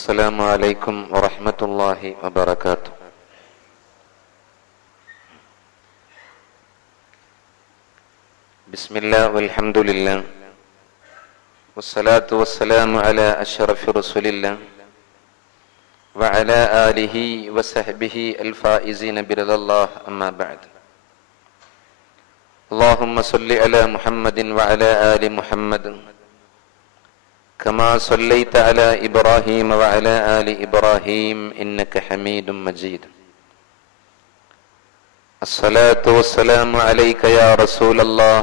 السلام عليكم ورحمة الله وبركاته. بسم الله والحمد لله والصلاة والسلام على أشرف رسول الله وعلى آله وصحبه الفائزين برضا الله، أما بعد. اللهم صل على محمد وعلى آل محمد كما صليت على إبراهيم وعلى آل إبراهيم إنك حميد مجيد. الصلاة والسلام عليك يا رسول الله،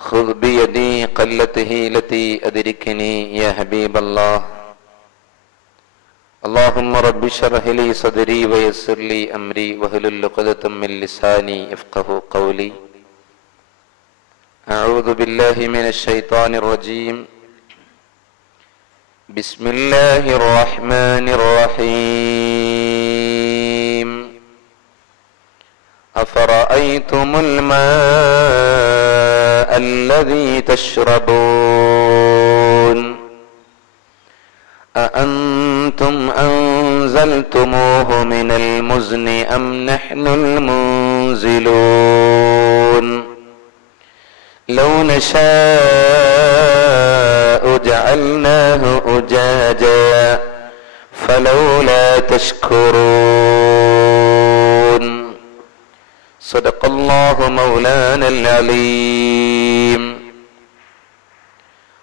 خذ بيدي قلت هيلتي أدركني يا حبيب الله. اللهم رب اشرح لي صدري ويسر لي أمري واحلل عقدة من لساني يفقهوا قولي. أعوذ بالله من الشيطان الرجيم. بسم الله الرحمن الرحيم. أفرأيتم الماء الذي تشربون أأنتم أنزلتموه من المزن أم نحن المنزلون لو نشاء جعلناه أجاجا فلولا تشكرون. صدق الله مولانا العليم.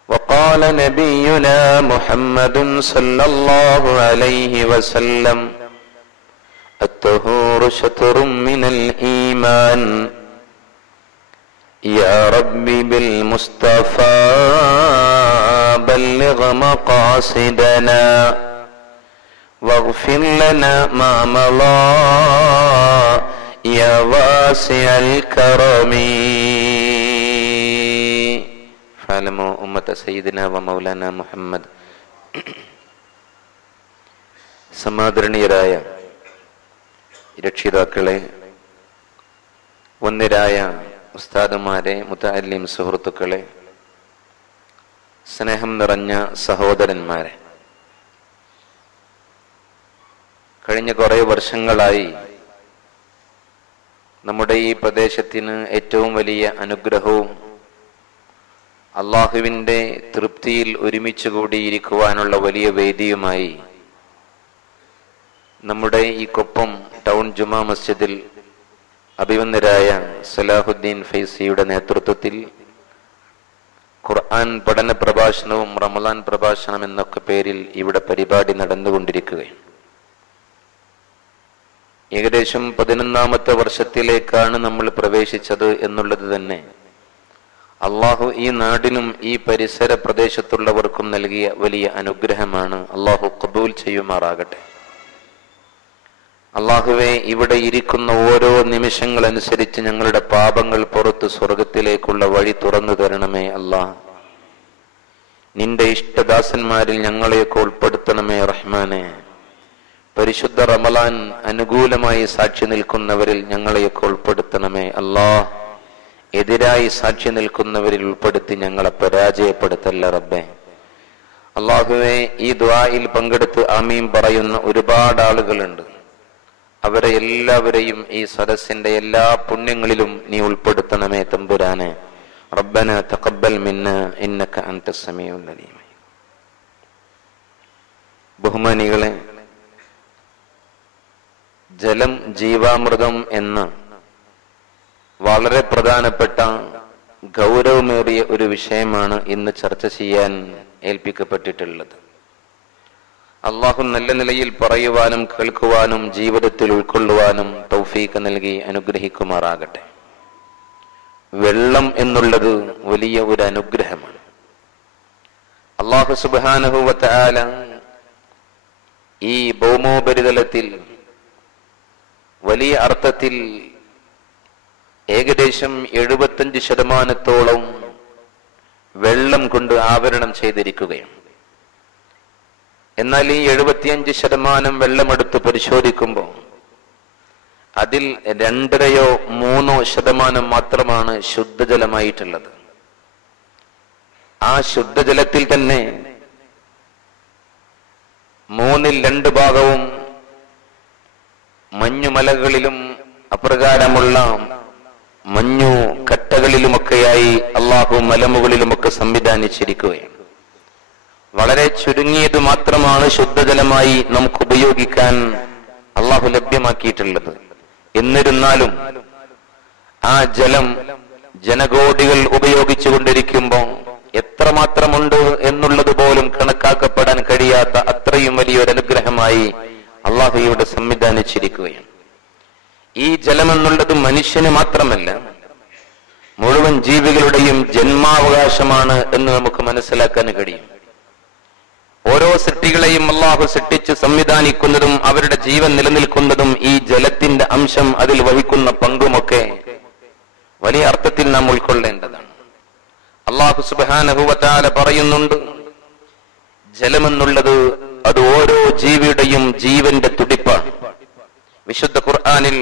وقال نبينا محمد صلى الله عليه وسلم: الطهور شطر من الإيمان. يا ربي بالمصطفى بلغ مقاصدنا واغفر لنا ما مضى يا واسع الكرم. فعلموا أمة سيدنا ومولانا محمد. സമാദരണീയരായ രക്ഷിതാക്കളെ, വന്യരായ ഉസ്താദുമാരെ, മുതഅല്ലിം സുഹൃത്തുക്കളെ, സ്നേഹം നിറഞ്ഞ സഹോദരന്മാരെ, കഴിഞ്ഞ കുറേ വർഷങ്ങളായി നമ്മുടെ ഈ പ്രദേശത്തിന് ഏറ്റവും വലിയ അനുഗ്രഹവും അള്ളാഹുവിൻ്റെ തൃപ്തിയിൽ ഒരുമിച്ച് കൂടിയിരിക്കുവാനുള്ള വലിയ വേദിയുമായി നമ്മുടെ ഈ കൊപ്പം ടൗൺ ജുമാ മസ്ജിദിൽ അഭിവന്ദരായ സലാഹുദ്ദീൻ ഫൈസിയുടെ നേതൃത്വത്തിൽ ഖുർആൻ പഠന പ്രഭാഷണവും റമളാൻ പ്രഭാഷണം എന്നൊക്കെ പേരിൽ ഇവിടെ പരിപാടി നടന്നുകൊണ്ടിരിക്കുകയാണ്. ഏകദേശം 11ാമത്തെ വർഷത്തിലേക്കാണ് നമ്മൾ പ്രവേശിച്ചത് എന്നുള്ളത് തന്നെ അള്ളാഹു ഈ നാടിനും ഈ പരിസര പ്രദേശത്തുള്ളവർക്കും നൽകിയ വലിയ അനുഗ്രഹമാണ്. അള്ളാഹു ഖബൂൽ ചെയ്യുമാറാകട്ടെ. അള്ളാഹുവെ, ഇവിടെ ഇരിക്കുന്ന ഓരോ നിമിഷങ്ങളനുസരിച്ച് ഞങ്ങളുടെ പാപങ്ങൾ പുറത്ത് സ്വർഗത്തിലേക്കുള്ള വഴി തുറന്നു തരണമേ അല്ലാഹ്. നിന്റെ ഇഷ്ടദാസന്മാരിൽ ഞങ്ങളെയൊക്കെ ഉൾപ്പെടുത്തണമേ റഹ്മാനെ. പരിശുദ്ധ റമളാൻ അനുകൂലമായി സാക്ഷി നിൽക്കുന്നവരിൽ ഞങ്ങളെയൊക്കെ ഉൾപ്പെടുത്തണമേ അല്ലാഹ്. എതിരായി സാക്ഷി നിൽക്കുന്നവരിൽ ഉൾപ്പെടുത്തി ഞങ്ങളെ പരാജയപ്പെടുത്തല്ല റബ്ബേ. അള്ളാഹുവെ, ഈ ദുആയിൽ പങ്കെടുത്ത് ആമീൻ പറയുന്ന ഒരുപാട് ആളുകളുണ്ട്. അവരെ എല്ലാവരെയും ഈ സദസ്സിന്റെ എല്ലാ പുണ്യങ്ങളിലും നീ ഉൾപ്പെടുത്തണമേ തമ്പുരാനെ. റബ്ബന തഖബ്ബൽ മിന്നാ ഇന്നക അൻതസ് സമീഉൽ അലീം. ബഹുമാനികളെ, ജലം ജീവാമൃതം എന്ന വളരെ പ്രധാനപ്പെട്ട ഗൗരവമേറിയ ഒരു വിഷയമാണ് ഇന്ന് ചർച്ച ചെയ്യാൻ ഏൽപ്പിക്കപ്പെട്ടിട്ടുള്ളത്. അള്ളാഹു നല്ല നിലയിൽ പറയുവാനും കേൾക്കുവാനും ജീവിതത്തിൽ ഉൾക്കൊള്ളുവാനും തൗഫീഖ് നൽകി അനുഗ്രഹിക്കുമാറാകട്ടെ. വെള്ളം എന്നുള്ളത് വലിയ ഒരു അനുഗ്രഹമാണ്. അള്ളാഹു സുബ്ഹാനഹു വ തആല ഈ ഭൗമോപരിതലത്തിൽ വലിയ അർത്ഥത്തിൽ ഏകദേശം 75% വെള്ളം കൊണ്ട് ആവരണം ചെയ്തിരിക്കുകയാണ്. എന്നാൽ ഈ 75% വെള്ളമെടുത്ത് പരിശോധിക്കുമ്പോൾ അതിൽ 2-3% മാത്രമാണ് ശുദ്ധജലമായിട്ടുള്ളത്. ആ ശുദ്ധജലത്തിൽ തന്നെ മൂന്നിൽ 2 ഭാഗവും മഞ്ഞുമലകളിലും അപ്രകാരമുള്ള മഞ്ഞു കട്ടകളിലുമൊക്കെയായി അള്ളാഹു മലമുകളിലുമൊക്കെ സംവിധാനിച്ചിരിക്കുകയാണ്. വളരെ ചുരുങ്ങിയത് മാത്രമാണ് ശുദ്ധജലമായി നമുക്ക് ഉപയോഗിക്കാൻ അള്ളാഹു ലഭ്യമാക്കിയിട്ടുള്ളത്. എന്നിരുന്നാലും ആ ജലം ജനകോടികൾ ഉപയോഗിച്ചു കൊണ്ടിരിക്കുമ്പോൾ എത്രമാത്രമുണ്ട് എന്നുള്ളത് പോലും കണക്കാക്കപ്പെടാൻ കഴിയാത്ത അത്രയും വലിയൊരു അനുഗ്രഹമായി അള്ളാഹു ഇവിടെ സംവിധാനിച്ചിരിക്കുകയാണ്. ഈ ജലമെന്നുള്ളത് മനുഷ്യന് മാത്രമല്ല, മുഴുവൻ ജീവികളുടെയും ജന്മാവകാശമാണ് എന്ന് നമുക്ക് മനസ്സിലാക്കാൻ കഴിയും. ഓരോ സൃഷ്ടികളെയും അള്ളാഹു സൃഷ്ടിച്ച് സംവിധാനിക്കുന്നതും അവരുടെ ജീവൻ നിലനിൽക്കുന്നതും ഈ ജലത്തിന്റെ അംശം അതിൽ വഹിക്കുന്ന പങ്കുമൊക്കെ വലിയ അർത്ഥത്തിൽ നാം ഉൾക്കൊള്ളേണ്ടതാണ്. അള്ളാഹു സുബ്ഹാനഹു വ തആല പറയുന്നുണ്ട്, ജലമെന്നുള്ളത് അത് ഓരോ ജീവിയുടെയും ജീവന്റെ തുടിപ്പാണ്. വിശുദ്ധ ഖുർആനിൽ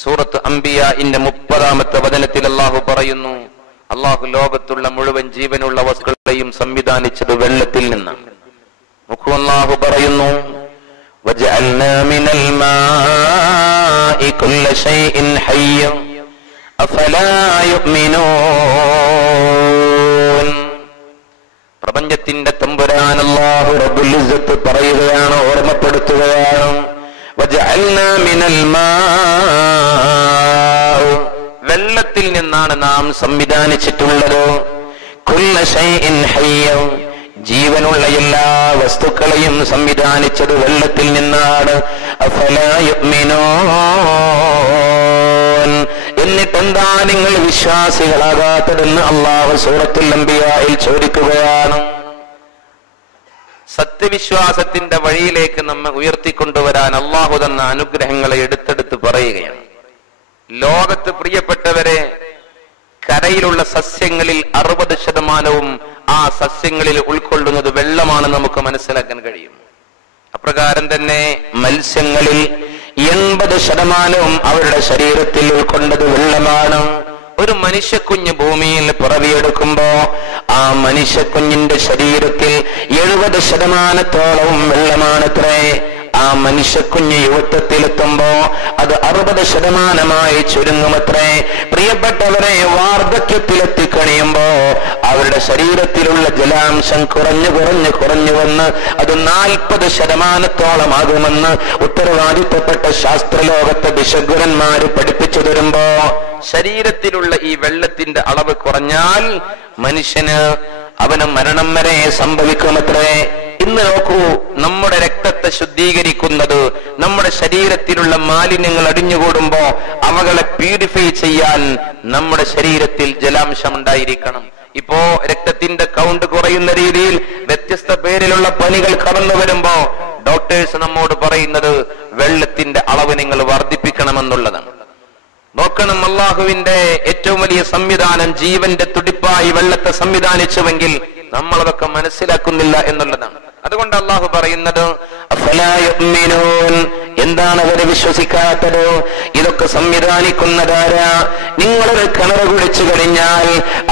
സൂറത്ത് അംബിയാഇന്റെ 30-ാമത്തെ വചനത്തിൽ അള്ളാഹു പറയുന്നു, അള്ളാഹു ലോകത്തുള്ള മുഴുവൻ ജീവനുള്ള വസ്തുക്കളെയും സംവിധാനിച്ചത് വെള്ളത്തിൽ നിന്നാണ്. നോക്കൂ, അള്ളാഹു പറയുന്നു, വജഅൽനാ മിനൽ മാഇ കുല്ല ശൈഇൻ ഹയ്യ അഫലാ യുഅ്മിനൂൻ. പ്രപഞ്ചത്തിന്റെ തമ്പുരാൻ അല്ലാഹു റബ്ബുൽ ഇസ്സത്ത് പറയുകയാണ്, ഓർമ്മപ്പെടുത്തുകയാണ്, വജഅൽനാ മിനൽ മാഇ, വെള്ളത്തിൽ നിന്നാണ് നാം സംവിധാനിച്ചിട്ടുള്ളത്. കുല്ല ശൈഇൻ ഹയ്യ, ജീവനുള്ള എല്ലാ വസ്തുക്കളെയും സംവിധാനിച്ചത് വെള്ളത്തിൽ നിന്നാണ്. അഫലാ യുഅ്മിനൂൻ, എന്നിട്ടെന്താ നിങ്ങൾ വിശ്വാസികളാകാത്തതെന്ന് അല്ലാഹു സൂറത്തുൽ അംബിയായിൽ ചോദിക്കുകയാണ്. സത്യവിശ്വാസത്തിന്റെ വഴിയിലേക്ക് നമ്മെ ഉയർത്തിക്കൊണ്ടുവരാൻ അല്ലാഹു തന്ന അനുഗ്രഹങ്ങളെ എടുത്തെടുത്ത് പറയുകയാണ്. ലോകത്ത് പ്രിയപ്പെട്ടവരെ, കരയിലുള്ള സസ്യങ്ങളിൽ 60% ആ സസ്യങ്ങളിൽ ഉൾക്കൊള്ളുന്നത് വെള്ളമാണ് നമുക്ക് മനസ്സിലാക്കാൻ കഴിയും. അപ്രകാരം തന്നെ മത്സ്യങ്ങളിൽ 80% അവരുടെ ശരീരത്തിൽ ഉൾക്കൊണ്ടത് വെള്ളമാണ്. ഒരു മനുഷ്യക്കുഞ്ഞ് ഭൂമിയിൽ പിറവിയെടുക്കുമ്പോ ആ മനുഷ്യക്കുഞ്ഞിന്റെ ശരീരത്തിൽ 70% വെള്ളമാണത്രേ. ആ മനുഷ്യക്കുഞ്ഞ് യുവത്വത്തിലെത്തുമ്പോ അത് 60% ചുരുങ്ങുമത്രേ. പ്രിയപ്പെട്ടവരെ, വാർദ്ധക്യത്തിലെത്തിക്കണിയുമ്പോ അവരുടെ ശരീരത്തിലുള്ള ജലാംശം കുറഞ്ഞു വന്ന് അത് 40% ആകുമെന്ന് ഉത്തരവാദിത്തപ്പെട്ട ശാസ്ത്രലോകത്തെ വിശഗ്വരന്മാര് പഠിപ്പിച്ചു തരുമ്പോ, ശരീരത്തിലുള്ള ഈ വെള്ളത്തിന്റെ അളവ് കുറഞ്ഞാൽ മനുഷ്യന് അവന് മരണം വരെ സംഭവിക്കുമത്രേ. ഇന്ന് നോക്കൂ, നമ്മുടെ രക്തത്തെ ശുദ്ധീകരിക്കുന്നത്, നമ്മുടെ ശരീരത്തിലുള്ള മാലിന്യങ്ങൾ അടിഞ്ഞുകൂടുമ്പോ അവകളെ പ്യൂരിഫൈ ചെയ്യാൻ നമ്മുടെ ശരീരത്തിൽ ജലാംശം ഉണ്ടായിരിക്കണം. ഇപ്പോ രക്തത്തിന്റെ കൗണ്ട് കുറയുന്ന രീതിയിൽ വ്യത്യസ്ത പേരിലുള്ള പനികൾ കടന്നു വരുമ്പോ ഡോക്ടേഴ്സ് നമ്മോട് പറയുന്നത് വെള്ളത്തിന്റെ അളവ് നിങ്ങൾ വർദ്ധിപ്പിക്കണമെന്നുള്ളതാണ്. നോക്കണം, അള്ളാഹുവിന്റെ ഏറ്റവും വലിയ സംവിധാനം ജീവന്റെ തുടിപ്പായി വെള്ളത്തെ സംവിധാനിച്ചുവെങ്കിൽ നമ്മളതൊക്കെ മനസ്സിലാക്കുന്നില്ല എന്നുള്ളതാണ്. അതുകൊണ്ട് അള്ളാഹു പറയുന്നത്, അഫലാ യുഅ്മിനൂൻ, എന്താണ് അവരെ വിശ്വസിക്കാത്തത്? ഇതൊക്കെ സംവിധാനിക്കുന്നതാരാ? നിങ്ങളൊരു കിണർ കുഴിച്ചു കഴിഞ്ഞാൽ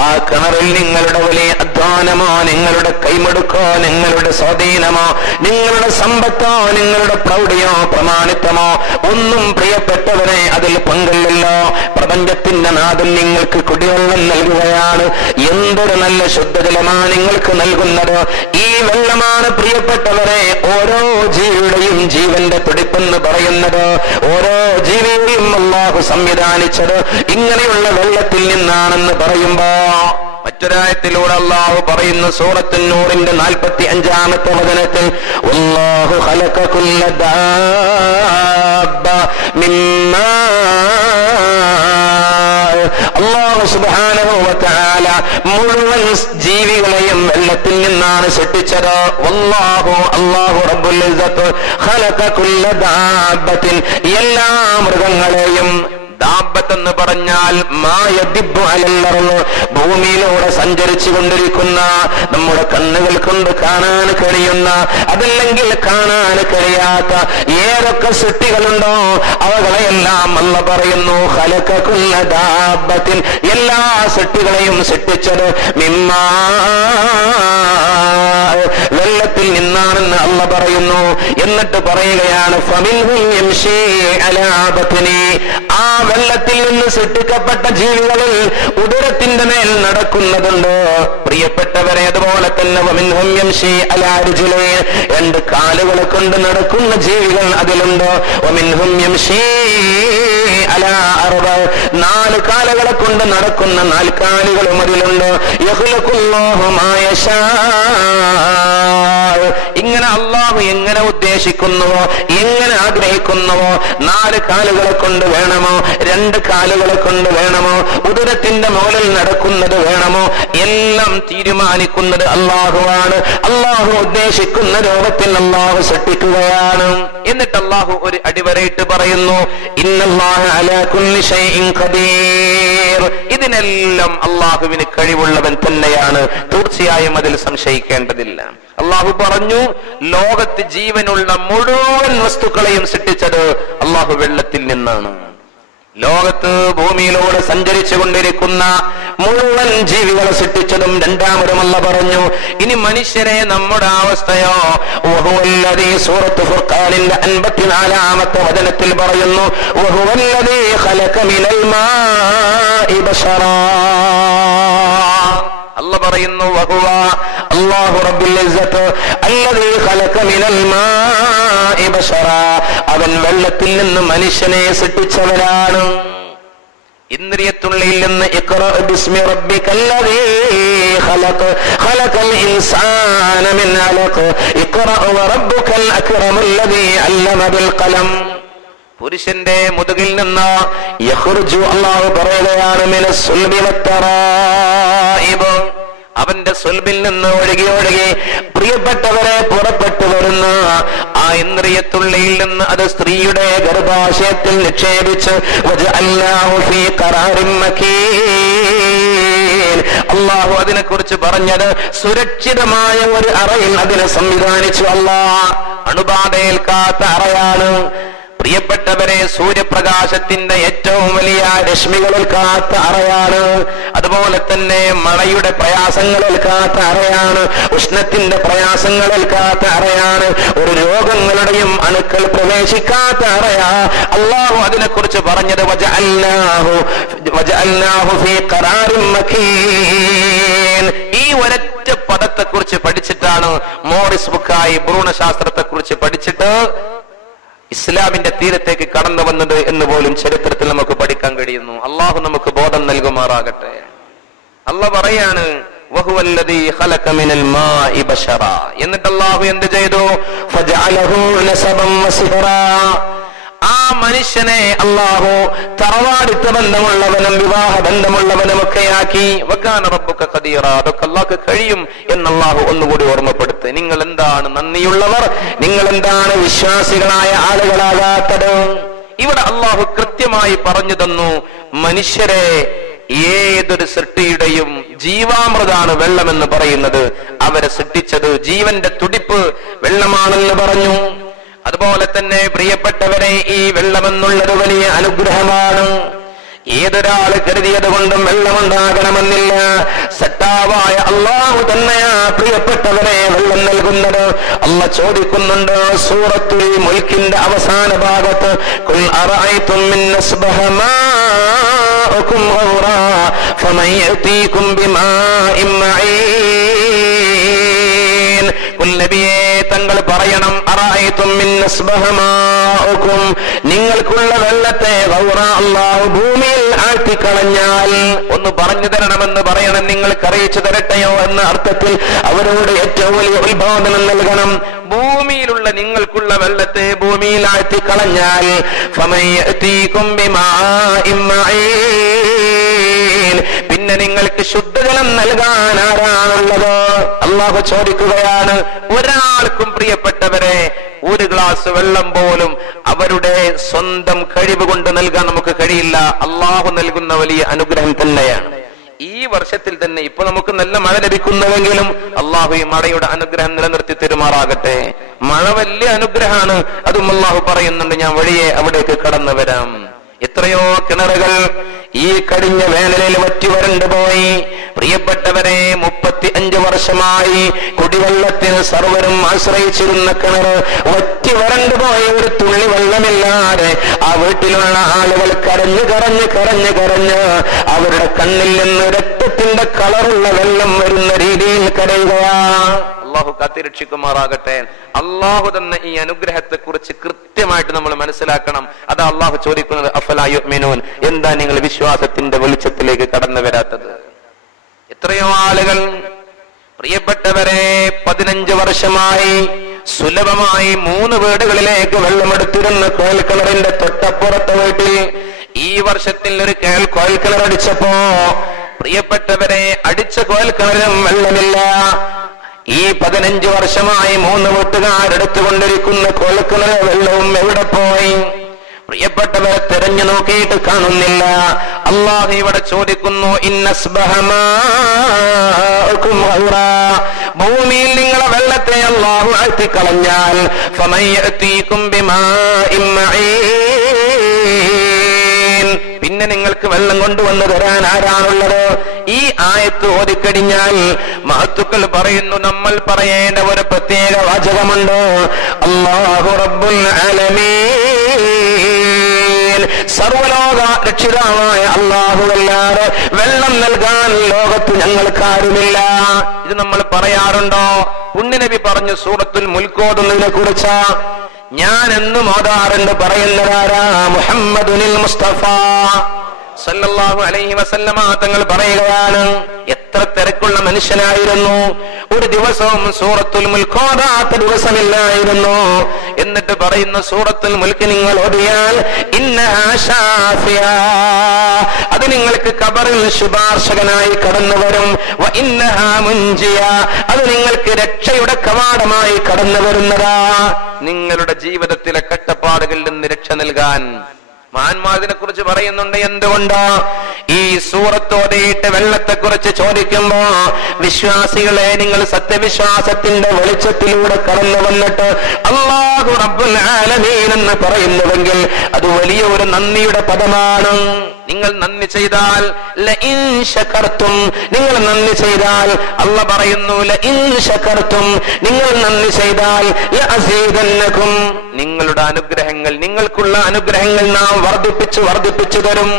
ആ കിണറിൽ നിങ്ങളുടെ വലിയ അധ്വാനമോ, നിങ്ങളുടെ കൈമെടുക്കോ, നിങ്ങളുടെ സ്വാധീനമോ, നിങ്ങളുടെ സമ്പത്തോ, നിങ്ങളുടെ പ്രൗഢിയോ, പ്രമാണിത്വമോ ഒന്നും പ്രിയപ്പെട്ടവരെ അതിൽ പങ്കില്ലല്ലോ. പ്രപഞ്ചത്തിന്റെ നാഥൻ നിങ്ങൾക്ക് കുടിവെള്ളം നൽകുകയാണ്. എന്തൊരു നല്ല ശുദ്ധജലമാണ് നിങ്ങൾക്ക് നൽകുന്നത്. ഈ വെള്ളമാണ് പ്രിയപ്പെട്ടവരെ ഓരോ ജീവിയുടെയും ജീവന്റെ തുടിപ്പെന്ന് പറയുന്നത്. ഓരോ ജീവിയെയും അല്ലാഹു സംവിധാനിച്ചത് ഇങ്ങനെയുള്ള വെള്ളത്തിൽ നിന്നാണെന്ന് പറയുമ്പോ, മറ്റൊരായത്തിലൂടെ അല്ലാഹു പറയുന്നു, സൂറത്തുൻ നൂറിന്റെ 45-ാമത്തെ വചനത്തിൽ, വല്ലാഹു ഖലഖ കുല്ല ദാബ്ബ മിമ്മാ, അല്ലാഹു സുബ്ഹാനഹു വ തആല മുഴുവൻ ജീവികളെയും വെള്ളത്തിൽ നിന്നാണ് സൃഷ്ടിച്ചത്. വല്ലാഹു, അല്ലാഹു റബ്ബുൽ ഇസ്സത്ത് ഖലഖ കുല്ല ദാബ്ബത്തിൻ, എല്ലാ മൃഗങ്ങളെയും. ദാബ്ബത്ത് എന്ന് പറഞ്ഞാൽ മായദിബ്ബു അലൽ അർള്, ഭൂമിയിലൂടെ സഞ്ചരിച്ചു കൊണ്ടിരിക്കുന്ന, നമ്മുടെ കണ്ണുകൾ കൊണ്ട് കാണാൻ കഴിയുന്ന, അതല്ലെങ്കിൽ കാണാൻ കഴിയാത്ത ഏതൊക്കെ സൃഷ്ടികളുണ്ടോ അവകളെയെല്ലാം അല്ലാഹു പറയുന്നു ഖലഖ കുല്ല ദാബ്ബത്തിൻ, എല്ലാ സൃഷ്ടികളെയും സൃഷ്ടിച്ചത് മിമ്മാ, വെള്ളത്തിൽ നിന്നാണെന്ന് അല്ലാഹു പറയുന്നു. എന്നിട്ട് പറയുകയാണ് ഫമിൻഹും യംശി അലാ ബത്നി, ആ വെള്ളത്തിൽ നിന്ന് സൃഷ്ടിക്കപ്പെട്ട ജീവികളിൽ ഉദരത്തിന്റെ മേൽ നടക്കുന്നതുണ്ട് പ്രിയപ്പെട്ടവരെ. അതുപോലെ തന്നെ വമിൻഹും യംശി അലാ റിജ്ലി, രണ്ട് കാലുകളെ കൊണ്ട് നടക്കുന്ന ജീവികൾ അതിലുണ്ട്. വമിൻഹും യംശി അലാ അർബ, നാല് കാലുകളെ കൊണ്ട് നടക്കുന്ന നാൽക്കാലികളും അതിലുണ്ട്. യഖ്ലുഖുല്ലാഹു മാ യശാ, ഇങ്ങനെ അല്ലാഹു എങ്ങനെ ഉദ്ദേശിക്കുന്നുവോ എങ്ങനെ ആഗ്രഹിക്കുന്നുവോ, നാല് കാലുകളെ കൊണ്ട് വേണമോ രണ്ട് കാലുകളെ കൊണ്ട് വേണമോ, ഉദരത്തിന്റെ മുകളിൽ നടക്കുന്നത് വേണമോ, എല്ലാം തീരുമാനിക്കുന്നത് അല്ലാഹുവാണ്. അല്ലാഹു ഉദ്ദേശിക്കുന്ന രൂപത്തിൽ അല്ലാഹു സൃഷ്ടിക്കുകയാണ്. എന്നിട്ട് അല്ലാഹു ഒരു അടിവരയിട്ട് പറയുന്നു ഇന്നല്ലാഹ അലാ കുല്ലി ഷൈഇൻ ഖദീർ, ഇതിനെല്ലാം അല്ലാഹുവിന് കഴിവുള്ളവൻ തന്നെയാണ്, തീർച്ചയായും അതിൽ സംശയിക്കേണ്ടതില്ല. അല്ലാഹു പറഞ്ഞു ലോകത്ത് ജീവനുള്ള മുഴുവൻ വസ്തുക്കളെയും സൃഷ്ടിച്ചത് അല്ലാഹു വെള്ളത്തിൽ നിന്നാണ്. ലോകത്ത് ഭൂമിയിലൂടെ സഞ്ചരിച്ചു കൊണ്ടിരിക്കുന്ന മുഴുവൻ ജീവികളെ സൃഷ്ടിച്ചതും രണ്ടാമതും അല്ലാഹു പറഞ്ഞു. ഇനി മനുഷ്യരെ നമ്മുടെ അവസ്ഥയോ, വഹുവല്ലദീ സൂറത്ത് ഫുർഖാനിന്റെ 54-ാമത്തെ വചനത്തിൽ പറയുന്നു വഹുവല്ലദീ ഖലഖ മിനൽ മാഇ ബശറാ, അല്ലാഹു പറയുന്നു വഹുവ അല്ലാഹു റബ്ബുൽ ഇസ്സത്ത് അല്ലദീ ഖലഖ മിനൽ മാഇ ബശറാ, അവൻ വെള്ളത്തിൽ നിന്ന് മനുഷ്യനെ സൃഷ്ടിച്ചവനാണ്. ഇന്ദ്രിയത്തുള്ളിൽ നിന്ന് ഇഖ്റ ബിസ്മി റബ്ബിക്കല്ലദീ ഖലഖ ഖലഖൽ ഇൻസാന മിൻ അലഖ് ഇഖ്റ വറബ്ബുക്കൽ അക്റമുല്ലദീ അല്ലമ ബിൽ ഖലം, പുരുഷന്റെ മുതുകിൽ നിന്ന് യഖ്റുജു, അല്ലാഹു പറയുകയാണ് മിനസ് സുൽബി വത്തറായിബ്, അവന്റെ സ്വൽബിൽ നിന്ന് ഒഴുകി ഒഴുകി പ്രിയപ്പെട്ടവരെ പുറപ്പെട്ടു വരുന്ന ആ ഇന്ദ്രിയത്തുള്ളിയിൽ നിന്ന് അത് സ്ത്രീയുടെ ഗർഭാശയത്തിൽ നിക്ഷേപിച്ച് അല്ലാഹു അതിനെ കുറിച്ച് പറഞ്ഞത് സുരക്ഷിതമായ ഒരു അറയിൽ അതിനെ സംവിധാനിച്ചു. അല്ലാഹ് അണുബാധയേൽക്കാത്ത അറയാണ്. പ്രിയപ്പെട്ടവരെ സൂര്യപ്രകാശത്തിന്റെ ഏറ്റവും വലിയ രശ്മികളിൽ കാത്ത അറയാണ്. അതുപോലെ തന്നെ മഴയുടെ പ്രയാസങ്ങളിൽ കാത്ത അറയാണ്. ഉഷ്ണത്തിന്റെ പ്രയാസങ്ങളിൽ കാത്ത അറയാണ്. ഒരു രോഗങ്ങളുടെയും അണുക്കൾ പ്രവേശിക്കാത്ത അറയാ. അല്ലാഹു അതിനെ കുറിച്ച് പറഞ്ഞത് വജഅൽനാഹു ഫീ ഖറാറിൻ മക്കീൻ. ഈ ഒരൊറ്റ പദത്തെ കുറിച്ച് പഠിച്ചിട്ടാണ് മോറിസ് ബുക്കായി ഭ്രൂണശാസ്ത്രത്തെ കുറിച്ച് പഠിച്ചിട്ട് ഇസ്ലാമിന്റെ തീരത്തേക്ക് കടന്നു വന്നത് എന്ന് പോലും ചരിത്രത്തിൽ നമുക്ക് പഠിക്കാൻ കഴിയുന്നു. അള്ളാഹു നമുക്ക് ബോധം നൽകുമാറാകട്ടെ. അള്ളാഹ് പറയാണ് വഹുവല്ലദീ ഖലഖ മിനൽ മാഇ ബശറാ, എന്നിട്ട് അള്ളാഹു എന്ത് ചെയ്തു ഫജഅലഹു നസബൻ വസിഹറാ, ആ മനുഷ്യനെ അള്ളാഹു തറവാടിത്ത ബന്ധമുള്ളവനും വിവാഹ ബന്ധമുള്ളവനും ഒക്കെയാക്കി. വകാന റബ്ബുക ഖദീറ, അതൊക്കെ അള്ളാഹ്ക്ക് കഴിയും എന്ന് അള്ളാഹു ഒന്നുകൂടി ഓർമ്മപ്പെടുത്ത്. നിങ്ങൾ എന്താണ് നന്ദിയുള്ളവർ, നിങ്ങൾ എന്താണ് വിശ്വാസികളായ ആളുകളാകാത്തത്? ഇവിടെ അള്ളാഹു കൃത്യമായി പറഞ്ഞു തന്നു, മനുഷ്യരെ ഏതൊരു സൃഷ്ടിയുടെയും ജീവാമൃതാണ് വെള്ളമെന്ന് പറയുന്നത്. അവരെ സൃഷ്ടിച്ചത് ജീവന്റെ തുടിപ്പ് വെള്ളമാണെന്ന് പറഞ്ഞു. അതുപോലെ തന്നെ പ്രിയപ്പെട്ടവരെ ഈ വെള്ളമെന്നുള്ളത് വലിയ അനുഗ്രഹമാണ്. ഏതൊരാള് കരുതിയത് കൊണ്ടും വെള്ളമുണ്ടാകണമെന്നില്ല. സത്താവായ അള്ളാഹു തന്നെയാ പ്രിയപ്പെട്ടവരെ വെള്ളം നൽകുന്നത്. അള്ളാഹ് ചോദിക്കുന്നുണ്ട് സൂറത്തുൽ മുൽക്കിന്റെ അവസാന ഭാഗത്ത് ഖുൽ അറഅയ്തും മിൻ അസ്ബഹ മാഅകും ഗൗറാ ഫമൻ യഅതീകും ബിമാഇൻ മഈൻ. നബിയെ തങ്ങൾ പറയണം അറഅയ്തും മിൻ അസ്ബഹ മാഅകും, നിങ്ങൾക്കുള്ള വെള്ളത്തെ ഗൗറാ അല്ലാഹു ഭൂമിയിൽ ആഴ്ത്തിക്കളഞ്ഞാൽ ഒന്ന് പറഞ്ഞു തരണമെന്ന് പറയണം. നിങ്ങൾക്ക് അറിയിച്ചു തരട്ടെയോ എന്ന അർത്ഥത്തിൽ അവരോട് ഏറ്റവും വലിയ ഉത്ബോധനം നൽകണം. ഭൂമിയിലുള്ള നിങ്ങൾക്കുള്ള വെള്ളത്തെ ഭൂമിയിൽ ആഴ്ത്തിക്കളഞ്ഞാൽ ഫമൻ യഅതീകും ബിമാഇൻ മഈൻ, പിന്നെ നിങ്ങൾക്ക് ശുദ്ധജലം നൽകാൻ ആരാണുള്ളത്? അല്ലാഹു ചോദിക്കുകയാണ്. ഒരാൾക്കും പ്രിയപ്പെട്ടവരെ ഒരു ഗ്ലാസ് വെള്ളം പോലും അവരുടെ സ്വന്തം കഴിവ് കൊണ്ട് നൽകാൻ നമുക്ക് കഴിയില്ല. അള്ളാഹു നൽകുന്ന വലിയ അനുഗ്രഹം തന്നെയാണ്. ഈ വർഷത്തിൽ തന്നെ ഇപ്പൊ നമുക്ക് നല്ല മഴ ലഭിക്കുന്നുവെങ്കിലും അള്ളാഹു ഈ മഴയുടെ അനുഗ്രഹം നിലനിർത്തി തരുമാറാകട്ടെ. മഴ വലിയ അനുഗ്രഹമാണ്. അതും അള്ളാഹു പറയുന്നുണ്ട്, ഞാൻ വഴിയെ അവിടേക്ക് കടന്നു വരാം. എത്രയോ കിണറുകൾ ഈ കഴിഞ്ഞ വേനലിൽ വറ്റി വരണ്ടു പോയി. പ്രിയപ്പെട്ടവരെ, 35 വർഷമായി കുടിവെള്ളത്തിന് സർവരും ആശ്രയിച്ചിരുന്ന കിണർ വറ്റി വരണ്ടു പോയ ഒരു തുള്ളി വെള്ളമില്ലാതെ ആ വീട്ടിലുള്ള ആളുകൾ കരഞ്ഞ് കരഞ്ഞ് കരഞ്ഞ് കരഞ്ഞ് അവരുടെ കണ്ണിൽ നിന്ന് രക്തത്തിന്റെ കളറുള്ള വെള്ളം വരുന്ന രീതിയിൽ കരയുകയാ. അള്ളാഹു കാത്തിരക്ഷിക്കുമാറാകട്ടെ. അള്ളാഹു തന്ന ഈ അനുഗ്രഹത്തെ കുറിച്ച് കൃത്യമായിട്ട് നമ്മൾ മനസ്സിലാക്കണം. അതാ അള്ളാഹു ചോദിക്കുന്നത്, അഫലാ യുഅ്മിനൂൻ, എന്താ നിങ്ങൾ വിശ്വാസത്തിന്റെ വെളിച്ചത്തിലേക്ക് കടന്നു വരാത്തത്? എത്രയോ ആളുകൾ പ്രിയപ്പെട്ടവരെ 15 വർഷമായി സുലഭമായി 3 വീടുകളിലേക്ക് വെള്ളമെടുത്തിരുന്ന കോൽക്കിണറിന്റെ തൊട്ടപ്പുറത്തെ വീട്ടിൽ ഈ വർഷത്തിൽ ഒരു കോൽക്കിണർ അടിച്ചപ്പോ പ്രിയപ്പെട്ടവരെ അടിച്ച കോൽക്കിണറും വെള്ളമില്ല. ഈ 15 വർഷമായി 3 വീട്ടുകാരെടുത്തുകൊണ്ടിരിക്കുന്ന കോൽക്കിണർ വെള്ളവും എവിടെ പോയി? പ്രിയപ്പെട്ടവരെ തെരഞ്ഞു നോക്കിയിട്ട് കാണുന്നില്ല. അല്ലാഹു ഇവിടെ ചോദിക്കുന്നു, ഭൂമിയിൽ നിങ്ങളെ വെള്ളത്തെ അല്ലാഹു ആഴ്ത്തിക്കളഞ്ഞാൽ പിന്നെ നിങ്ങൾക്ക് വെള്ളം കൊണ്ടുവന്നു തരാൻ ആരാണുള്ളത്? ഈ ആയത്ത് ഓതിക്കഴിഞ്ഞാൽ മഹത്തുക്കൾ പറയുന്നു, നമ്മൾ പറയേണ്ട ഒരു പ്രത്യേക വാചകമുണ്ട്, അല്ലാഹു റബ്ബുൽ ആലമീൻ, സർവലോക രക്ഷിതാവായ അല്ലാഹുവല്ലാതെ വെള്ളം നൽകാൻ ലോകത്ത് ഞങ്ങൾക്കാരുമില്ല. ഇത് നമ്മൾ പറയാറുണ്ടോ? പുണ്യനബി പറഞ്ഞു സൂറത്തുൽ മുൽക്ക് ഓതുന്നതിനെ കുറിച്ച്. ഞാൻ എന്നും ഓതാറുണ്ട്. പറയുന്നതാരാ? മുഹമ്മദുൽ മുസ്തഫ സല്ലല്ലാഹു അലൈഹി വസല്ലമ തങ്ങൾ പറയുകയാണ്, എത്ര തിരക്കുള്ള മനുഷ്യനായിരുന്നു, ഒരു ദിവസവും സൂറത്തുൽ മുൽക്ക് ഓതാത്ത ദിവസമില്ലായിരുന്നു. എന്നിട്ട് പറയുന്ന സൂറത്തുൽ മുൽക്ക് നിങ്ങൾ ഓതിയാൽ ഇന്നഹാ ശാഫിയ, അത് നിങ്ങൾക്ക് ഖബറിൽ ശുപാർശകനായി കടന്നു വരും. വ ഇന്നഹാ മുൻജിയ, അത് നിങ്ങൾക്ക് രക്ഷയുടെ കവാടമായി കടന്നു വരുന്നതാ. നിങ്ങളുടെ ജീവിതത്തിലെ കഷ്ടപ്പാടുകളിൽ നിന്ന് രക്ഷ നൽകാൻ മഹാന്മാതിനെ കുറിച്ച് പറയുന്നുണ്ട്. എന്തുകൊണ്ടോ? ഈ സൂറത്ത് ഓതിയിട്ട് വെള്ളത്തെ കുറിച്ച് ചോദിക്കുമ്പോ വിശ്വാസികളെ, നിങ്ങൾ സത്യവിശ്വാസത്തിന്റെ വെളിച്ചത്തിലൂടെ കടന്നു വന്നിട്ട് അല്ലാഹു റബ്ബുൽ ആലമീൻ എന്ന് പറയുന്നുവെങ്കിൽ അത് വലിയ ഒരു നന്ദിയുടെ പദമാണ്. നിങ്ങൾ നന്ദി ചെയ്താൽ ലഇൻ ശകർതും, നിങ്ങൾ നന്ദി ചെയ്താൽ അല്ലാഹു പറയുന്നു ലഇൻ ശകർതും, നിങ്ങൾ നന്ദി ചെയ്താൽ ലഅസീദന്നകും, നിങ്ങളുടെ അനുഗ്രഹങ്ങൾ, നിങ്ങൾക്കുള്ള അനുഗ്രഹങ്ങൾ നാം വർദ്ധിപ്പിച്ചു തരും.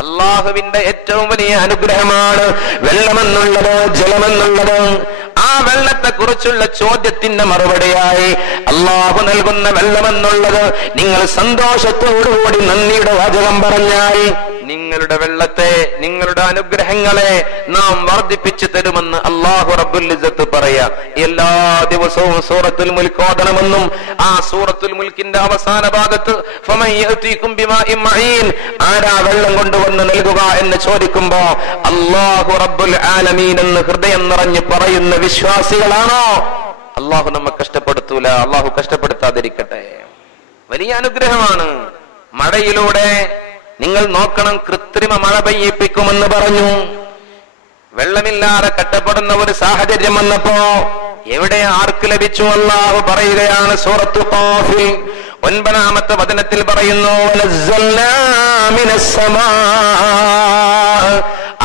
അള്ളാഹുവിന്റെ ഏറ്റവും വലിയ അനുഗ്രഹമാണ് വെള്ളമെന്നുള്ളത്, ജലമെന്നുള്ളത്. ആ വെള്ളത്തെ കുറിച്ചുള്ള ചോദ്യത്തിന്റെ മറുപടിയായി അള്ളാഹു നൽകുന്ന വെള്ളമെന്നുള്ളത് നിങ്ങൾ സന്തോഷത്തോടുകൂടി നന്ദിയുടെ വാചകം പറഞ്ഞാൽ നിങ്ങളുടെ വെള്ളത്തെ, നിങ്ങളുടെ അനുഗ്രഹങ്ങളെ നാം വർദ്ധിപ്പിച്ചു തരുമെന്ന് അല്ലാഹു റബ്ബുൽ ഇസ്സത്ത് പറയാ. എല്ലാ ദിവസവും സൂറത്തുൽ മുൽക്ക് ഓതണമെന്നും ആ സൂറത്തുൽ മുൽക്കിന്റെ അവസാന ഭാഗത്ത് ഫമൻ യഅതീകും ബിമാഇൻ മഈൻ, ആരാ വെള്ളം കൊണ്ടുവന്ന് നൽകുക എന്ന് ചോദിക്കുമ്പോ അല്ലാഹു റബ്ബുൽ ആലമീൻ എന്ന് ഹൃദയം നിറഞ്ഞ് പറയുന്ന വിശ്വാസികളാണോ? അല്ലാഹു നമ്മെ കഷ്ടപ്പെടുത്തൂല. അല്ലാഹു കഷ്ടപ്പെടുത്താതിരിക്കട്ടെ. വലിയ അനുഗ്രഹമാണ്. മഴയിലൂടെ നിങ്ങൾ നോക്കണം, കൃത്രിമ മഴ പെയ്യിപ്പിക്കുമെന്ന് പറഞ്ഞു. വെള്ളമില്ലാതെ കഷ്ടപ്പെടുന്ന ഒരു സാഹചര്യം വന്നപ്പോ എവിടെ ആർക്ക് ലഭിച്ചു? അല്ലാഹു പറയുകയാണ് സൂറത്തു ഖാഫിൽ 9-ാമത്തെ വചനത്തിൽ പറയുന്നു,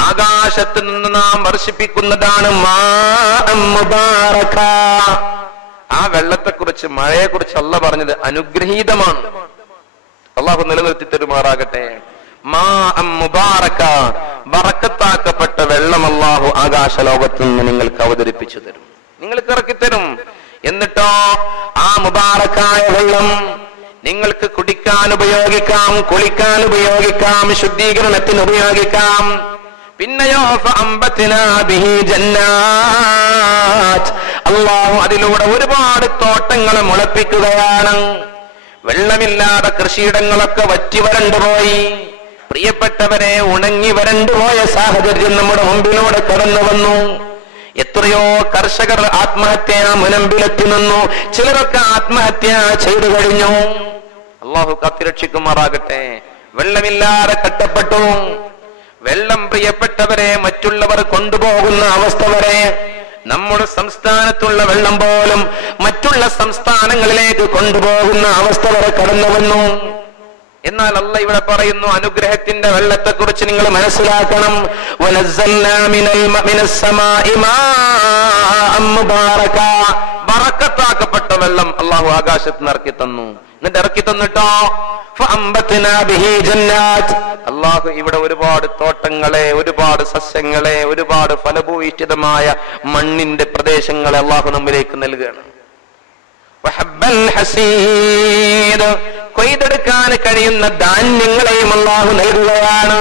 ആകാശത്ത് നിന്ന് നാം വർഷിപ്പിക്കുന്നതാണ് ആ വെള്ളത്തെക്കുറിച്ച്, മഴയെക്കുറിച്ച് അല്ലാഹു പറഞ്ഞത് അനുഗ്രഹീതമാണ്. അല്ലാഹു നിലനിർത്തി തരുമാറാകട്ടെ. ബറക്കത്താക്കപ്പെട്ട വെള്ളം അല്ലാഹു ആകാശ ലോകത്ത് നിന്ന് നിങ്ങൾക്ക് അവതരിപ്പിച്ചു തരും, നിങ്ങൾക്ക് ഇറക്കിത്തരും. എന്നിട്ടോ ആ മുബാറക്കായ വെള്ളം നിങ്ങൾക്ക് കുടിക്കാൻ ഉപയോഗിക്കാം, കുളിക്കാൻ ഉപയോഗിക്കാം, ശുദ്ധീകരണത്തിന് ഉപയോഗിക്കാം. പിന്നെയോ അല്ലാഹു അതിലൂടെ ഒരുപാട് തോട്ടങ്ങളെ മുളപ്പിക്കുകയാണ്. വെള്ളമില്ലാതെ കൃഷിയിടങ്ങളൊക്കെ വറ്റി വരണ്ടുപോയി. പ്രിയപ്പെട്ടവരെ, ഉണങ്ങി വരണ്ടുപോയ സാഹചര്യം നമ്മുടെ മുമ്പിലൂടെ കടന്നു വന്നു. എത്രയോ കർഷകർ ആത്മഹത്യ മുനമ്പിലെത്തി നിന്നു. ചിലരൊക്കെ ആത്മഹത്യ ചെയ്തു കഴിഞ്ഞു. അല്ലാഹു കാത്തിരക്ഷിക്കുമാറാകട്ടെ. വെള്ളമില്ലാതെ കഷ്ടപ്പെട്ടു. വെള്ളം പ്രിയപ്പെട്ടവരെ മറ്റുള്ളവർ കൊണ്ടുപോകുന്ന അവസ്ഥ വരെ, നമ്മുടെ സംസ്ഥാനത്തുള്ള വെള്ളം പോലും മറ്റുള്ള സംസ്ഥാനങ്ങളിലേക്ക് കൊണ്ടുപോകുന്ന അവസ്ഥ വരെ കടന്നു വന്നു. എന്നാൽ അല്ലാഹ് ഇവിടെ പറയുന്നു അനുഗ്രഹത്തിന്റെ വെള്ളത്തെ കുറിച്ച് നിങ്ങൾ മനസ്സിലാക്കണം. വനസ്സൽനാ മിനസ് സമാഇ മാഅൻ മുബാറക, ബറക്കത്താക്കപ്പെട്ട വെള്ളം അല്ലാഹു ആകാശത്ത് നിന്ന് ഇറക്കി തന്നു. എന്നിട്ട് ഇറക്കി തന്നിട്ടോ ഫഅംബത്നാ ബിഹി ജന്നാത്ത്, അല്ലാഹു ഇവിടെ ഒരുപാട് തോട്ടങ്ങളെ, ഒരുപാട് സസ്യങ്ങളെ, ഒരുപാട് ഫലഭൂയിഷ്ഠിതമായ മണ്ണിന്റെ പ്രദേശങ്ങളെ അല്ലാഹു നമ്മിലേക്ക് നൽകുകയാണ്. വഹബ്ബൽ ഹസീദ്, കൊയ്തെടുക്കാൻ കഴിയുന്ന ധാന്യങ്ങളെയും അല്ലാഹു നൽകുകയാണ്.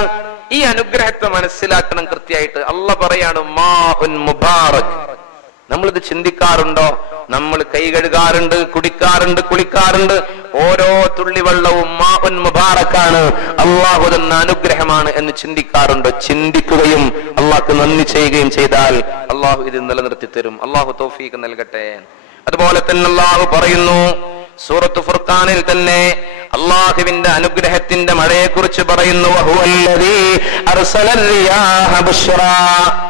ഈ അനുഗ്രഹത്തെ മനസ്സിലാക്കണം കൃത്യമായിട്ട്. അല്ലാഹ് പറയാണ് മാഉൻ മുബാറക്. നമ്മളിത് ചിന്തിക്കാറുണ്ടോ? നമ്മൾ കൈ കഴുകാറുണ്ട്, കുടിക്കാറുണ്ട്, കുളിക്കാറുണ്ട്. ഓരോ തുള്ളി വെള്ളവും മാഉൻ മുബാറക്കാണ്, അല്ലാഹു തന്ന അനുഗ്രഹമാണ് എന്ന് ചിന്തിക്കാറുണ്ടോ? ചിന്തിക്കുകയും അല്ലാഹുക്ക് നന്ദി ചെയ്യുകയും ചെയ്താൽ അല്ലാഹു ഇത് നിലനിർത്തി തരും. അല്ലാഹു തൗഫീഖ് നൽകട്ടെ. അതുപോലെ തന്നെ അല്ലാഹു പറയുന്നു സൂറത്ത് ഫുർഖാനിൽ തന്നെ അല്ലാഹുവിന്റെ അനുഗ്രഹത്തിന്റെ മഴയെ കുറിച്ച് പറയുന്നു. വഹുവല്ലദീ അർസലൽ റിയാഹ ബുശ്റാ.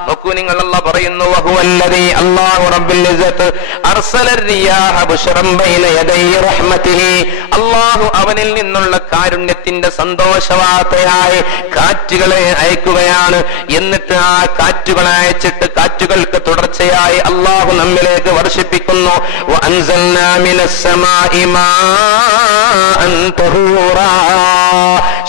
നോക്കൂ നിങ്ങൾ, അല്ലാഹു പറയുന്നു വഹുവല്ലദീ, അല്ലാഹു റബ്ബുൽ ഇസ്സത്ത് അർസലൽ റിയാഹ ബുശ്റൻ ബൈന യദൈ റഹ്മതിഹി. അല്ലാഹു അവനിൽ നിന്നുള്ള കാരുണ്യത്തിന്റെ സന്തോഷവാർത്തയായി കാറ്റുകളെ അയക്കുകയാണ്. എന്നിട്ട് ആ കാറ്റുകളെ അയച്ചിട്ട് കാറ്റുകൾക്ക് തുടർച്ചയായി അല്ലാഹു നമ്മിലേക്ക് വർഷിപ്പിക്കുന്നു. വഅൻസൽനാ മിനസ് സമാഇ മാഅൻ തഹൂറാ.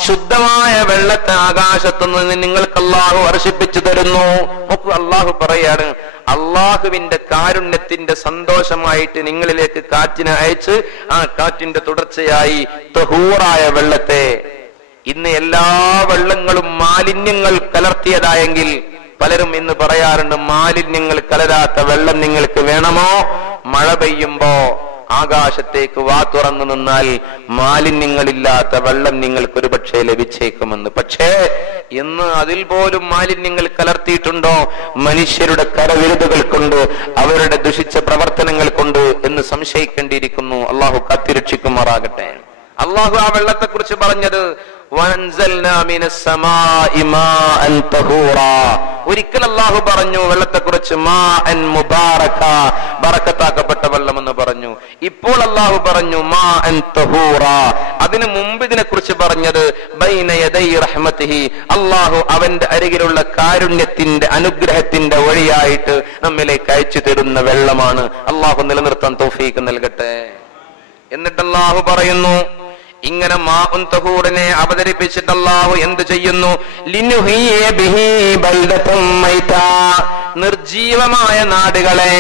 ശുദ്ധമായ വെള്ളത്തെ ആകാശത്തു നിന്ന് നിങ്ങൾക്ക് അല്ലാഹു വർഷിപ്പിച്ചു തരുന്നു. നോക്കൂ, അല്ലാഹു പറയാണ് അല്ലാഹുവിന്റെ കാരുണ്യത്തിന്റെ സന്തോഷമായിട്ട് നിങ്ങളിലേക്ക് കാറ്റിനെ അയച്ച് ആ കാറ്റിന്റെ തുടർച്ചയായി തഹൂറായ വെള്ളത്തെ. ഇന്ന് എല്ലാ വെള്ളങ്ങളും മാലിന്യങ്ങൾ കലർത്തിയതായെങ്കിൽ പലരും ഇന്ന് പറയാറുണ്ട് മാലിന്യങ്ങൾ കലരാത്ത വെള്ളം നിങ്ങൾക്ക് വേണമോ? മഴ പെയ്യുമ്പോ ആകാശത്തേക്ക് വാ തുറന്നു നിന്നാൽ മാലിന്യങ്ങളില്ലാത്ത വെള്ളം നിങ്ങൾക്ക് ഒരുപക്ഷെ ലഭിച്ചേക്കുമെന്ന്. പക്ഷേ ഇന്ന് അതിൽ പോലും മാലിന്യങ്ങൾ കലർത്തിയിട്ടുണ്ടോ? മനുഷ്യരുടെ കരവിരുതുകൾ കൊണ്ട്, അവരുടെ ദുഷിച്ച പ്രവർത്തനങ്ങൾ കൊണ്ട് എന്ന് സംശയിക്കേണ്ടിയിരിക്കുന്നു. അല്ലാഹു കാത്തിരക്ഷിക്കുമാറാകട്ടെ. അല്ലാഹു ആ വെള്ളത്തെ കുറിച്ച് പറഞ്ഞത് വഅൻസൽനാ മിനസ് സമാഇ മാഅൻ തഹൂറാ. ഒരിക്കൽ അല്ലാഹു പറഞ്ഞു വെള്ളത്തെ കുറിച്ച് മാഅൻ മുബാറക, ബറക്കത്താക്കപ്പെട്ട വെള്ളം എന്ന് പറഞ്ഞു. ഇപ്പോൾ അല്ലാഹു പറഞ്ഞു മാഅൻ തഹൂറാ. അതിനു മുമ്പ് ഇതിനെ കുറിച്ച് പറഞ്ഞത് ബൈന യദൈ റഹ്മതിഹി, അല്ലാഹു അവന്റെ അരികിലുള്ള കാരുണ്യത്തിന്റെ അനുഗ്രഹത്തിന്റെ വഴിയായിട്ട് നമ്മിലേക്ക് അയച്ചു തരുന്ന വെള്ളമാണ്. അല്ലാഹു നിലനിർത്താൻ തൗഫീഖ് നൽകട്ടെ. എന്നിട്ട് അല്ലാഹു പറയുന്നു ഇങ്ങനെ മാഉൻ തഹൂറിനെ അവതരിപ്പിച്ചിട്ട് അല്ലാഹു എന്ത് ചെയ്യുന്നു? ലിനുഹിയ ബിഹി ബൽദതൻ മൈതാ. നിർജീവമായ നാടുകളെ,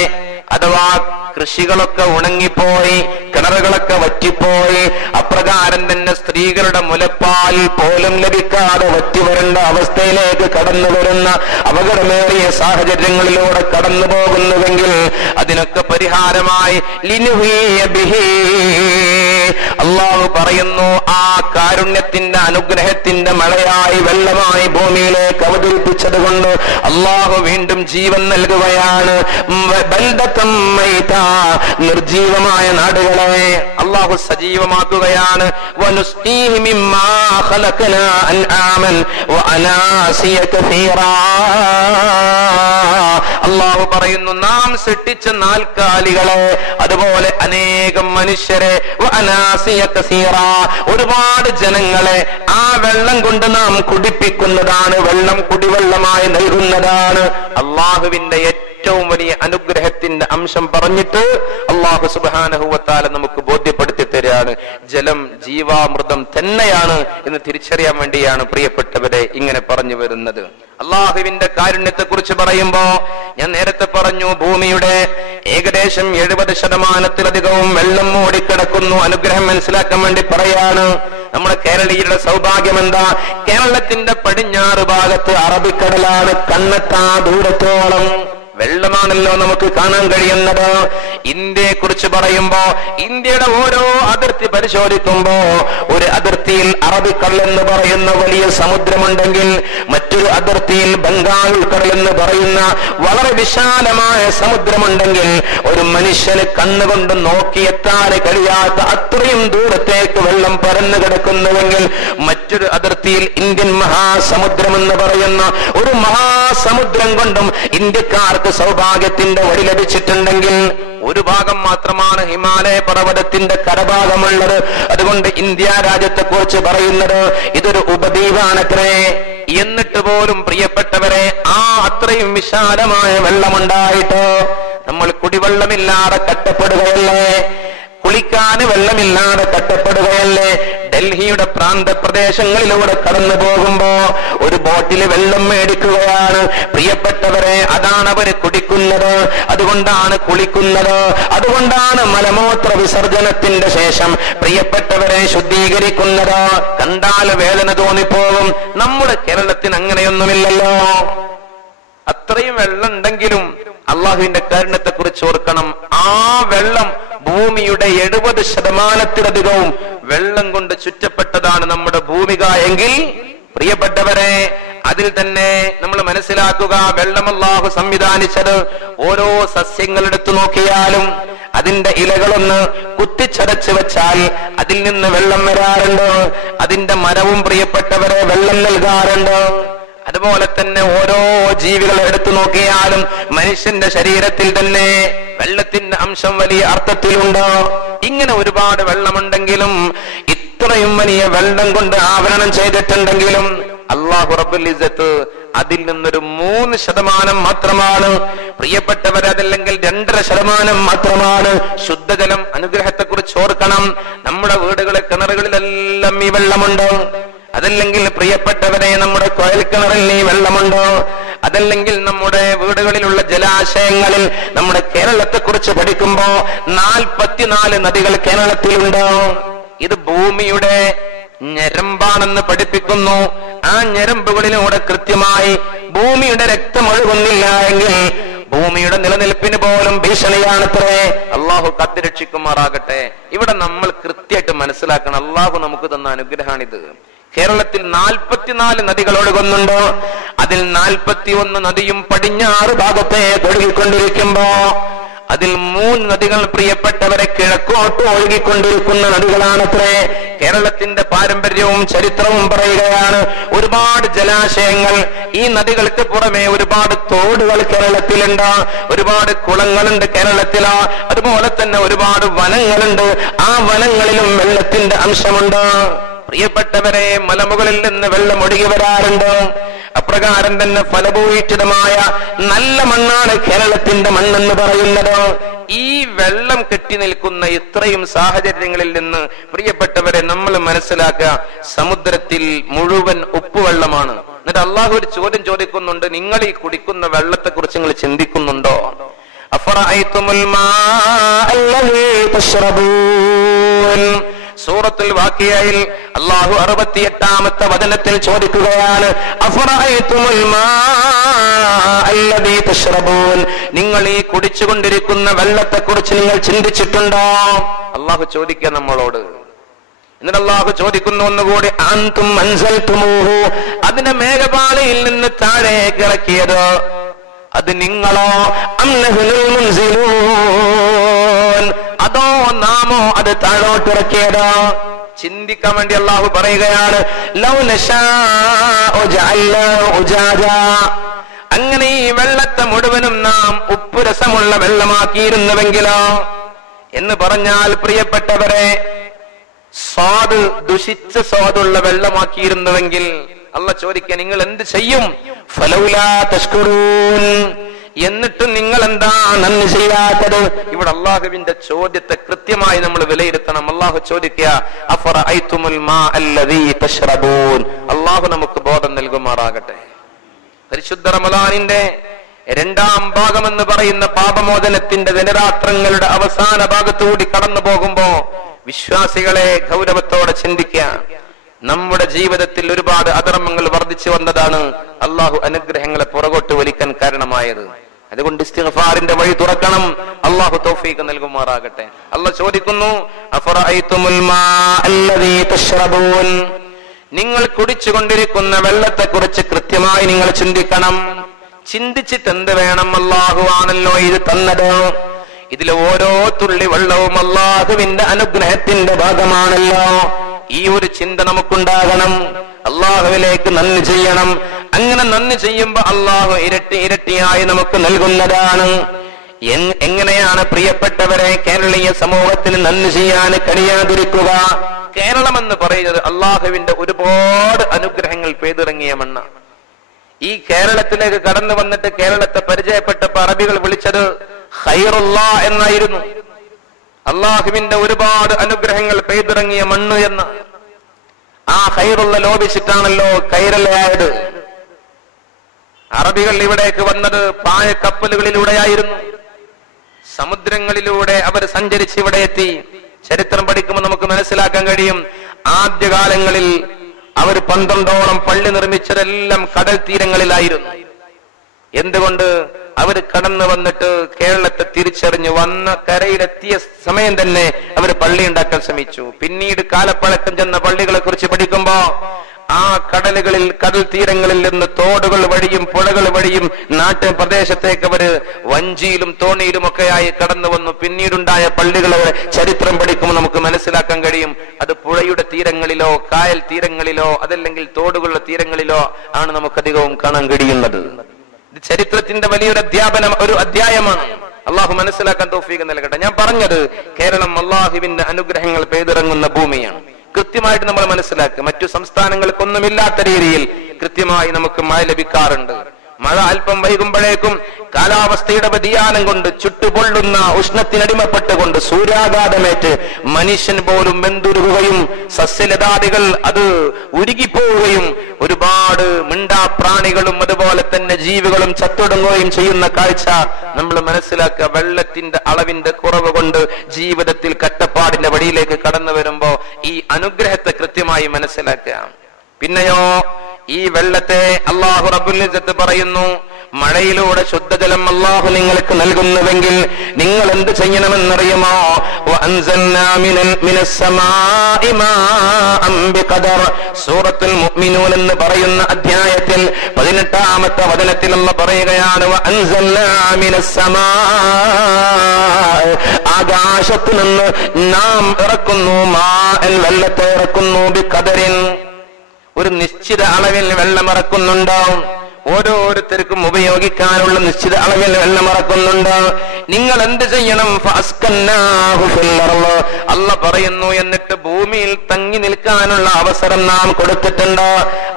അഥവാ കൃഷികളൊക്കെ ഉണങ്ങിപ്പോയി, കിണറുകളൊക്കെ വറ്റിപ്പോയി, അപ്രകാരം തന്നെ സ്ത്രീകളുടെ മുലപ്പാൽ പോലും ലഭിക്കാതെ വറ്റിവരേണ്ട അവസ്ഥയിലേക്ക് കടന്നു വരുന്ന അപകടമേറിയ സാഹചര്യങ്ങളിലൂടെ കടന്നു പോകുന്നുവെങ്കിൽ അതിനൊക്കെ പരിഹാരമായി ലിനുഹിയ ബിഹി, അല്ലാഹു പറയുന്നു ആ കാരുണ്യത്തിന്റെ അനുഗ്രഹത്തിന്റെ മഴയായി വെള്ളമായി ഭൂമിയിലേക്ക് അവതരിപ്പിച്ചത് കൊണ്ട് അല്ലാഹു വീണ്ടും ജീവൻ നൽകുകയാണ്. ബൽദതൻ മൈതാ, നിർജീവമായ നാടുകളെ അല്ലാഹു സജീവമാക്കുകയാണ്. വനുസ്ഖീഹി മിമ്മാ ഖലഖനാ അൻആമൻ വഅനാസിയ കസീറാ. അല്ലാഹു പറയുന്നു നാം സൃഷ്ടിച്ച നാൽക്കാലികളെ, അതുപോലെ അനേകം മനുഷ്യരെ, വഅനാസിയ കസീറാ, ഒരുപാട് ജനങ്ങളെ ആ വെള്ളം കൊണ്ട് നാം കുടിപ്പിക്കുന്നതാണ്. വെള്ളം കുടിവെള്ളമായി നൽകുന്നതാണ്. അല്ലാഹുവിന്റെ ഏറ്റവും വലിയ അനുഗ്രഹത്തിന്റെ അംശം പറഞ്ഞിട്ട് അല്ലാഹു സുബ്ഹാനഹു വ തആല നമുക്ക് ബോധ്യപ്പെടുത്തി തരാണ് ജലം ജീവാമൃതം തന്നെയാണ് എന്ന് തിരിച്ചറിയാൻ വേണ്ടിയാണ് പ്രിയപ്പെട്ടവരെ ഇങ്ങനെ പറഞ്ഞു വരുന്നത്. അല്ലാഹുവിന്റെ കാരുണ്യത്തെ കുറിച്ച് പറയുമ്പോ ഞാൻ നേരത്തെ പറഞ്ഞു ഭൂമിയുടെ ഏകദേശം 70% വെള്ളം മൂടിക്കിടക്കുന്നു. അനുഗ്രഹം മനസ്സിലാക്കാൻ വേണ്ടി പറയാണ്. നമ്മുടെ കേരളീയരുടെ സൗഭാഗ്യം എന്താ? കേരളത്തിന്റെ പടിഞ്ഞാറ് ഭാഗത്ത് അറബിക്കടലാണ്. കണ്ണെത്താ ദൂരത്തോളം വെള്ളമാണല്ലോ നമുക്ക് കാണാൻ കഴിയുന്നത്. ഇന്ത്യയെ കുറിച്ച് പറയുമ്പോ ഇന്ത്യയുടെ ഓരോ അതിർത്തി പരിശോധിക്കുമ്പോ ഒരു അതിർത്തിയിൽ അറബിക്കടൽ എന്ന് പറയുന്ന വലിയ സമുദ്രമുണ്ടെങ്കിൽ മറ്റൊരു അതിർത്തിയിൽ ബംഗാൾ ഉൾക്കടൽ എന്ന് പറയുന്ന വളരെ വിശാലമായ സമുദ്രമുണ്ടെങ്കിൽ ഒരു മനുഷ്യന് കണ്ണുകൊണ്ട് നോക്കിയെത്താൻ കഴിയാത്ത അത്രയും ദൂരത്തേക്ക് വെള്ളം പരന്നു കിടക്കുന്നുവെങ്കിൽ മറ്റൊരു അതിർത്തിയിൽ ഇന്ത്യൻ മഹാസമുദ്രം എന്ന് പറയുന്ന ഒരു മഹാസമുദ്രം കൊണ്ടും ഇന്ത്യക്കാർക്ക് സൗഭാഗ്യത്തിന്റെ വഴി ലഭിച്ചിട്ടുണ്ടെങ്കിൽ ഒരു ഭാഗം മാത്രമാണ് ഹിമാലയ പർവ്വതത്തിന്റെ കരഭാഗമുള്ളത്. അതുകൊണ്ട് ഇന്ത്യ രാജ്യത്തെ കുറിച്ച് പറയുന്നു പറയുന്നത് ഇതൊരു ഉപദ്വീപാണത്രേ. എന്നിട്ട് പോലും പ്രിയപ്പെട്ടവരെ, ആ അത്രയും വിശാലമായ വെള്ളമുണ്ടായിട്ട് നമ്മൾ കുടിവെള്ളമില്ലാതെ കഷ്ടപ്പെടുകയല്ലേ, കുളിക്കാൻ വെള്ളമില്ലാതെ കഷ്ടപ്പെടുകയല്ലേ? ഡൽഹിയുടെ പ്രാന്തപ്രദേശങ്ങളിലൂടെ കടന്നു പോകുമ്പോ ഒരു ബോട്ടിൽ വെള്ളം മേടിക്കുകയാണ് പ്രിയപ്പെട്ടവരെ. അതാണ് അവര് കുടിക്കുന്നത്, അതുകൊണ്ടാണ് കുളിക്കുന്നത്, അതുകൊണ്ടാണ് മലമൂത്ര വിസർജനത്തിന്റെ ശേഷം പ്രിയപ്പെട്ടവരെ ശുദ്ധീകരിക്കുന്നത്. കണ്ടാൽ വേദന തോന്നിപ്പോകും. നമ്മുടെ കേരളത്തിന് അങ്ങനെയൊന്നുമില്ലല്ലോ. അത്രയും വെള്ളം ഉണ്ടെങ്കിലും അള്ളാഹുവിന്റെ കാരുണ്യത്തെ കുറിച്ച് ഓർക്കണം. ആ വെള്ളം ഭൂമിയുടെ 70% വെള്ളം കൊണ്ട് ചുറ്റപ്പെട്ടതാണ് നമ്മുടെ ഭൂമിക എങ്കിൽ പ്രിയപ്പെട്ടവരെ, അതിൽ തന്നെ നമ്മൾ മനസ്സിലാക്കുക, വെള്ളം അല്ലാഹു സംവിധാനിച്ചത് ഓരോ സസ്യങ്ങൾ എടുത്തു നോക്കിയാലും അതിന്റെ ഇലകളൊന്ന് കുത്തിച്ചതച്ച് വെച്ചാൽ അതിൽ നിന്ന് വെള്ളം വരാറുണ്ട്. അതിന്റെ മരവും പ്രിയപ്പെട്ടവരെ വെള്ളം നൽകാറുണ്ട്. അതുപോലെ തന്നെ ഓരോ ജീവികൾ എടുത്തു നോക്കിയാലും മനുഷ്യന്റെ ശരീരത്തിൽ തന്നെ വെള്ളത്തിന്റെ അംശം വലിയ അർത്ഥത്തിലുണ്ട്. ഇങ്ങനെ ഒരുപാട് വെള്ളമുണ്ടെങ്കിലും, ഇത്രയും വലിയ വെള്ളം കൊണ്ട് ആവരണം ചെയ്തിട്ടുണ്ടെങ്കിലും അല്ലാഹു റബ്ബുൽ ഇസ്സത്ത് അതിൽ നിന്നൊരു 3% മാത്രമാണ് പ്രിയപ്പെട്ടവർ, അതല്ലെങ്കിൽ 2.5% മാത്രമാണ് ശുദ്ധജലം. അനുഗ്രഹത്തെ കുറിച്ച് ഓർക്കണം. നമ്മുടെ വീടുകളിലെ കിണറുകളിലെല്ലാം ഈ വെള്ളമുണ്ട്. അതല്ലെങ്കിൽ പ്രിയപ്പെട്ടവരെ, നമ്മുടെ കുഴൽ കിണറിൽ ഈ വെള്ളമുണ്ടോ? അതല്ലെങ്കിൽ നമ്മുടെ വീടുകളിലുള്ള ജലാശയങ്ങളിൽ നമ്മുടെ കേരളത്തെ കുറിച്ച് പഠിക്കുമ്പോ 44 നദികൾ കേരളത്തിലുണ്ടോ? ഇത് ഭൂമിയുടെ ഞരമ്പാണെന്ന് പഠിപ്പിക്കുന്നു. ആ ഞരമ്പുകളിലൂടെ കൃത്യമായി ഭൂമിയുടെ രക്തം ഒഴുകുന്നില്ല എങ്കിൽ ഭൂമിയുടെ നിലനിൽപ്പിന് പോലും ഭീഷണിയാണത്രേ. അള്ളാഹു കാത്തുരക്ഷിക്കുമാറാകട്ടെ. ഇവിടെ നമ്മൾ കൃത്യമായിട്ട് മനസ്സിലാക്കണം, അള്ളാഹു നമുക്ക് തന്ന അനുഗ്രഹമാണിത്. കേരളത്തിൽ 44 നദികൾ ഒഴുകുന്നുണ്ട്. അതിൽ 41 നദിയും പടിഞ്ഞാറ് ഭാഗത്തെ ഒഴുകിക്കൊണ്ടിരിക്കുമ്പോ അതിൽ 3 നദികൾ പ്രിയപ്പെട്ടവരെ കിഴക്കോട്ട് ഒഴുകിക്കൊണ്ടിരിക്കുന്ന നദികളാണത്രേ. കേരളത്തിന്റെ പാരമ്പര്യവും ചരിത്രവും പറയുകയാണ്. ഒരുപാട് ജലാശയങ്ങൾ, ഈ നദികൾക്ക് പുറമെ ഒരുപാട് തോടുകൾ കേരളത്തിലുണ്ട്, ഒരുപാട് കുളങ്ങളുണ്ട് കേരളത്തില്. അതുപോലെ തന്നെ ഒരുപാട് വനങ്ങളുണ്ട്. ആ വനങ്ങളിലും വെള്ളത്തിന്റെ അംശമുണ്ട്. പ്രിയപ്പെട്ടവരെ, മലമുകളിൽ നിന്ന് വെള്ളം ഒഴുകി വരാറുണ്ട്. അപ്രകാരം തന്നെ ഫലഭൂയിഷ്ഠിതമായ നല്ല മണ്ണാണ് കേരളത്തിന്റെ മണ്ണെന്ന് പറയുന്നത്. ഈ വെള്ളം കെട്ടി നിൽക്കുന്ന ഇത്രയും സാഹചര്യങ്ങളിൽ നിന്ന് പ്രിയപ്പെട്ടവരെ നമ്മൾ മനസ്സിലാക്കുക, സമുദ്രത്തിൽ മുഴുവൻ ഉപ്പുവെള്ളമാണ്. എന്നിട്ട് അള്ളാഹു ഒരു ചോദ്യം ചോദിക്കുന്നുണ്ട്, നിങ്ങൾ ഈ കുടിക്കുന്ന വെള്ളത്തെ കുറിച്ച് നിങ്ങൾ ചിന്തിക്കുന്നുണ്ടോ? അഫറഅയ്തുമുൽ മാഅ അല്ലദീ തശ്റബൂൻ. സൂറത്തുൽ വാഖിയയിൽ അല്ലാഹു 68ാമത്തെ വചനത്തിൽ ചോദിക്കുകയാണ്, അഫറഅയ്തുമുൽ മാഅ അല്ലദീ തശ്റബൂൻ. നിങ്ങൾ ഈ കുടിച്ചുകൊണ്ടിരിക്കുന്ന വെള്ളത്തെ കുറിച്ച് നിങ്ങൾ ചിന്തിച്ചിട്ടുണ്ടോ? അല്ലാഹു ചോദിക്കുക നമ്മളോട്. എന്നിട്ട് അല്ലാഹു ചോദിക്കുന്നു ഒന്നുകൂടി, അൻതും അൻസൽതുമൂഹു. അതിന്റെ മേഘപാളിയിൽ നിന്ന് താഴേക്ക് ഇറക്കിയത് അത് നിങ്ങളോ? അം നഹ്നുൽ മുൻസിലൂൻ. അതോ നാമോ അത് താഴോട്ടിറക്കിയതോ? ചിന്തിക്കാൻ വേണ്ടി അല്ലാഹു പറയുകയാണ്, ലൗ നശാഉ ജഅൽനാഹു ഉജാജാ. അങ്ങനെ ഈ വെള്ളത്തെ മുഴുവനും നാം ഉപ്പുരസമുള്ള വെള്ളമാക്കിയിരുന്നുവെങ്കിലോ എന്ന് പറഞ്ഞാൽ പ്രിയപ്പെട്ടവരെ, സ്വാദ് ദുഷിച്ച സ്വാദുള്ള വെള്ളമാക്കിയിരുന്നുവെങ്കിൽ അല്ലാഹു ചോദിക്കുക, നിങ്ങൾ എന്ത് ചെയ്യും? ഫലൗലാ തഷ്കുറൂൻ. എന്നിട്ട് നിങ്ങൾ എന്താ നന്ദി ചെയ്യാത്തത്? ഇവിടെ അള്ളാഹുവിന്റെ ചോദ്യത്തെ കൃത്യമായി നമ്മൾ വിലയിരുത്തണം. അള്ളാഹു ചോദിക്കുക, അഫറഅയ്തുമുൽ മാഅ അല്ലദീ തശ്റബൂൻ. അള്ളാഹു നമുക്ക് ബോധം നൽകുമാറാകട്ടെ. പരിശുദ്ധ റമളാനിന്റെ 2ാം ഭാഗം എന്ന് പറയുന്ന പാപമോചനത്തിന്റെ ദിനരാത്രങ്ങളുടെ അവസാന ഭാഗത്തുകൂടി കടന്നു പോകുമ്പോ വിശ്വാസികളെ ഗൗരവത്തോടെ ചിന്തിക്കുക. നമ്മുടെ ജീവിതത്തിൽ ഒരുപാട് അധർമ്മങ്ങൾ വർദ്ധിച്ചു വന്നതാണ് അള്ളാഹു അനുഗ്രഹങ്ങളെ പുറകോട്ട് വലിക്കാൻ കാരണമായത്. അതുകൊണ്ട് ഇസ്തിഗ്ഫാറിന്റെ വഴി തുറക്കണം. അള്ളാഹു തൗഫീഖ് നൽകുമാറാകട്ടെ. അള്ളാഹു ചോദിക്കുന്നു, അഫറഅയ്തുമുൽ മാഅ അല്ലദീ തശ്റബൂൻ. നിങ്ങൾ കുടിച്ചുകൊണ്ടിരിക്കുന്ന വെള്ളത്തെ കുറിച്ച് കൃത്യമായി നിങ്ങൾ ചിന്തിക്കണം. ചിന്തിച്ചിട്ട് എന്ത് വേണം? അള്ളാഹു ആണല്ലോ ഇത് തന്നത്. ഇതിലെ ഓരോ തുള്ളി വെള്ളവും അള്ളാഹുവിന്റെ അനുഗ്രഹത്തിന്റെ ഭാഗമാണല്ലോ. ഈ ഒരു ചിന്ത നമുക്കുണ്ടാകണം. അള്ളാഹുവിലേക്ക് നന്ദി ചെയ്യണം. അങ്ങനെ നന്ദി ചെയ്യുമ്പോ അള്ളാഹു ഇരട്ടി ഇരട്ടിയായി നമുക്ക് നൽകുന്നതാണ്. എങ്ങനെയാണ് പ്രിയപ്പെട്ടവരെ കേരളീയ സമൂഹത്തിന് നന്ദി ചെയ്യാൻ കഴിയാതിരിക്കുക? കേരളം എന്ന് പറയുന്നത് അള്ളാഹുവിന്റെ ഒരുപാട് അനുഗ്രഹങ്ങൾ പെയ്തിറങ്ങിയ മണ്ണാണ്. ഈ കേരളത്തിലേക്ക് കടന്നു വന്നിട്ട് കേരളത്തെ പരിചയപ്പെട്ടപ്പോൾ അറബികൾ വിളിച്ചത് ഖൈറുല്ലാ എന്നായിരുന്നു. അള്ളാഹുവിന്റെ ഒരുപാട് അനുഗ്രഹങ്ങൾ പെയ്തിറങ്ങിയ മണ്ണ് എന്ന്. ആ ഖൈറുള്ള ലോപിച്ചിട്ടാണല്ലോ കൈരളയായത്. അറബികൾ ഇവിടേക്ക് വന്നത് പായ കപ്പലുകളിലൂടെയായിരുന്നു. സമുദ്രങ്ങളിലൂടെ അവർ സഞ്ചരിച്ച് ഇവിടെ എത്തി. ചരിത്രം പഠിക്കുമ്പോൾ നമുക്ക് മനസ്സിലാക്കാൻ കഴിയും, ആദ്യകാലങ്ങളിൽ അവർ 12ഓളം പള്ളി നിർമ്മിച്ചതെല്ലാം കടൽ തീരങ്ങളിലായിരുന്നു. എന്തുകൊണ്ട്? അവർ കടന്നു വന്നിട്ട് കേരളത്തെ തിരിച്ചറിഞ്ഞു വന്ന കരയിലെത്തിയ സമയം തന്നെ അവർ പള്ളി ഉണ്ടാക്കാൻ ശ്രമിച്ചു. പിന്നീട് കാലപ്പഴക്കം ചെന്ന പള്ളികളെ കുറിച്ച് പഠിക്കുമ്പോ ആ കടൽ തീരങ്ങളിൽ നിന്ന് തോടുകൾ വഴിയും പുഴകൾ വഴിയും നാട്ടിൻ പ്രദേശത്തേക്ക് അവര് വഞ്ചിയിലും തോണിയിലും ഒക്കെയായി കടന്നു വന്നു. പിന്നീടുണ്ടായ പള്ളികളെ ചരിത്രം പഠിക്കുമ്പോൾ നമുക്ക് മനസ്സിലാക്കാൻ കഴിയും, അത് പുഴയുടെ തീരങ്ങളിലോ കായൽ തീരങ്ങളിലോ അതല്ലെങ്കിൽ തോടുകളുടെ തീരങ്ങളിലോ ആണ് നമുക്കധികവും കാണാൻ കഴിയുന്നത്. ഇത് ചരിത്രത്തിന്റെ വലിയൊരു അധ്യായമാണ്. അള്ളാഹു മനസ്സിലാക്കാൻ തൗഫീഖ് നൽകട്ടെ. ഞാൻ പറഞ്ഞത് കേരളം അള്ളാഹുവിന്റെ അനുഗ്രഹങ്ങൾ പെയ്തിറങ്ങുന്ന ഭൂമിയാണ്. കൃത്യമായിട്ട് നമ്മൾ മനസ്സിലാക്കുക. മറ്റു സംസ്ഥാനങ്ങൾക്കൊന്നുമില്ലാത്ത രീതിയിൽ കൃത്യമായി നമുക്ക് മഴ ലഭിക്കാറുണ്ട്. മഴ അല്പം വൈകുമ്പോഴേക്കും കാലാവസ്ഥയുടെ വ്യതിയാനം കൊണ്ട് ചുട്ടുപൊള്ളുന്ന ഉഷ്ണത്തിനടിമപ്പെട്ടുകൊണ്ട് സൂര്യാഘാതമേറ്റ് മനുഷ്യൻ പോലും വെന്തുരുകുകയും സസ്യലതാദികൾ അത് ഉരുകിപ്പോവുകയും ഒരുപാട് മിണ്ടാപ്രാണികളും അതുപോലെ തന്നെ ജീവികളും ചത്തൊടുങ്ങുകയും ചെയ്യുന്ന കാഴ്ച നമ്മൾ മനസ്സിലാക്കുക. വെള്ളത്തിന്റെ അളവിന്റെ കുറവ് കൊണ്ട് ജീവിതത്തിൽ കട്ടപ്പാടിന്റെ വഴിയിലേക്ക് കടന്നു വരുമ്പോ ഈ അനുഗ്രഹത്തെ കൃത്യമായി മനസ്സിലാക്കുക. പിന്നെയോ ഈ വെള്ളത്തെ അല്ലാഹു റബ്ബുൽ ഇസ്സത്ത് പറയുന്നു, മഴയിലൂടെ ശുദ്ധജലം അല്ലാഹു നിങ്ങൾക്ക് നൽകുന്നുവെങ്കിൽ നിങ്ങൾ എന്ത് ചെയ്യണമെന്നറിയുമോ? വഅൻസൽനാ മിനസ് സമാഇ മാഅൻ ബിഖദർ. സൂറത്തുൽ മുഅ്മിനൂൻ എന്ന് പറയുന്ന അധ്യായത്തിൽ 18ാമത്തെ വചനത്തിൽ അല്ലാഹു പറയുകയാണ്, വഅൻസൽനാ മിനസ് സമാഇ, ആകാശത്തു നിന്ന് നാം ഇറക്കുന്നു, മാഅൻ വെള്ളത്തെ ഇറക്കുന്നു, ബിഖദറിൻ ഒരു നിശ്ചിത അളവിൽ വെള്ളം ഇറക്കുന്നുണ്ടാവും. ഓരോരുത്തർക്കും ഉപയോഗിക്കാനുള്ള നിശ്ചിത അളവിൽ വെള്ളം ഇറക്കുന്നുണ്ട്. നിങ്ങൾ എന്ത് ചെയ്യണം? അല്ലാഹു പറയുന്നു, എന്നിട്ട് ഭൂമിയിൽ തങ്ങി നിൽക്കാനുള്ള അവസരം നാം കൊടുത്തിട്ടുണ്ട്.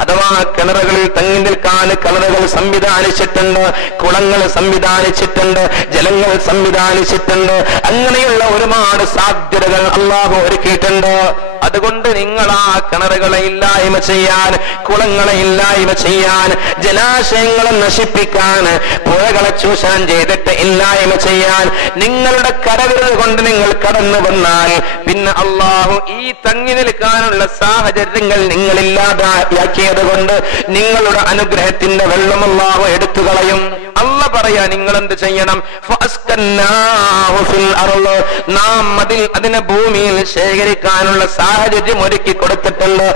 അഥവാ കിണറുകളിൽ തങ്ങി നിൽക്കാൻ കിണറുകൾ സംവിധാനിച്ചിട്ടുണ്ട്, കുളങ്ങൾ സംവിധാനിച്ചിട്ടുണ്ട്, ജലങ്ങൾ സംവിധാനിച്ചിട്ടുണ്ട്. അങ്ങനെയുള്ള ഒരുപാട് സാധ്യതകൾ അല്ലാഹു ഒരുക്കിയിട്ടുണ്ട്. അതുകൊണ്ട് നിങ്ങൾ ആ കിണറുകളെ ഇല്ലായ്മ ചെയ്യാൻ, കുളങ്ങളെ ഇല്ലായ്മ ചെയ്യാൻ, ജലാശയങ്ങളെ നശിപ്പിക്കാൻ, പുഴകളെ ചൂഷണം ചെയ്തിട്ട് ഇല്ലായ്മ ചെയ്യാൻ നിങ്ങളുടെ കരവിരൽ കൊണ്ട് നിങ്ങൾ കടന്നു വന്നാൽ പിന്നെ അല്ലാഹു ഈ തങ്ങി നിൽക്കാനുള്ള സാഹചര്യങ്ങൾ നിങ്ങളില്ലാതാക്കിയത് കൊണ്ട് നിങ്ങളുടെ അനുഗ്രഹത്തിന്റെ വെള്ളം അല്ലാഹു എടുത്തു കളയും. അല്ലാഹു പറയാ, നിങ്ങൾ എന്ത് ചെയ്യണം? നാം അതിനെ ഭൂമിയിൽ ശേഖരിക്കാനുള്ള സാഹചര്യം ഒരുക്കി കൊടുത്തിട്ടുണ്ട്.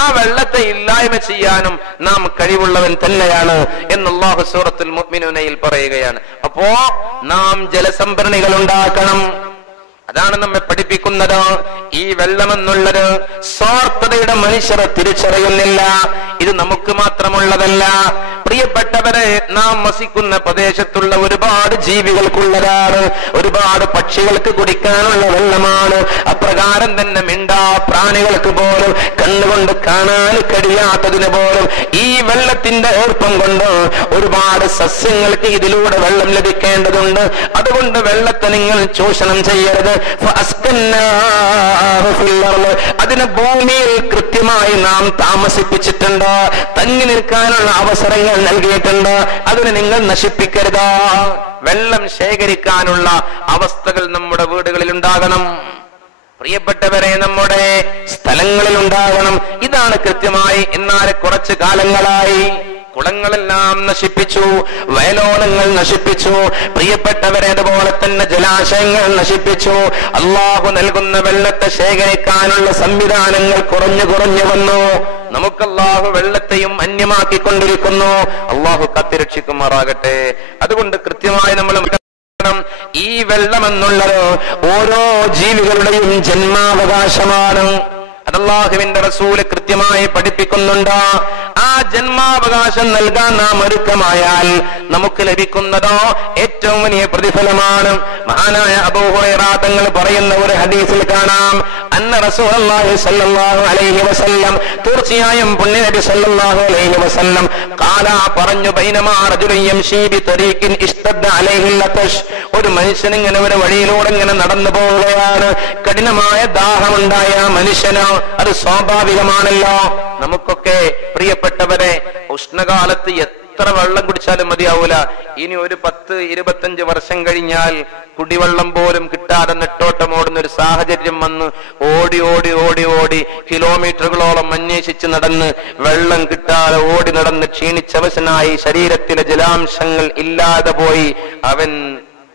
ആ വെള്ളത്തെ ഇല്ലായ്മ ചെയ്യാനും നാം കഴിവുള്ളവൻ തന്നെയാണ് എന്ന് അല്ലാഹു സൂറത്തുൽ മുഅ്മിനൂനയിൽ പറയുകയാണ്. അപ്പോ നാം ജലസംഭരണികൾ ഉണ്ടാക്കണം. അതാണ് നമ്മെ പഠിപ്പിക്കുന്നത്. ഈ വെള്ളമെന്നുള്ളത് സ്വാർത്ഥതയുടെ മനുഷ്യരെ തിരിച്ചറിയുന്നില്ല. ഇത് നമുക്ക് മാത്രമുള്ളതല്ല. പ്രിയപ്പെട്ടവരെ, നാം വസിക്കുന്ന പ്രദേശത്തുള്ള ഒരുപാട് ജീവികൾക്കുള്ളതാണ്. ഒരുപാട് പക്ഷികൾക്ക് കുടിക്കാനുള്ള വെള്ളമാണ്. അപ്രകാരം തന്നെ മിണ്ടാ പ്രാണികൾക്ക് പോലും കണ്ണുകൊണ്ട് കാണാൻ കഴിയാത്തതിന് പോലും ഈ വെള്ളത്തിന്റെ ഈർപ്പം കൊണ്ട് ഒരുപാട് സസ്യങ്ങൾക്ക് ഇതിലൂടെ വെള്ളം ലഭിക്കേണ്ടതുണ്ട്. അതുകൊണ്ട് വെള്ളത്തെ നിങ്ങൾ ചൂഷണം ചെയ്യരുത്. അതിനെ ഭൂമിയിൽ കൃത്യമായി നാം താമസിപ്പിച്ചിട്ടുണ്ട്, തങ്ങി നിൽക്കാനുള്ള അവസരങ്ങൾ നൽകിയിട്ടുണ്ട്. അതിനെ നിങ്ങൾ നശിപ്പിക്കരുത്. വെള്ളം ശേഖരിക്കാനുള്ള അവസ്ഥകൾ നമ്മുടെ വീടുകളിൽ ഉണ്ടാകണം. പ്രിയപ്പെട്ടവരെ, നമ്മുടെ സ്ഥലങ്ങളിൽ ഉണ്ടാകണം. ഇതാണ് കൃത്യമായി. എന്നാൽ കുറച്ചു കാലങ്ങളായി കുളങ്ങളെല്ലാം നശിപ്പിച്ചു, വയലോലങ്ങൾ നശിപ്പിച്ചു, പ്രിയപ്പെട്ടവരെ അതുപോലെ തന്നെ ജലാശയങ്ങൾ നശിപ്പിച്ചു. അല്ലാഹു നൽകുന്ന വെള്ളത്തെ ശേഖരിക്കാനുള്ള സംവിധാനങ്ങൾ കുറഞ്ഞു വന്നു. നമുക്ക് അല്ലാഹു വെള്ളത്തെയും അന്യമാക്കിക്കൊണ്ടിരിക്കുന്നു. അല്ലാഹു കാത്തിരക്ഷിക്കുമാറാകട്ടെ. അതുകൊണ്ട് കൃത്യമായി നമ്മൾ ഈ വെള്ളമെന്നുള്ളത് ഓരോ ജീവികളുടെയും ജന്മാവകാശമാണ്. അല്ലാഹുവിന്റെ റസൂൽ കൃത്യമായി പഠിപ്പിക്കുന്നുണ്ട്. ആ ജന്മാവകാശം നൽകാൻ നാം ഒരുക്കമായാൽ നമുക്ക് ലഭിക്കുന്നതോ ഏറ്റവും വലിയ പ്രതിഫലമാണ്. മഹാനായ അബൂ ഹുറൈറ തങ്ങൾ പറയുന്ന ഒരു ഹദീസിൽ കാണാം, അന്ന റസൂലുള്ളാഹി സ്വല്ലല്ലാഹു അലൈഹി വസല്ലം, തീർച്ചയായും പുണ്യനബി സ്വല്ലല്ലാഹു അലൈഹി വസല്ലം ഖാല പറഞ്ഞു, ബൈനമാ റജുലുൻ യംശി ബിതരീഖിൻ ഇസ്തദ്ദ അലൈഹിൽ ലതശ്, ഒരു മനുഷ്യൻ ഇങ്ങനെ ഒരു വഴിയിലൂടെ ഇങ്ങനെ നടന്നു പോവുകയാണ്, കഠിനമായ ദാഹമുണ്ടായ മനുഷ്യനോ, അത് സ്വാഭാവികമാണല്ലോ. നമുക്കൊക്കെ പ്രിയപ്പെട്ടവരെ ഉഷ്ണകാലത്ത് എത്ര വെള്ളം കുടിച്ചാലും മതിയാവൂല. ഇനി ഒരു 10-25 വർഷം കഴിഞ്ഞാൽ കുടിവെള്ളം പോലും കിട്ടാതെ നെട്ടോട്ടം ഓടുന്ന ഒരു സാഹചര്യം വന്ന് ഓടി ഓടി ഓടി ഓടി കിലോമീറ്ററുകളോളം അന്വേഷിച്ച് നടന്ന് വെള്ളം കിട്ടാതെ ഓടി നടന്ന് ക്ഷീണിച്ചവശനായി ശരീരത്തിലെ ജലാംശങ്ങൾ ഇല്ലാതെ പോയി അവൻ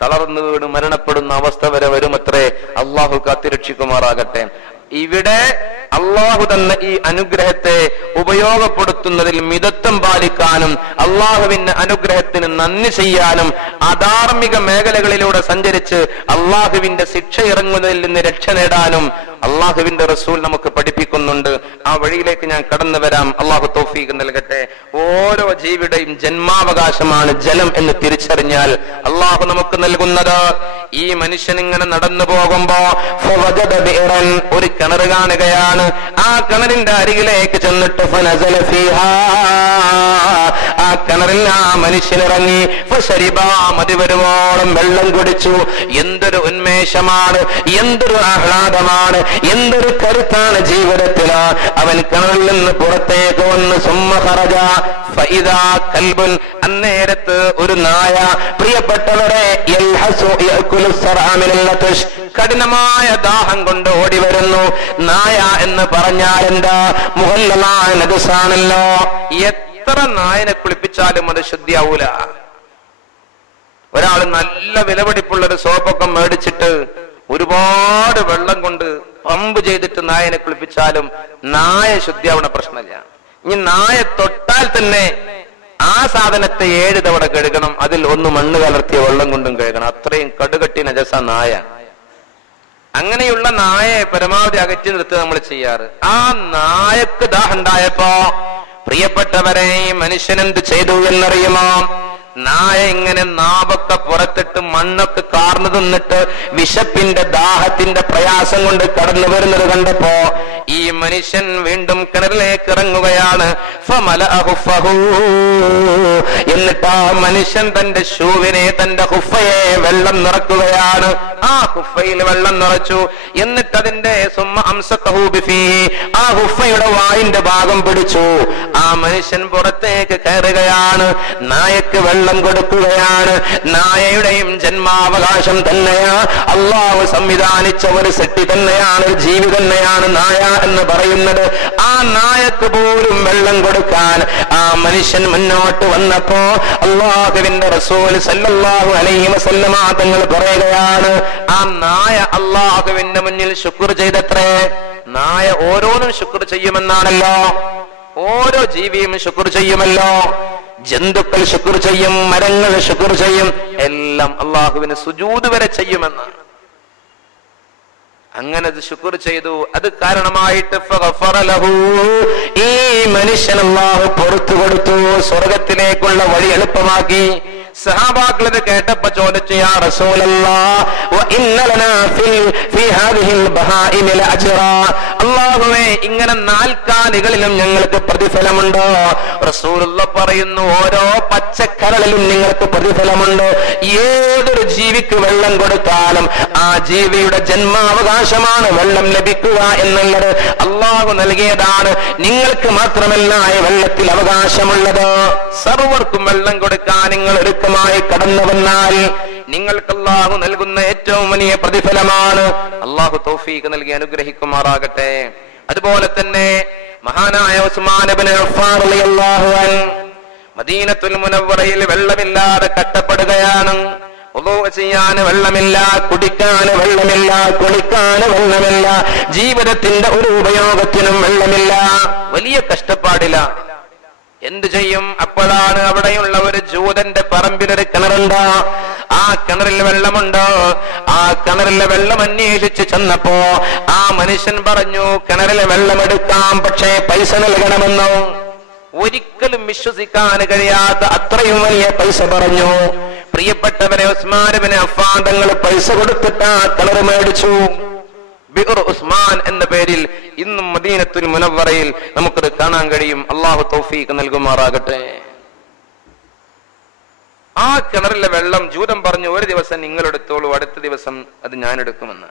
തളർന്നു വീണ് മരണപ്പെടുന്ന അവസ്ഥ വരെ വരുമത്രേ. അള്ളാഹു കാത്തിരക്ഷിക്കുമാറാകട്ടെ. ഇവിടെ അള്ളാഹു തന്ന ഈ അനുഗ്രഹത്തെ ഉപയോഗപ്പെടുത്തുന്നതിൽ മിതത്വം പാലിക്കാനും അള്ളാഹുവിന്റെ അനുഗ്രഹത്തിന് നന്ദി ചെയ്യാനും അധാർമിക മേഖലകളിലൂടെ സഞ്ചരിച്ച് അള്ളാഹുവിന്റെ ശിക്ഷ ഇറങ്ങുന്നതിൽ നിന്ന് രക്ഷ നേടാനും അള്ളാഹുവിന്റെ റസൂൽ നമുക്ക് പഠിപ്പിക്കുന്നുണ്ട്. ആ വഴിയിലേക്ക് ഞാൻ കടന്നു വരാം. അള്ളാഹു തൗഫീഖ് നൽകട്ടെ. ഓരോ ജീവിയുടെയും ജന്മാവകാശമാണ് ജലം എന്ന് തിരിച്ചറിഞ്ഞാൽ അള്ളാഹു നമുക്ക് നൽകുന്നത്. ഈ മനുഷ്യൻ ഇങ്ങനെ നടന്നു പോകുമ്പോ ഒരു കിണർ കാണുകയാണ്. ആ കിണറിന്റെ അരികിലേക്ക് ചെന്നിട്ട് ആ കിണറിൽ ആ മനുഷ്യനിറങ്ങി മതി വരുവോളം വെള്ളം കുടിച്ചു. എന്തൊരു ഉന്മേഷമാണ്, എന്തൊരു ആഹ്ലാദമാണ്, എന്തൊരു കരുത്താണ് ജീവിതത്തില്. അവൻ കിണറിൽ നിന്ന് പുറത്തേക്ക് വന്ന് അന്നേരത്ത് ഒരു നായ, പ്രിയപ്പെട്ടവരെ, കഠിനമായ ദാഹം കൊണ്ട് ഓടി വരുന്നു. നായ എന്ന് പറഞ്ഞാൽ എന്താ? മുഹല്ലമായ നജസാണല്ലോ. എത്ര നായനെ കുളിപ്പിച്ചാലും അത് ശുദ്ധിയാവൂല. ഒരാൾ നല്ല വിലപിടിപ്പുള്ളൊരു സോപ്പൊക്കെ മേടിച്ചിട്ട് ഒരുപാട് വെള്ളം കൊണ്ട് പമ്പ് ചെയ്തിട്ട് നായനെ കുളിപ്പിച്ചാലും നായ ശുദ്ധിയാവുന്ന പ്രശ്നമില്ല. ഇനി നായ തൊട്ടാൽ തന്നെ ആ സാധനത്തെ 7 തവണ കഴുകണം. അതിൽ 1 മണ്ണ് കലർത്തിയ വെള്ളം കൊണ്ടും കഴുകണം. അത്രയും കടുകട്ടി നജസ നായ. അങ്ങനെയുള്ള നായയെ പരമാവധി അകറ്റി നിർത്തുക നമ്മൾ ചെയ്യാറ്. ആ നായക്ക് ദാഹം ഉണ്ടായപ്പോ പ്രിയപ്പെട്ടവരെ ഈ മനുഷ്യൻ എന്ത് ചെയ്തു എന്നറിയുമോ? നായ ഇങ്ങനെ നാവൊക്കെ പുറത്തിട്ട് മണ്ണൊക്കെ കാർന്നു തിന്നിട്ട് വിശപ്പിന്റെ ദാഹത്തിന്റെ പ്രയാസം കൊണ്ട് കടന്നു വരുന്നത് കണ്ടപ്പോ ഈ മനുഷ്യൻ വീണ്ടും കിണറിലേക്ക് ഇറങ്ങുകയാണ്. എന്നിട്ട് ആ മനുഷ്യൻ തന്റെ ഷൂവിനെ, തന്റെ ഹുഫയെ വെള്ളം നിറക്കുകയാണ്. ആ ഹുഫയിൽ വെള്ളം നിറച്ചു. എന്നിട്ട് അതിന്റെ ആ ഹുഫയുടെ വായിന്റെ ഭാഗം പിടിച്ചു. ആ മനുഷ്യൻ പുറത്തേക്ക് കയറുകയാണ്. നായക്ക് വെള്ളം കൊടുക്കുകയാണ്. നായയുടെയും ജന്മാവകാശം തന്നെയാ. അള്ളാഹു സംവിധാനിച്ച ഒരു സൃഷ്ടി തന്നെയാണ്, ഒരു ജീവി തന്നെയാണ് നായ എന്ന് പറയുന്നത്. ആ നായക്ക് പോലും വെള്ളം കൊടുക്കാൻ ആ മനുഷ്യൻ മുന്നോട്ട് വന്നപ്പോ അള്ളാഹുവിന്റെ റസൂൽ സല്ലല്ലാഹു അലൈഹി വസല്ലമ തങ്ങൾ പറയുകയാണ്, ആ നായ അള്ളാഹുവിന്റെ മുന്നിൽ ശുക്ർ ചെയ്തത്രേ. നായ ഓരോന്നും ശുക്ർ ചെയ്യുമെന്നാണല്ലോ. ഓരോ ജീവിയും ശുക്ർ ചെയ്യുമല്ലോ. ജന്തുക്കൾ ശുക്ർ ചെയ്യും, മരങ്ങൾ ശുക്ർ ചെയ്യും, എല്ലാം അള്ളാഹുവിന് സുജൂദ് വരെ ചെയ്യുമെന്നാണ്. അങ്ങനെ ശുക്ർ ചെയ്തു. അത് കാരണമായിട്ട് ഈ മനുഷ്യൻ അല്ലാഹു പുറത്തു കൊടുത്തു. സ്വർഗത്തിലേക്കുള്ള വഴി എളുപ്പമാക്കി. സഹാബാക്കൾ ഇത് കേട്ടപ്പോ ചോദിച്ചു, യാ റസൂലല്ലാഹ് വ ഇന്ന ലനാ ഫീ ഹാദിഹിൽ ബഹാഇമ ലഅജ്റാ. അല്ലാഹുവേ, ഇങ്ങനെ 4 കാലികളിലും ഞങ്ങൾക്ക് പ്രതിഫലമുണ്ടോ? റസൂലുള്ളാഹ് പറയുന്നു, ഓരോ പച്ചക്കരളിലും നിങ്ങൾക്ക് പ്രതിഫലമുണ്ട്. ഏതൊരു ജീവിക്ക് വെള്ളം കൊടുത്താലും ആ ജീവിയുടെ ജന്മാവകാശമാണ് വെള്ളം ലഭിക്കുക എന്നുള്ളത്. അല്ലാഹു നൽകിയതാണ്. നിങ്ങൾക്ക് മാത്രമല്ല ഈ വെള്ളത്തിൽ അവകാശമുള്ളത്. സർവർക്കും വെള്ളം കൊടുക്കാൻ നിങ്ങൾ ഒരുക്കമായി കടന്നു വന്നാൽ നിങ്ങൾക്ക് അല്ലാഹു നൽകുന്ന ഏറ്റവും വലിയ പ്രതിഫലമാണ്. അല്ലാഹു തൗഫീഖ് നൽകി അനുഗ്രഹിക്കുമാറാകട്ടെ. അതുപോലെ തന്നെ മഹാനായ ഉസ്മാൻ ഇബ്നു അഫ്ഫാൻ റളിയല്ലാഹു അൻഹു മദീനത്തുൽ മുനവ്വറയിൽ വെള്ളമില്ലാതെ കഷ്ടപ്പെടുകയാണ്. വുളൂ ചെയ്യാൻ വെള്ളമില്ല, കുടിക്കാൻ വെള്ളമില്ല, കുളിക്കാൻ വെള്ളമില്ല, ജീവിതത്തിന്റെ ഒരു ഉപയോഗത്തിനും വെള്ളമില്ല. വലിയ കഷ്ടപ്പാടില്ല. എന്തു ചെയ്യും? അപ്പോഴാണ് അവിടെയുള്ള ഒരു ജൂതന്റെ പറമ്പിലൊരു കിണറുണ്ട്. ആ കിണറിൽ വെള്ളമുണ്ട്. ആ കിണറിലെ വെള്ളം അന്വേഷിച്ച് ചെന്നപ്പോ ആ മനുഷ്യൻ പറഞ്ഞു, കിണറിലെ വെള്ളമെടുക്കാം, പക്ഷേ പൈസ നൽകണമെന്നോ. ഒരിക്കലും വിശ്വസിക്കാൻ കഴിയാത്ത അത്രയും വലിയ പൈസ പറഞ്ഞു. പ്രിയപ്പെട്ടവരെ, ഉസ്മാൻ ഇബ്നു അഫ്ഫാൻ തങ്ങൾ പൈസ കൊടുത്തിട്ട് ആ കിണർ മേടിച്ചു. ബിർ ഉസ്മാൻ എന്ന പേരിൽ ഇന്നും മദീനത്തുൽ മുനവ്വറയിൽ നമുക്കത് കാണാൻ കഴിയും. അള്ളാഹു തൗഫീഖ് നൽകുമാറാകട്ടെ. ആ കിണറിലെ വെള്ളം ജൂതൻ പറഞ്ഞു, ഒരു ദിവസം നിങ്ങൾ എടുത്തോളൂ, അടുത്ത ദിവസം അത് ഞാൻ എടുക്കുമെന്ന്.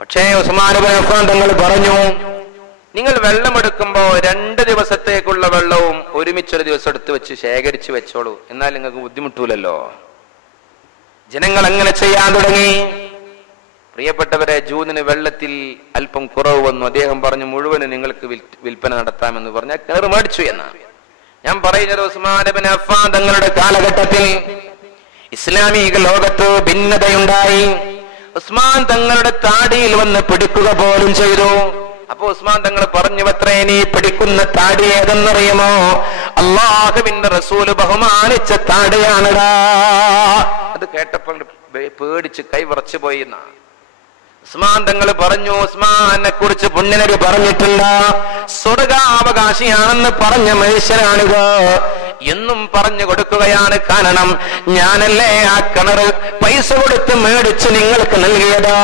പക്ഷേ ഉസ്മാൻ ഇബ്നു അഫ്ഫാൻ തങ്ങൾ പറഞ്ഞു, നിങ്ങൾ വെള്ളമെടുക്കുമ്പോ 2 ദിവസത്തേക്കുള്ള വെള്ളവും ഒരുമിച്ചൊരു ദിവസം എടുത്ത് വെച്ച് ശേഖരിച്ചു വെച്ചോളൂ, എന്നാൽ നിങ്ങൾക്ക് ബുദ്ധിമുട്ടൂലല്ലോ. ജനങ്ങൾ അങ്ങനെ ചെയ്യാൻ തുടങ്ങി. പ്രിയപ്പെട്ടവരെ, ജൂതന് വെള്ളത്തിൽ അല്പം കുറവ് വന്നു. അദ്ദേഹം പറഞ്ഞു, മുഴുവന് നിങ്ങൾക്ക് വിൽപ്പന നടത്താമെന്ന് പറഞ്ഞ കിണർ മേടിച്ചു എന്നാണ് ഞാൻ പറയുന്നത്. ഉസ്മാൻ ഇബ്നു അഫ്ഫാൻ തങ്ങളുടെ കാലഘട്ടത്തിൽ ഇസ്ലാമിക ലോകത്ത് ഭിന്നതയുണ്ടായി. ഉസ്മാൻ തങ്ങളുടെ താടിയിൽ വന്ന് പിടിക്കുക പോലും ചെയ്തു. അപ്പൊ ഉസ്മാൻ തങ്ങൾ പറഞ്ഞു, അത്രേ നീ പിടിക്കുന്ന താടി ഏതെന്നറിയുമോ? അല്ലാഹുവിന്റെ റസൂല് ബഹുമാനിച്ച താടിയാണടാ. അത് കേട്ടപ്പോൾ പേടിച്ച് കൈ വിറച്ചു പോയി എന്നാ ഉസ്മാൻ തങ്ങൾ പറഞ്ഞു. ഉസ്മാനെ കുറിച്ച് പുണ്യനബി പറഞ്ഞിട്ടുണ്ട്, സ്വർഗാവകാശിയാണെന്ന് പറഞ്ഞ മനുഷ്യനാണിത് എന്നും പറഞ്ഞു കൊടുക്കുകയാണ്. കാരണം ഞാനല്ലേ ആ കിണറ് പൈസ കൊടുത്ത് മേടിച്ച് നിങ്ങൾക്ക് നൽകിയത്.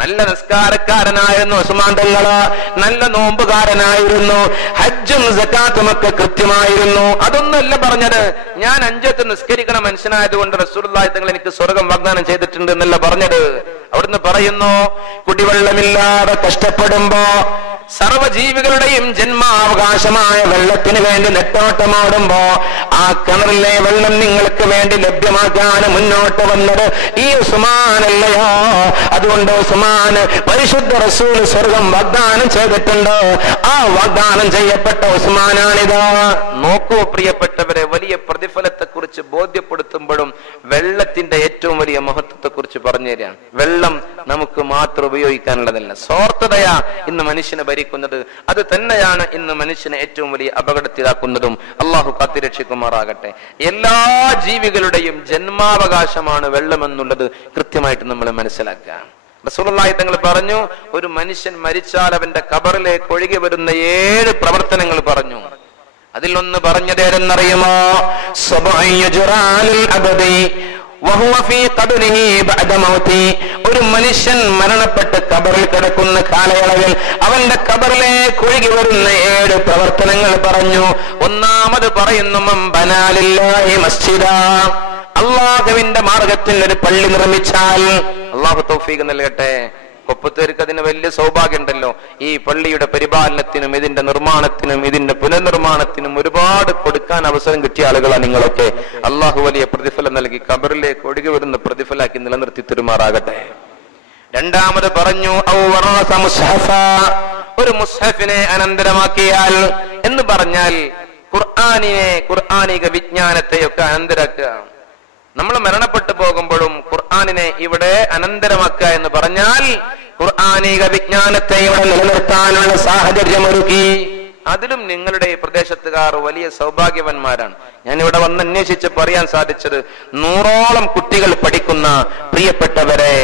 നല്ല നിസ്കാരക്കാരനായിരുന്നു ഉസ്മാൻ തങ്ങള്, നല്ല നോമ്പുകാരനായിരുന്നു, ഹജ്ജും സകാത്തും ഒക്കെ കൃത്യമായിരുന്നു. അതൊന്നുമല്ല പറഞ്ഞത്, ഞാൻ 5 വക്ത് നിസ്കരിക്കണ മനുഷ്യനായതുകൊണ്ട് റസൂലുള്ളാഹി തങ്ങൾ എനിക്ക് സ്വർഗം വാഗ്ദാനം ചെയ്തിട്ടുണ്ട് എന്നല്ല പറഞ്ഞത്. അവിടുന്ന് പറയുന്നു, കുടിവെള്ളമില്ലാതെ കഷ്ടപ്പെടുമ്പോ സർവജീവികളുടെയും ജന്മാവകാശമായ വെള്ളത്തിന് വേണ്ടി നെട്ടോട്ടമാടുമ്പോ ആ കിണറിലെ വെള്ളം നിങ്ങൾക്ക് വേണ്ടി ലഭ്യമാക്കാൻ മുന്നോട്ട് വന്നത് ഈ ഉസ്മാനല്ലയോ? അതുകൊണ്ട് ഉസ്മാന് പരിശുദ്ധ റസൂൽ സ്വർഗം വാഗ്ദാനം ചെയ്തിട്ടുണ്ട്. ആ വാഗ്ദാനം ചെയ്യപ്പെട്ട ഉസ്മാനാണിത്. നോക്കൂ പ്രിയപ്പെട്ടവരെ, വലിയ പ്രതിഫലത്തെ കുറിച്ച് ബോധ്യപ്പെടുത്തുമ്പോഴും വെള്ളത്തിന്റെ ഏറ്റവും വലിയ മഹത്വത്തെ കുറിച്ച് പറഞ്ഞു തരാം. വെള്ളം നമുക്ക് മാത്രം ഉപയോഗിക്കാനുള്ളതല്ല. സ്വാർത്ഥതയാ ഇന്ന് മനുഷ്യനെ ഭരിക്കുന്നത്. അത് തന്നെയാണ് ഇന്ന് മനുഷ്യനെ ഏറ്റവും വലിയ അപകടത്തിലാക്കുന്നതും. അള്ളാഹു കാത്തിരക്ഷിക്കുമാറാകട്ടെ. എല്ലാ ജീവികളുടെയും ജന്മാവകാശമാണ് വെള്ളമെന്നുള്ളത് കൃത്യമായിട്ട് നമ്മൾ മനസ്സിലാക്കാം. റസൂലുള്ളാഹി തങ്ങൾ പറഞ്ഞു, ഒരു മനുഷ്യൻ മരിച്ചാൽ അവന്റെ ഖബറിലേക്ക് ഒഴുകി വരുന്ന 7 പ്രവർത്തനങ്ങൾ പറഞ്ഞു. അതിലൊന്ന് പറഞ്ഞതേതെന്നറിയുമോ? ഒരു മനുഷ്യൻ മരണപ്പെട്ട് ഖബറിൽ കിടക്കുന്ന കാലയളവിൽ അവന്റെ ഖബറിലേക്ക് ഒഴുകി വരുന്ന 7 പ്രവർത്തനങ്ങൾ പറഞ്ഞു. ഒന്നാമത് പറയുന്നു, ബനാലില്ലാഹി മസ്ജിദ, അല്ലാഹുവിന്റെ മാർഗത്തിൽ ഒരു പള്ളി നിർമ്മിച്ചാൽ. അല്ലാഹു തൗഫീഖ് നൽകട്ടെ. കൊപ്പത്തേർക്ക് അതിന് വലിയ സൗഭാഗ്യം ഉണ്ടല്ലോ. ഈ പള്ളിയുടെ പരിപാലനത്തിനും ഇതിന്റെ നിർമ്മാണത്തിനും ഇതിന്റെ പുനർനിർമ്മാണത്തിനും ഒരുപാട് കൊടുക്കാൻ അവസരം കിട്ടിയ ആളുകളാണ് നിങ്ങളൊക്കെ. അള്ളാഹു വലിയ പ്രതിഫലം നൽകി ഖബറിലേക്ക് ഒഴുകി വരുന്ന പ്രതിഫലാക്കി നിലനിർത്തി തെരുമാറാകട്ടെ. രണ്ടാമത് പറഞ്ഞു, ഒരു മുസ്ഹഫിനെ അനന്തരമാക്കിയാൽ എന്ന് പറഞ്ഞാൽ ഖുർആനിക വിജ്ഞാനത്തെയൊക്കെ അനന്തരാക്കുക. നമ്മൾ മരണപ്പെട്ടു പോകുമ്പോഴും ഖുർആനിനെ ഇവിടെ അനന്തരമാക്കുക എന്ന് പറഞ്ഞാൽ ഖുർആനിക വിജ്ഞാനത്തെ ഇവിടെ നിലനിർത്താനുള്ള സാഹചര്യം ഒരുക്കി. അതിലും നിങ്ങളുടെ പ്രദേശത്തുകാർ വലിയ സൗഭാഗ്യവന്മാരാണ്. ഞാനിവിടെ വന്ന് അന്വേഷിച്ച് പറയാൻ സാധിച്ചത് 100ഓളം കുട്ടികൾ പഠിക്കുന്ന പ്രിയപ്പെട്ടവരെ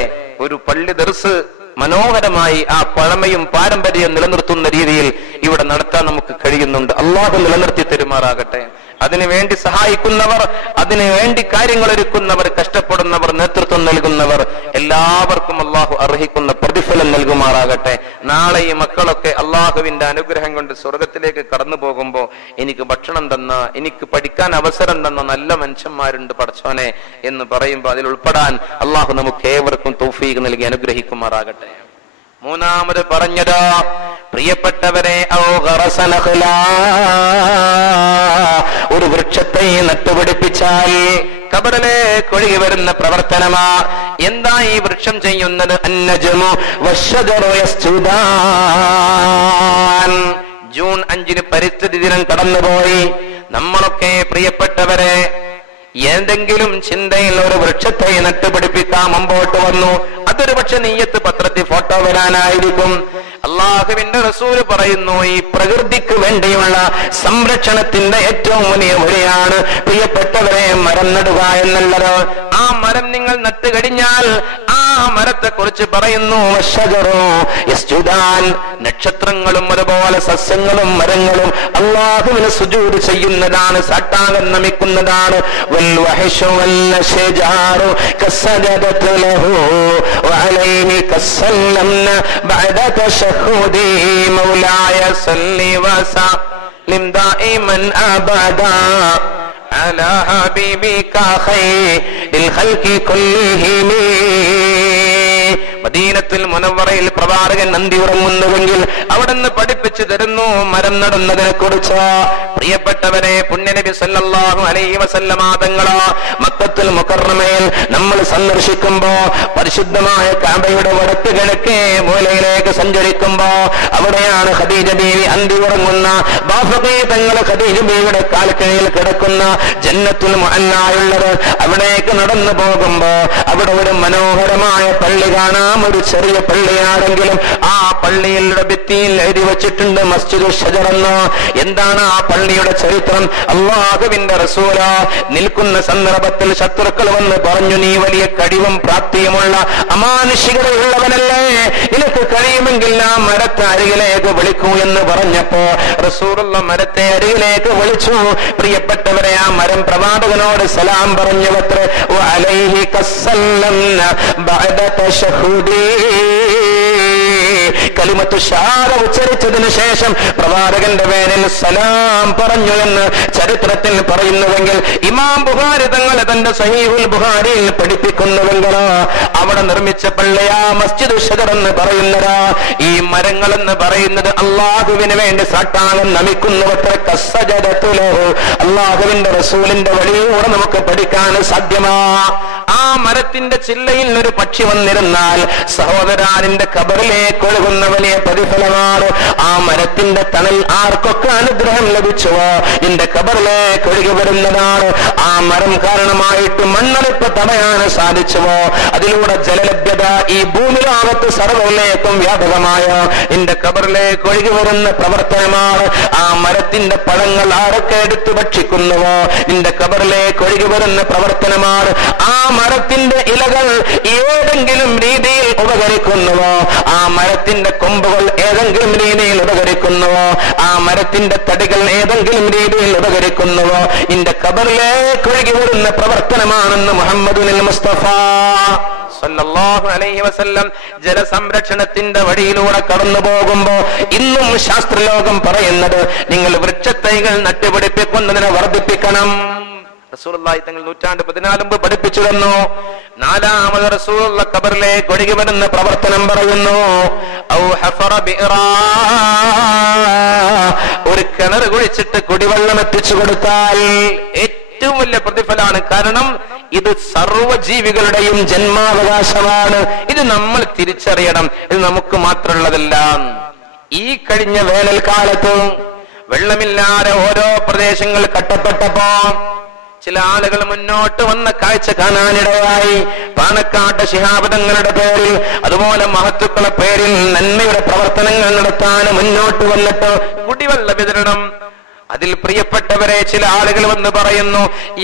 ഒരു പള്ളി ദർസ് മനോഹരമായി ആ പഴമയും പാരമ്പര്യവും നിലനിർത്തുന്ന രീതിയിൽ ഇവിടെ നടത്താൻ നമുക്ക് കഴിയുന്നുണ്ട്. അള്ളാഹു നിലനിർത്തി തെരുമാറാകട്ടെ. അതിനുവേണ്ടി സഹായിക്കുന്നവർ, അതിനുവേണ്ടി കാര്യങ്ങൾ ഒരുക്കുന്നവർ, കഷ്ടപ്പെടുന്നവർ, നേതൃത്വം നൽകുന്നവർ എല്ലാവർക്കും അള്ളാഹു അർഹിക്കുന്ന പ്രതിഫലം നൽകുമാറാകട്ടെ. നാളെ ഈ മക്കളൊക്കെ അള്ളാഹുവിന്റെ അനുഗ്രഹം കൊണ്ട് സ്വർഗത്തിലേക്ക് കടന്നു പോകുമ്പോ എനിക്ക് ഭക്ഷണം തന്ന, എനിക്ക് പഠിക്കാൻ അവസരം തന്ന നല്ല മനുഷ്യന്മാരുണ്ട് പടച്ചോനെ എന്ന് പറയുമ്പോൾ അതിൽ ഉൾപ്പെടാൻ അള്ളാഹു നമുക്ക് ഏവർക്കും തൗഫീഖ് നൽകി അനുഗ്രഹിക്കുമാറാകട്ടെ. മൂന്നാമത് പറഞ്ഞത്, പ്രിയപ്പെട്ടവരെ, ഒരു വൃക്ഷത്തെ നട്ടുപിടിപ്പിച്ചാൽ ഖബറിലേക്ക് ഒഴുകി വരുന്ന പ്രവർത്തനമാ. എന്താ ഈ വൃക്ഷം ചെയ്യുന്നത്? അന്നജമു വശജറു യസ്ജുദാൻ. ജൂൺ 5 പരിസ്ഥിതി ദിനം കടന്നുപോയി. നമ്മളൊക്കെ പ്രിയപ്പെട്ടവരെ ഏതെങ്കിലും ചിന്തയിൽ ഒരു വൃക്ഷത്തെ നട്ടുപിടിപ്പിക്കാൻ മുമ്പോട്ട് വന്നു. അതൊരു പക്ഷെ നീയത്ത് പത്രത്തിൽ ഫോട്ടോ വരാനായിരിക്കും. അള്ളാഹുവിന്റെ റസൂൽ പറയുന്നു, ഈ പ്രകൃതിക്ക് വേണ്ടിയുള്ള സംരക്ഷണത്തിന്റെ ഏറ്റവും വലിയ വഴിയാണ് പ്രിയപ്പെട്ടവരെ മരം നടുക എന്നുള്ളത്. ആ മരം നിങ്ങൾ നട്ടു കഴിഞ്ഞാൽ ആ മരത്തെ കുറിച്ച് പറയുന്നു, നക്ഷത്രങ്ങളും അതുപോലെ സസ്യങ്ങളും മരങ്ങളും അള്ളാഹുവിന് സുജൂദ് ചെയ്യുന്നതാണ്, സാഷ്ടാംഗം നമിക്കുന്നതാണ്. على حبيبك خير الخلق كلهم. മദീനത്തുൽ മുനവ്വറയിൽ പ്രവാചകൻ നന്ദി ഉറങ്ങുന്നുവെങ്കിൽ അവിടുന്ന് പഠിപ്പിച്ചു തരുന്നു മരം നടുന്നതിനെ കുറിച്ച്. പ്രിയപ്പെട്ടവരെ, പുണ്യനബി സല്ലല്ലാഹു അലൈഹി വസല്ലമ തങ്ങൾ മക്കത്തുൽ മുകറമയിൽ നമ്മൾ സന്ദർശിക്കുമ്പോ, പരിശുദ്ധമായ കഅബയുടെ വടക്ക് കിഴക്കേ മൂലയിലേക്ക് സഞ്ചരിക്കുമ്പോ, അവിടെയാണ് ഖദീജ ബീവി അന്തി ഉറങ്ങുന്ന ബാഫഖി തങ്ങൾ ഖദീജ ബീവിയുടെ കാൽക്കീഴിൽ കിടക്കുന്ന ജന്നത്തുൽ മുഅല്ലായുള്ളത്. അവിടേക്ക് നടന്നു പോകുമ്പോ അവിടെ ഒരു മനോഹരമായ പള്ളി കാണാം. ഒരു ചെറിയ പള്ളിയാണെങ്കിലും ആ പള്ളിയുടെ ഭിത്തിയിൽ എഴുതി വച്ചിട്ടുണ്ട് മസ്ജിദുൽ ഷജർ എന്ന്. എന്താണ് ആ പള്ളിയുടെ ചരിത്രം? അല്ലാഹുവിന്റെ റസൂല നിൽക്കുന്ന സന്ദർഭത്തിൽ ശത്രുക്കൾ വന്ന് പറഞ്ഞു, നീ വലിയ കഴിവും പ്രാപ്തിയുമുള്ള അമാനുഷികതയുള്ളവനല്ലേ, നിനക്ക് കഴിയുമെങ്കിൽ ആ മരത്തെ അരികിലേക്ക് വിളിക്കൂ എന്ന് പറഞ്ഞപ്പോ റസൂലുള്ള മരത്തെ അരികിലേക്ക് വിളിച്ചു. പ്രിയപ്പെട്ടവരെ, ആ മരം പ്രവാചകനോട് സലാം പറഞ്ഞവത്ര അലൈഹി കസ്സല്ലംന ബഅദ തശഹുദി. കലിമത്തു ഷഹാദ ഉച്ചരിച്ചതിനു ശേഷം പ്രവാചകന്റെ പേരിൽ സലാം പറഞ്ഞു എന്ന് ചരിത്രത്തിൽ പറയുന്നുവെങ്കിൽ, ഇമാം ബുഖാരി തങ്ങൾ തന്റെ സഹീഹുൽ ബുഖാരിയിൽ പഠിപ്പിക്കുന്നുവെങ്കിലോ അവിടെ നിർമ്മിച്ച പള്ളിയാ മസ്ജിദുൽ ഷജർ എന്ന് പറയുന്നതാ. ഈ മരങ്ങൾ എന്ന് പറയുന്നത് അള്ളാഹുവിന് വേണ്ടി സാഷ്ടാംഗം നമിക്കുന്നവത്ര കസ്സജദതു ലഹു, അള്ളാഹുവിന്റെ റസൂലിന്റെ വഴിയിലൂടെ നമുക്ക് പഠിക്കാൻ സാധ്യമാ. ആ മരത്തിന്റെ ചില്ലയിൽ ഒരു പക്ഷി വന്നിരുന്നാൽ സഹോദരാനിന്റെ ഖബറിലേക്ക് ഒഴുകുന്ന വലിയ പ്രതിഫലമാണ്. ആ മരത്തിന്റെ തണൽ ആർക്കൊക്കെ അനുഗ്രഹം ലഭിച്ചുവോ നിന്റെ ഖബറിലേക്ക് ഒഴുകി വരുന്നതാണ്. ആ മരം കാരണമായിട്ട് മണ്ണൊലിപ്പ് തടയാൻ സാധിച്ചുവോ, അതിലൂടെ ജലലഭ്യത ഈ ഭൂമിലോകത്ത് സർവ്വയിലേക്കും വ്യാപകമായ നിന്റെ ഖബറിലേക്ക് ഒഴുകി വരുന്ന പ്രവർത്തനമാണ്. ആ മരത്തിന്റെ പഴങ്ങൾ ആരൊക്കെ എടുത്തു ഭക്ഷിക്കുന്നുവോ നിന്റെ ഖബറിലേക്ക് ഒഴുകി വരുന്ന പ്രവർത്തനമാണ്. ആ മരത്തിന്റെ ഇലകൾ ഏതെങ്കിലും രീതിയിൽ ഉപകരിക്കുന്നുവോ, ആ മരത്തിന്റെ കൊമ്പുകൾ ഏതെങ്കിലും രീതിയിൽ ഉപകരിക്കുന്നുവോ, ആ മരത്തിന്റെ തടികൾ ഏതെങ്കിലും രീതിയിൽ ഉപകരിക്കുന്നുവോ നിന്റെ ഖബറിലേക്ക് ഒഴുകി വരുന്ന പ്രവർത്തനമാണെന്ന് മുഹമ്മദുൽ മുസ്തഫ സല്ലല്ലാഹു അലൈഹി വസല്ലം ജലസംരക്ഷണത്തിന്റെ വഴിയിലൂടെ കടന്നു പോകുമ്പോ ഇന്നും ശാസ്ത്രലോകം പറയുന്നത് നിങ്ങൾ വൃക്ഷത്തൈകൾ നട്ടുപിടിപ്പിക്കുന്നതിനെ വർദ്ധിപ്പിക്കണം. റസൂലുള്ളാഹി തങ്ങൾ 114 പഠിപ്പിച്ചു തന്നു. നാലാമത് റസൂലുള്ള ഖബറിലേക്ക് ഒഴുകി വരുന്ന പ്രവർത്തനം പറയുന്നു, ഔ ഹഫറ ബിറാ, ഒരു കിണർ കുഴിച്ചിട്ട് കുടിവെള്ളം എത്തിച്ചു കൊടുത്താൽ ഏറ്റവും വലിയ പ്രതിഫലമാണ്. കാരണം ഇത് സർവ്വജീവികളുടെയും ജന്മാവകാശമാണ്. ഇത് നമ്മൾ തിരിച്ചറിയണം. ഇത് നമുക്ക് മാത്രമുള്ളതല്ല. ഈ കഴിഞ്ഞ വേനൽക്കാലത്ത് വെള്ളമില്ലാതെ ഓരോ പ്രദേശങ്ങൾ കട്ടപ്പെട്ടപ്പോ ചില ആളുകൾ മുന്നോട്ട് വന്ന കാഴ്ച കാണാനിടയായി. പാണക്കാട്ട് ശിഹാബ് തങ്ങളുടെ പേരിൽ അതുപോലെ മഹത്തുക്കളുടെ പേരിൽ നന്മയുടെ പ്രവർത്തനങ്ങൾ നടത്താൻ മുന്നോട്ട് വന്നിട്ട് കുടിവെള്ള വിതരണം. അതിൽ പ്രിയപ്പെട്ടവരെ ചില ആളുകൾ വന്ന് പറയുന്നു,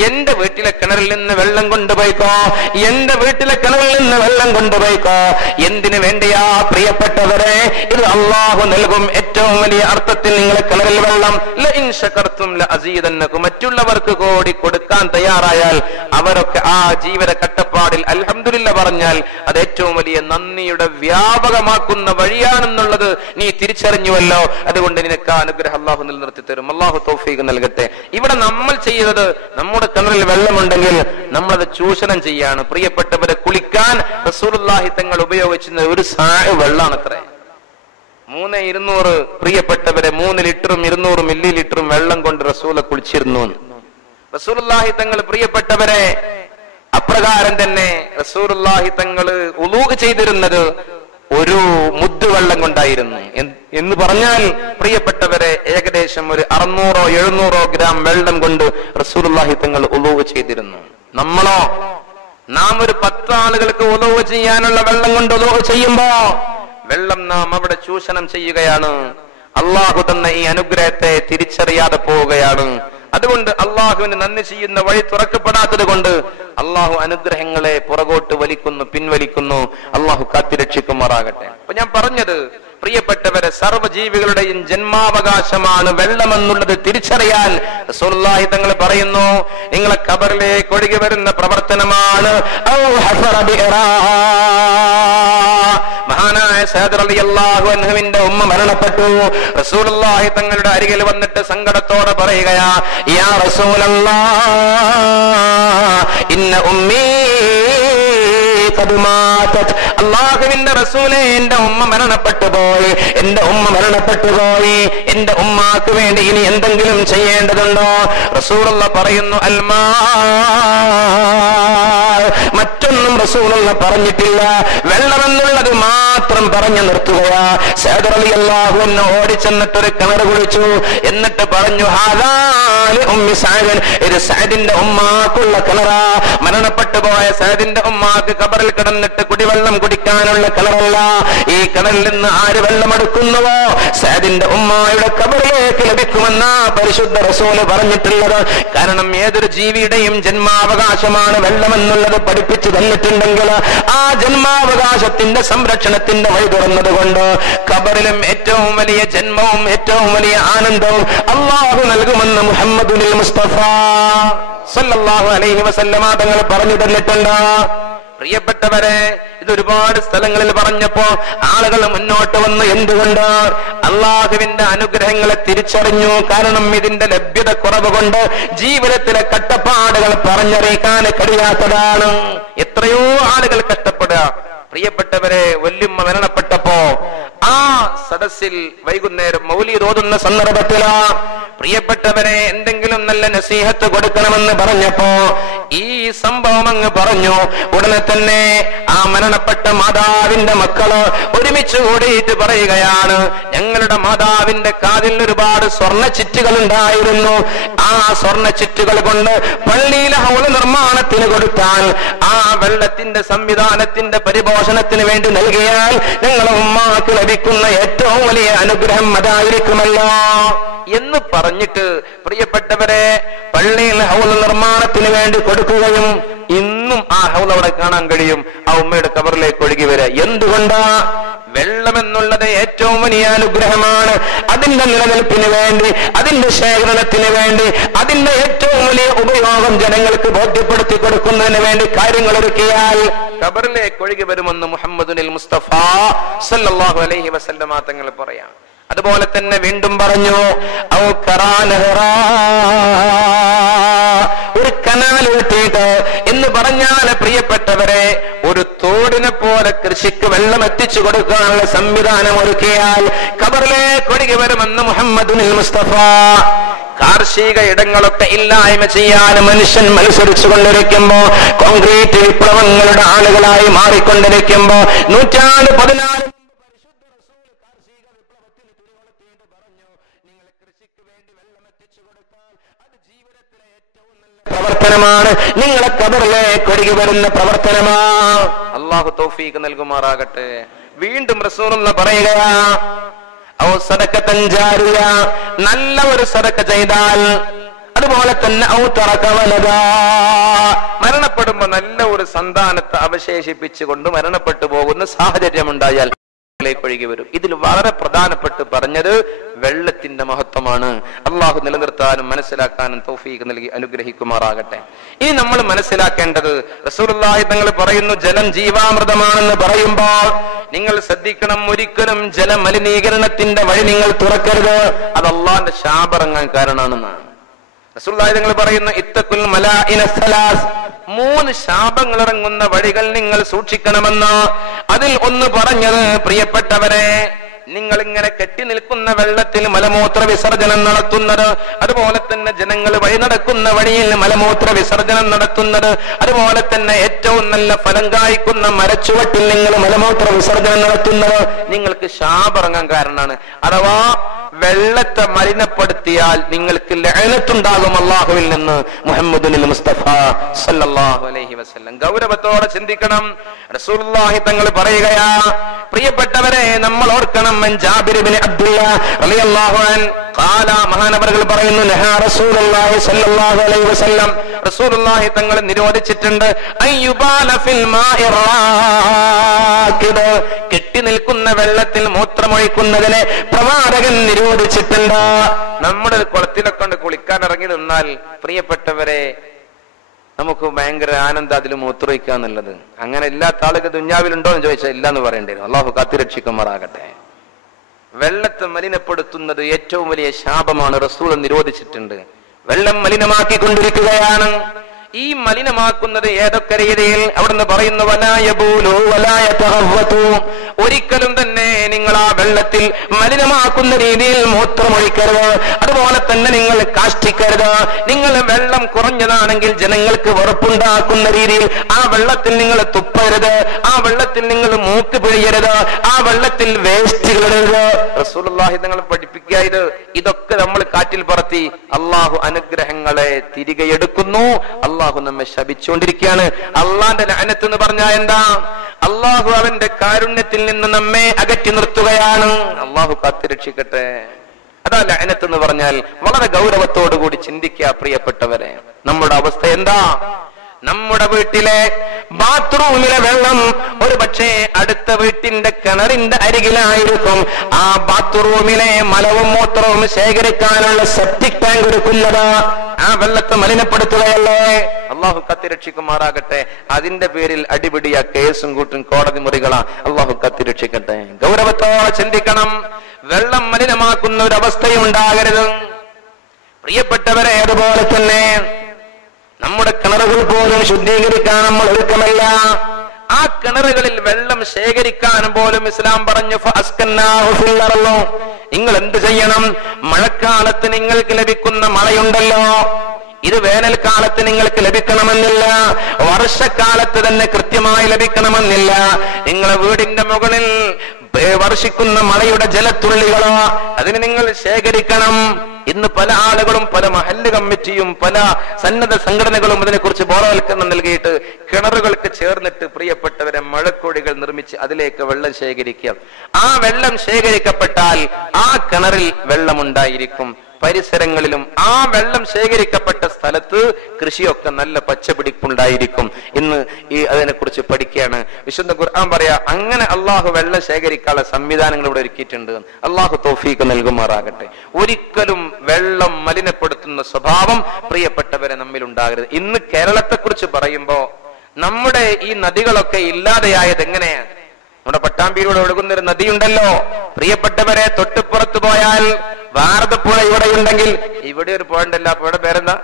എന്റെ വീട്ടിലെ കിണറിൽ നിന്ന് വെള്ളം കൊണ്ടുപോയിക്കോ, എന്റെ വീട്ടിലെ കിണറിൽ നിന്ന് വെള്ളം കൊണ്ടുപോയിക്കോ. എന്തിനു വേണ്ടിയാ പ്രിയപ്പെട്ടവരെ? ഇത് അള്ളാഹു നൽകും ഏറ്റവും വലിയ അർത്ഥത്തിൽ. നിങ്ങളെ കിണറിൽ വെള്ളം ലഇൻ ശകർതും ലഅസീദന്നകും, മറ്റുള്ളവർക്ക് കൂടി കൊടുക്കാൻ തയ്യാറായാൽ അവരൊക്കെ ആ ജീവിത കട്ടപ്പാടിൽ അൽഹംദുലില്ലാഹ് പറഞ്ഞാൽ അത് ഏറ്റവും വലിയ നന്ദിയുടെ വ്യാപകമാക്കുന്ന വഴിയാണെന്നുള്ളത് നീ തിരിച്ചറിഞ്ഞുവല്ലോ. അതുകൊണ്ട് നിനക്ക് അനുഗ്രഹം അള്ളാഹു നിലനിർത്തി തരും. അള്ളാഹു തൗഫീഖ് നൽകട്ടെ. ഇവിടെ നമ്മൾ ചെയ്യുന്നത്, നമ്മുടെ കിണറിൽ വെള്ളമുണ്ടെങ്കിൽ നമ്മളത് ചൂഷണം ചെയ്യാണ്. പ്രിയപ്പെട്ടവരെ, കുളിക്കാൻ റസൂലുള്ളാഹി തങ്ങൾ ഉപയോഗിച്ചിരുന്ന ഒരു സാഅ് വെള്ളാണത്രേ 3200. പ്രിയപ്പെട്ടവരെ, 3 ലിറ്ററും 200 മില്ലി ലിറ്ററും വെള്ളം കൊണ്ട് റസൂല കുളിച്ചിരുന്നു. റസൂലുള്ളാഹി തങ്ങൾ പ്രിയപ്പെട്ടവരെ അപ്രകാരം തന്നെ റസൂലുള്ളാഹി തങ്ങൾ ഉളൂ ചെയ്തിരുന്നത് ഒരു മുദ്ദ് വെള്ളം കൊണ്ടായിരുന്നു. എന്ന് പറഞ്ഞാൽ പ്രിയപ്പെട്ടവരെ ഏകദേശം ഒരു 600-700 ഗ്രാം വെള്ളം കൊണ്ട് റസൂലുള്ളാഹി തങ്ങൾ ഉളൂ ചെയ്തിരുന്നു. നമ്മളോ, നാം ഒരു 10 ആളുകൾക്ക് ഉളൂ ചെയ്യാനുള്ള വെള്ളം കൊണ്ട് ഉളൂ ചെയ്യുമ്പോ വെള്ളം നാം അവിടെ ചൂഷണം ചെയ്യുകയാണ്. അള്ളാഹു തന്ന ഈ അനുഗ്രഹത്തെ തിരിച്ചറിയാതെ പോവുകയാണ്. അതുകൊണ്ട് അള്ളാഹുവിന് നന്ദി ചെയ്യുന്ന വഴി തുറക്കപ്പെടാത്തത് കൊണ്ട് അള്ളാഹു അനുഗ്രഹങ്ങളെ പുറകോട്ട് പിൻവലിക്കുന്നു. അള്ളാഹു കാത്തിരക്ഷിക്കുമാറാകട്ടെ. അപ്പൊ ഞാൻ പറഞ്ഞത്, പ്രിയപ്പെട്ടവരെ, സർവ്വജീവികളുടെയും ജന്മാവകാശമാണ് വെള്ളമെന്നുള്ളത് തിരിച്ചറിയാൻ റസൂലുള്ളാഹി തങ്ങൾ പറയുന്നു. നിങ്ങളെ ഖബറിലേക്ക് ഒഴുകി വരുന്ന പ്രവർത്തനമാണ് മഹാനായ സഅദ് റളിയല്ലാഹു അൻഹുവിന്റെ ഉമ്മ മരണപ്പെട്ടു. റസൂലുള്ളാഹി തങ്ങളുടെ അരികിൽ വന്നിട്ട് സങ്കടത്തോടെ പറയുകയാ, യാ റസൂലല്ലാഹ് ഇന്ന ഉമ്മീ ഖദ് മാതത്. അല്ലാഹുവിന്റെ റസൂലേ, എന്റെ ഉമ്മ മരണപ്പെട്ടു പോയി, എന്റെ ഉമ്മാക്ക് വേണ്ടി ഇനി എന്തെങ്കിലും ചെയ്യേണ്ടതുണ്ടോ? റസൂലുള്ളാഹി പറയുന്നു, അൽമാ. മറ്റൊന്നും റസൂലുള്ളാഹി പറഞ്ഞിട്ടില്ല, വെള്ളമെന്നുള്ളത് മാത്രം പറഞ്ഞു നിർത്തുകയാ. സഅദ് റളിയല്ലാഹു അൻഹു ഓടിച്ചെന്നിട്ടൊരു കിണർ കുഴിച്ചു. എന്നിട്ട് പറഞ്ഞു, ഹാദാ ലി ഉമ്മി സഅദ്, ഇത് സഅദിന്റെ ഉമ്മാക്കുള്ള കിണറാ. മരണപ്പെട്ടു പോയ സഅദിന്റെ ഉമ്മാക്ക് ഖബറിൽ കിടന്നിട്ട് കുടിവെള്ളം കുടിക്കാനുള്ള കിണറല്ല. ഈ കിണറിൽ നിന്ന് ആര് വെള്ളമെടുക്കുന്നുവോ സഅദിന്റെ ഉമ്മായുടെ ഖബറിലേക്ക് ലഭിക്കുമെന്ന പരിശുദ്ധ റസൂല് പറഞ്ഞിട്ടുള്ളത്. കാരണം ഏതൊരു ജീവിയുടെയും ജന്മാവകാശമാണ് വെള്ളമെന്നുള്ളത് പഠിപ്പിച്ചു തന്നിട്ടുണ്ടെങ്കിൽ ആ ജന്മാവകാശത്തിന്റെ സംരക്ഷണത്തിന്റെ വഴി തുറന്നത് കൊണ്ട് ഖബറിലും ഏറ്റവും വലിയ ജന്മവും ഏറ്റവും വലിയ ആനന്ദവും അല്ലാഹു നൽകുമെന്ന് മുഹമ്മദുൽ മുസ്തഫ സല്ലല്ലാഹു അലൈഹി വസല്ലമ തങ്ങൾ പറഞ്ഞു തന്നിട്ടുണ്ട്. പ്രിയപ്പെട്ടവരെ, ഇത് ഒരുപാട് സ്ഥലങ്ങളിൽ പറഞ്ഞപ്പോ ആളുകൾ മുന്നോട്ട് വന്ന് എന്തുകൊണ്ട് അള്ളാഹുവിന്റെ അനുഗ്രഹങ്ങളെ തിരിച്ചറിഞ്ഞു. കാരണം ഇതിന്റെ ലഭ്യത കുറവ് കൊണ്ട് ജീവിതത്തിലെ കഷ്ടപ്പാടുകൾ പറഞ്ഞറിയിക്കാൻ കഴിയാത്തതാണ്. എത്രയോ ആളുകൾ കഷ്ടപ്പെടുക. പ്രിയപ്പെട്ടവരെ, വല്യമ്മ മരണപ്പെട്ടപ്പോ ആ സദസ്സിൽ വൈകുന്നേരം മൗലീദ് ഓതുന്ന സന്ദർഭത്തിലാ പ്രിയപ്പെട്ടവരെ എന്തെങ്കിലും നല്ല നസീഹത്ത് കൊടുക്കണമെന്ന് പറഞ്ഞപ്പോ ഈ സംഭവം അങ്ങ് പറഞ്ഞു. ഉടനെ തന്നെ ആ മരണപ്പെട്ട മാതാവിന്റെ മക്കള് ഒരുമിച്ച് കൂടിയിട്ട് പറയുകയാണ്, ഞങ്ങളുടെ മാതാവിന്റെ കാതിൽ ഒരുപാട് സ്വർണ്ണ ചിറ്റുകൾ ഉണ്ടായിരുന്നു. ആ സ്വർണ്ണ ചിറ്റുകൾ കൊണ്ട് പള്ളിയിലെ ഹൗള് നിർമ്മാണത്തിന് കൊടുത്താൽ, ആ വെള്ളത്തിന്റെ സംവിധാനത്തിന്റെ പരിപോഷണത്തിന് വേണ്ടി നൽകിയാൽ ഞങ്ങളുടെ ഉമ്മാക്ക് ലഭിക്കുന്ന ഏറ്റവും വലിയ അനുഗ്രഹം അതായിരിക്കുമല്ലോ എന്ന് പറഞ്ഞിട്ട് പ്രിയപ്പെട്ടവരെ പള്ളിയിൽ ഹൗള് നിർമ്മാണത്തിന് വേണ്ടി കൊടുക്കുകയും ഇന്നും ആ ഹൗള് അവിടെ കാണാൻ കഴിയും. ആ ഉമ്മയുടെ ഖബറിലേക്ക് ഒഴുകി വരിക. എന്തുകൊണ്ടാ? വെള്ളമെന്നുള്ളത് ഏറ്റവും വലിയ അനുഗ്രഹമാണ്. അതിന്റെ നിലനിൽപ്പിന് വേണ്ടി, അതിന്റെ ശേഖരണത്തിന് വേണ്ടി, അതിന്റെ ഏറ്റവും വലിയ ഉപയോഗം ജനങ്ങൾക്ക് ബോധ്യപ്പെടുത്തി കൊടുക്കുന്നതിന് വേണ്ടി കാര്യങ്ങൾ ഒരുക്കിയാൽ ഖബറിലേക്ക് ഒഴുകി വരുമെന്ന് മുഹമ്മദുൽ മുസ്തഫ സല്ലല്ലാഹു അലൈഹി വസല്ലമ തങ്ങൾ പറയാം. അതുപോലെ തന്നെ വീണ്ടും പറഞ്ഞു, ഒരു കനാൽ വെട്ടിയിട്ട് എന്ന് പറഞ്ഞാൽ പ്രിയപ്പെട്ടവരെ ഒരു തോടിനെ പോലെ കൃഷിക്ക് വെള്ളം എത്തിച്ചു കൊടുക്കാനുള്ള സംവിധാനം ഒരുക്കിയാൽ ഖബറിലേക്ക് ഒഴുകി വരുമെന്ന് മുഹമ്മദുൽ മുസ്തഫ. കാർഷിക ഇടങ്ങളൊക്കെ ഇല്ലായ്മ ചെയ്യാൻ മനുഷ്യൻ മത്സരിച്ചു കൊണ്ടിരിക്കുമ്പോ, കോൺക്രീറ്റ് വിപ്ലവങ്ങളുടെ ആളുകളായി മാറിക്കൊണ്ടിരിക്കുമ്പോ 14 പ്രവർത്തനമാണ്, നിങ്ങളെ ഖബറിലേക്ക് ഒഴുകി വരുന്ന പ്രവർത്തനമാ. അല്ലാഹു തൗഫീഖ് നൽകുമാറാകട്ടെ. വീണ്ടും റസൂലുള്ളാഹി പറയുകയാ, ഔ സദഖത്തൻ ജാരിയ, നല്ല ഒരു സദഖ ചെയ്താൽ, അതുപോലെ തന്നെ ഔ തറക വലദാ, മരണപ്പെടുമ്പോ നല്ല ഒരു സന്താനത്തെ അവശേഷിപ്പിച്ചുകൊണ്ട് മരണപ്പെട്ടു പോകുന്ന സാഹചര്യം ഉണ്ടായാൽ ഒഴുകി വരും. ഇതിൽ വളരെ പ്രധാനപ്പെട്ട് പറഞ്ഞത് വെള്ളത്തിന്റെ മഹത്വമാണ്. അള്ളാഹു നിലനിർത്താനും മനസ്സിലാക്കാനും തൗഫീഖ് നൽകി അനുഗ്രഹിക്കുമാറാകട്ടെ. ഇനി നമ്മൾ മനസ്സിലാക്കേണ്ടത്, റസൂലുള്ളാഹി തങ്ങൾ പറയുന്നു ജലം ജീവാമൃതമാണെന്ന് പറയുമ്പോൾ നിങ്ങൾ ശ്രദ്ധിക്കണം, ഒരിക്കലും ജലമലിനീകരണത്തിന്റെ വഴി നിങ്ങൾ തുറക്കരുത്. അത് അള്ളാഹിന്റെ ശാപറങ്ങാൻ കാരണമാണെന്നാണ് റസൂലുള്ളാഹി തങ്ങൾ പറയുന്നു. ഇത്തഖുൽ മലാഇന സലാസ്, 3 ശാപങ്ങൾ ഇറങ്ങുന്ന വഴികൾ നിങ്ങൾ സൂക്ഷിക്കണമെന്ന്. അതിൽ ഒന്ന് പറഞ്ഞത്, പ്രിയപ്പെട്ടവരെ, നിങ്ങൾ ഇങ്ങനെ കെട്ടി നിൽക്കുന്ന വെള്ളത്തിൽ മലമൂത്ര വിസർജനം നടത്തുന്നത്, അതുപോലെ തന്നെ ജനങ്ങൾ വഴി നടക്കുന്ന വഴിയിൽ മലമൂത്ര വിസർജനം നടത്തുന്നത്, അതുപോലെ തന്നെ ഏറ്റവും നല്ല ഫലം കായ്ക്കുന്ന മരച്ചുവട്ടിൽ നിങ്ങൾ മലമൂത്ര വിസർജനം നടത്തുന്നത് നിങ്ങൾക്ക് ശാപറങ്ങാൻ കാരണമാണ്. അഥവാ വെള്ളത്തെ മലിനപ്പെടുത്തിയാൽ നിങ്ങൾക്ക് ലഅനത്തുണ്ടാകും അല്ലാഹുവിൽ നിന്ന്. മുഹമ്മദുൽ മുസ്തഫ സല്ലല്ലാഹു അലൈഹി വസല്ലം. ഗൗരവത്തോടെ ചിന്തിക്കണം. റസൂലുള്ളാഹി തങ്ങൾ പറയുകയാ, പ്രിയപ്പെട്ടവരെ നമ്മൾ ഓർക്കണം. ജാബിർ ഇബ്നു അബ്ദുല്ലാഹ് റളിയല്ലാഹു അൻഹു ഖാല, മഹാനവറുകൾ പറയുന്നു, നഹാ റസൂലുള്ളാഹി സ്വല്ലല്ലാഹു അലൈഹി വസല്ലം, റസൂലുള്ളാഹി തങ്ങൾ നിരോധിച്ചിട്ടുണ്ട് അയ്യുബാല ഫിൽ മാഇ റാകിദ്, കെട്ടി നിൽക്കുന്ന വെള്ളത്തിൽ മൂത്രമൊഴിക്കുന്നതിനെ പ്രവാചകൻ നിരോധിച്ചിട്ടുണ്ട്. നമ്മുടെ കുളത്തിലൊക്കെ കൊണ്ട് കുളിക്കാൻ ഇറങ്ങി നിന്നാൽ പ്രിയപ്പെട്ടവരെ നമുക്ക് ഭയങ്കര ആനന്ദം അതിൽ മൂത്രമൊഴിക്കുക എന്നുള്ളത്. അങ്ങനെ ഇല്ലാത്ത ആളുകൾ ദുന്യാവിലുണ്ടോ എന്ന് ചോദിച്ചാൽ ഇല്ല എന്ന് പറയേണ്ടി വരും. അള്ളാഹു കാത്തിരക്ഷിക്കുമാറാകട്ടെ. വെള്ളത്തെ മലിനപ്പെടുത്തുന്നത് ഏറ്റവും വലിയ ശാപമാണ്. റസൂൽ നിരോധിച്ചിട്ടുണ്ട്. വെള്ളം മലിനമാക്കിക്കൊണ്ടിരിക്കുകയാണ്. ഈ മലിനമാക്കുന്നത് ഏതൊക്കെ രീതിയിൽ? അവിടുന്ന് പറയുന്നു, ഒരിക്കലും തന്നെ നിങ്ങൾ ആ വെള്ളത്തിൽ മലിനമാക്കുന്ന രീതിയിൽ മൂത്രമൊഴിക്കരുത്. അതുപോലെ തന്നെ നിങ്ങൾ കാഷ്ടിക്കരുത്. നിങ്ങൾ വെള്ളം കുറഞ്ഞതാണെങ്കിൽ ജനങ്ങൾക്ക് വെറുപ്പുണ്ടാക്കുന്ന രീതിയിൽ ആ വെള്ളത്തിൽ നിങ്ങൾ തുപ്പരുത്. ആ വെള്ളത്തിൽ നിങ്ങൾ മൂക്ക് പിഴിയരുത്. ആ വെള്ളത്തിൽ വേസ്റ്റുകൾ ഇടരുത്. റസൂലുള്ളാഹി തങ്ങൾ പഠിപ്പിക്കുക. ഇതൊക്കെ നമ്മൾ കാറ്റിൽ പറത്തി അള്ളാഹു അനുഗ്രഹങ്ങളെ തിരികെ എടുക്കുന്നു. അള്ളാഹു നമ്മെ ശപിച്ചുകൊണ്ടിരിക്കുകയാണ്. അള്ളാന്റെ ലഅനത്ത് എന്ന് പറഞ്ഞാൽ എന്താ? അള്ളാഹു അവന്റെ കാരുണ്യത്തിൽ നിന്ന് നമ്മെ അകറ്റി നിർത്തുകയാണ്. അള്ളാഹു കാത്തുരക്ഷിക്കട്ടെ. അതാ ലഅനത്ത് എന്ന് പറഞ്ഞാൽ. വളരെ ഗൗരവത്തോടു കൂടി ചിന്തിക്കുക പ്രിയപ്പെട്ടവരെ. നമ്മുടെ അവസ്ഥ എന്താ? നമ്മുടെ വീട്ടിലെ ബാത്റൂമിലെ വെള്ളം ഒരു പക്ഷേ അടുത്ത വീട്ടിന്റെ കിണറിന്റെ അരികിലായിരിക്കും. ആ ബാത്റൂമിലെ മലവും മൂത്രവും ശേഖരിക്കാനുള്ള സെപ്റ്റിക് ടാങ്ക് എടുക്കുന്നത് ആ വെള്ളത്തെ മലിനപ്പെടുത്തുകയല്ലേ? അള്ളാഹു കത്തിരക്ഷിക്കുമാറാകട്ടെ. അതിന്റെ പേരിൽ അടിപിടിയ കേസും കൂട്ടും കോടതി മുറികളാ. അള്ളാഹു കത്തിരക്ഷിക്കട്ടെ. ഗൗരവത്തോടെ ചിന്തിക്കണം. വെള്ളം മലിനമാക്കുന്ന ഒരു അവസ്ഥയും ഉണ്ടാകരുത് പ്രിയപ്പെട്ടവരെ. അതുപോലെ തന്നെ നമ്മുടെ കിണറുകൾ പോലും ശുദ്ധീകരിക്കാൻ നമ്മൾ ഒരുക്കമല്ല. ആ കിണറുകളിൽ വെള്ളം ശേഖരിക്കാൻ പോലും ഇസ്ലാം പറഞ്ഞു, നിങ്ങൾ എന്ത് ചെയ്യണം? മഴക്കാലത്ത് നിങ്ങൾക്ക് ലഭിക്കുന്ന മഴയുണ്ടല്ലോ, ഇത് വേനൽക്കാലത്ത് നിങ്ങൾക്ക് ലഭിക്കണമെന്നില്ല. വർഷക്കാലത്ത് തന്നെ കൃത്യമായി ലഭിക്കണമെന്നില്ല. നിങ്ങളെ വീടിന്റെ മുകളിൽ വർഷിക്കുന്ന മഴയുടെ ജലത്തുള്ളികളോ അതിന് നിങ്ങൾ ശേഖരിക്കണം. ഇന്ന് പല ആളുകളും പല മഹല്ല് കമ്മിറ്റിയും പല സന്നദ്ധ സംഘടനകളും അതിനെക്കുറിച്ച് ബോധവൽക്കരണം നൽകിയിട്ട് കിണറുകൾക്ക് ചേർന്നിട്ട് പ്രിയപ്പെട്ടവരെ മഴക്കോടികൾ നിർമ്മിച്ച് അതിലേക്ക് വെള്ളം ശേഖരിക്കുക. ആ വെള്ളം ശേഖരിക്കപ്പെട്ടാൽ ആ കിണറിൽ വെള്ളമുണ്ടായിരിക്കും. പരിസരങ്ങളിലും ആ വെള്ളം ശേഖരിക്കപ്പെട്ട സ്ഥലത്ത് കൃഷിയൊക്കെ നല്ല പച്ചപിടിപ്പുണ്ടായിരിക്കും. ഇന്ന് അതിനെക്കുറിച്ച് പഠിക്കുകയാണ്. വിശുദ്ധ ഖുർആൻ പറയാ, അങ്ങനെ അള്ളാഹു വെള്ളം ശേഖരിക്കാനുള്ള സംവിധാനങ്ങൾ ഇവിടെ ഒരുക്കിയിട്ടുണ്ട്. അള്ളാഹു തൗഫീഖ് നൽകുമാറാകട്ടെ. ഒരിക്കലും വെള്ളം മലിനപ്പെടുത്തുന്ന സ്വഭാവം പ്രിയപ്പെട്ടവരെ നമ്മിൽ ഉണ്ടാകരുത്. ഇന്ന് കേരളത്തെ കുറിച്ച് പറയുമ്പോ നമ്മുടെ ഈ നദികളൊക്കെ ഇല്ലാതെയായത് എങ്ങനെയാണ്? നമ്മുടെ പട്ടാമ്പിയിലൂടെ ഒഴുകുന്നൊരു നദിയുണ്ടല്ലോ പ്രിയപ്പെട്ടവരെ. തൊട്ടുപുറത്ത് പോയാൽ ഭാരതപ്പുഴ ഇവിടെ ഉണ്ടെങ്കിൽ ഇവിടെ ഒരു പുഴ ഉണ്ടല്ലോ. ആ പുഴയുടെ പേരെന്താ?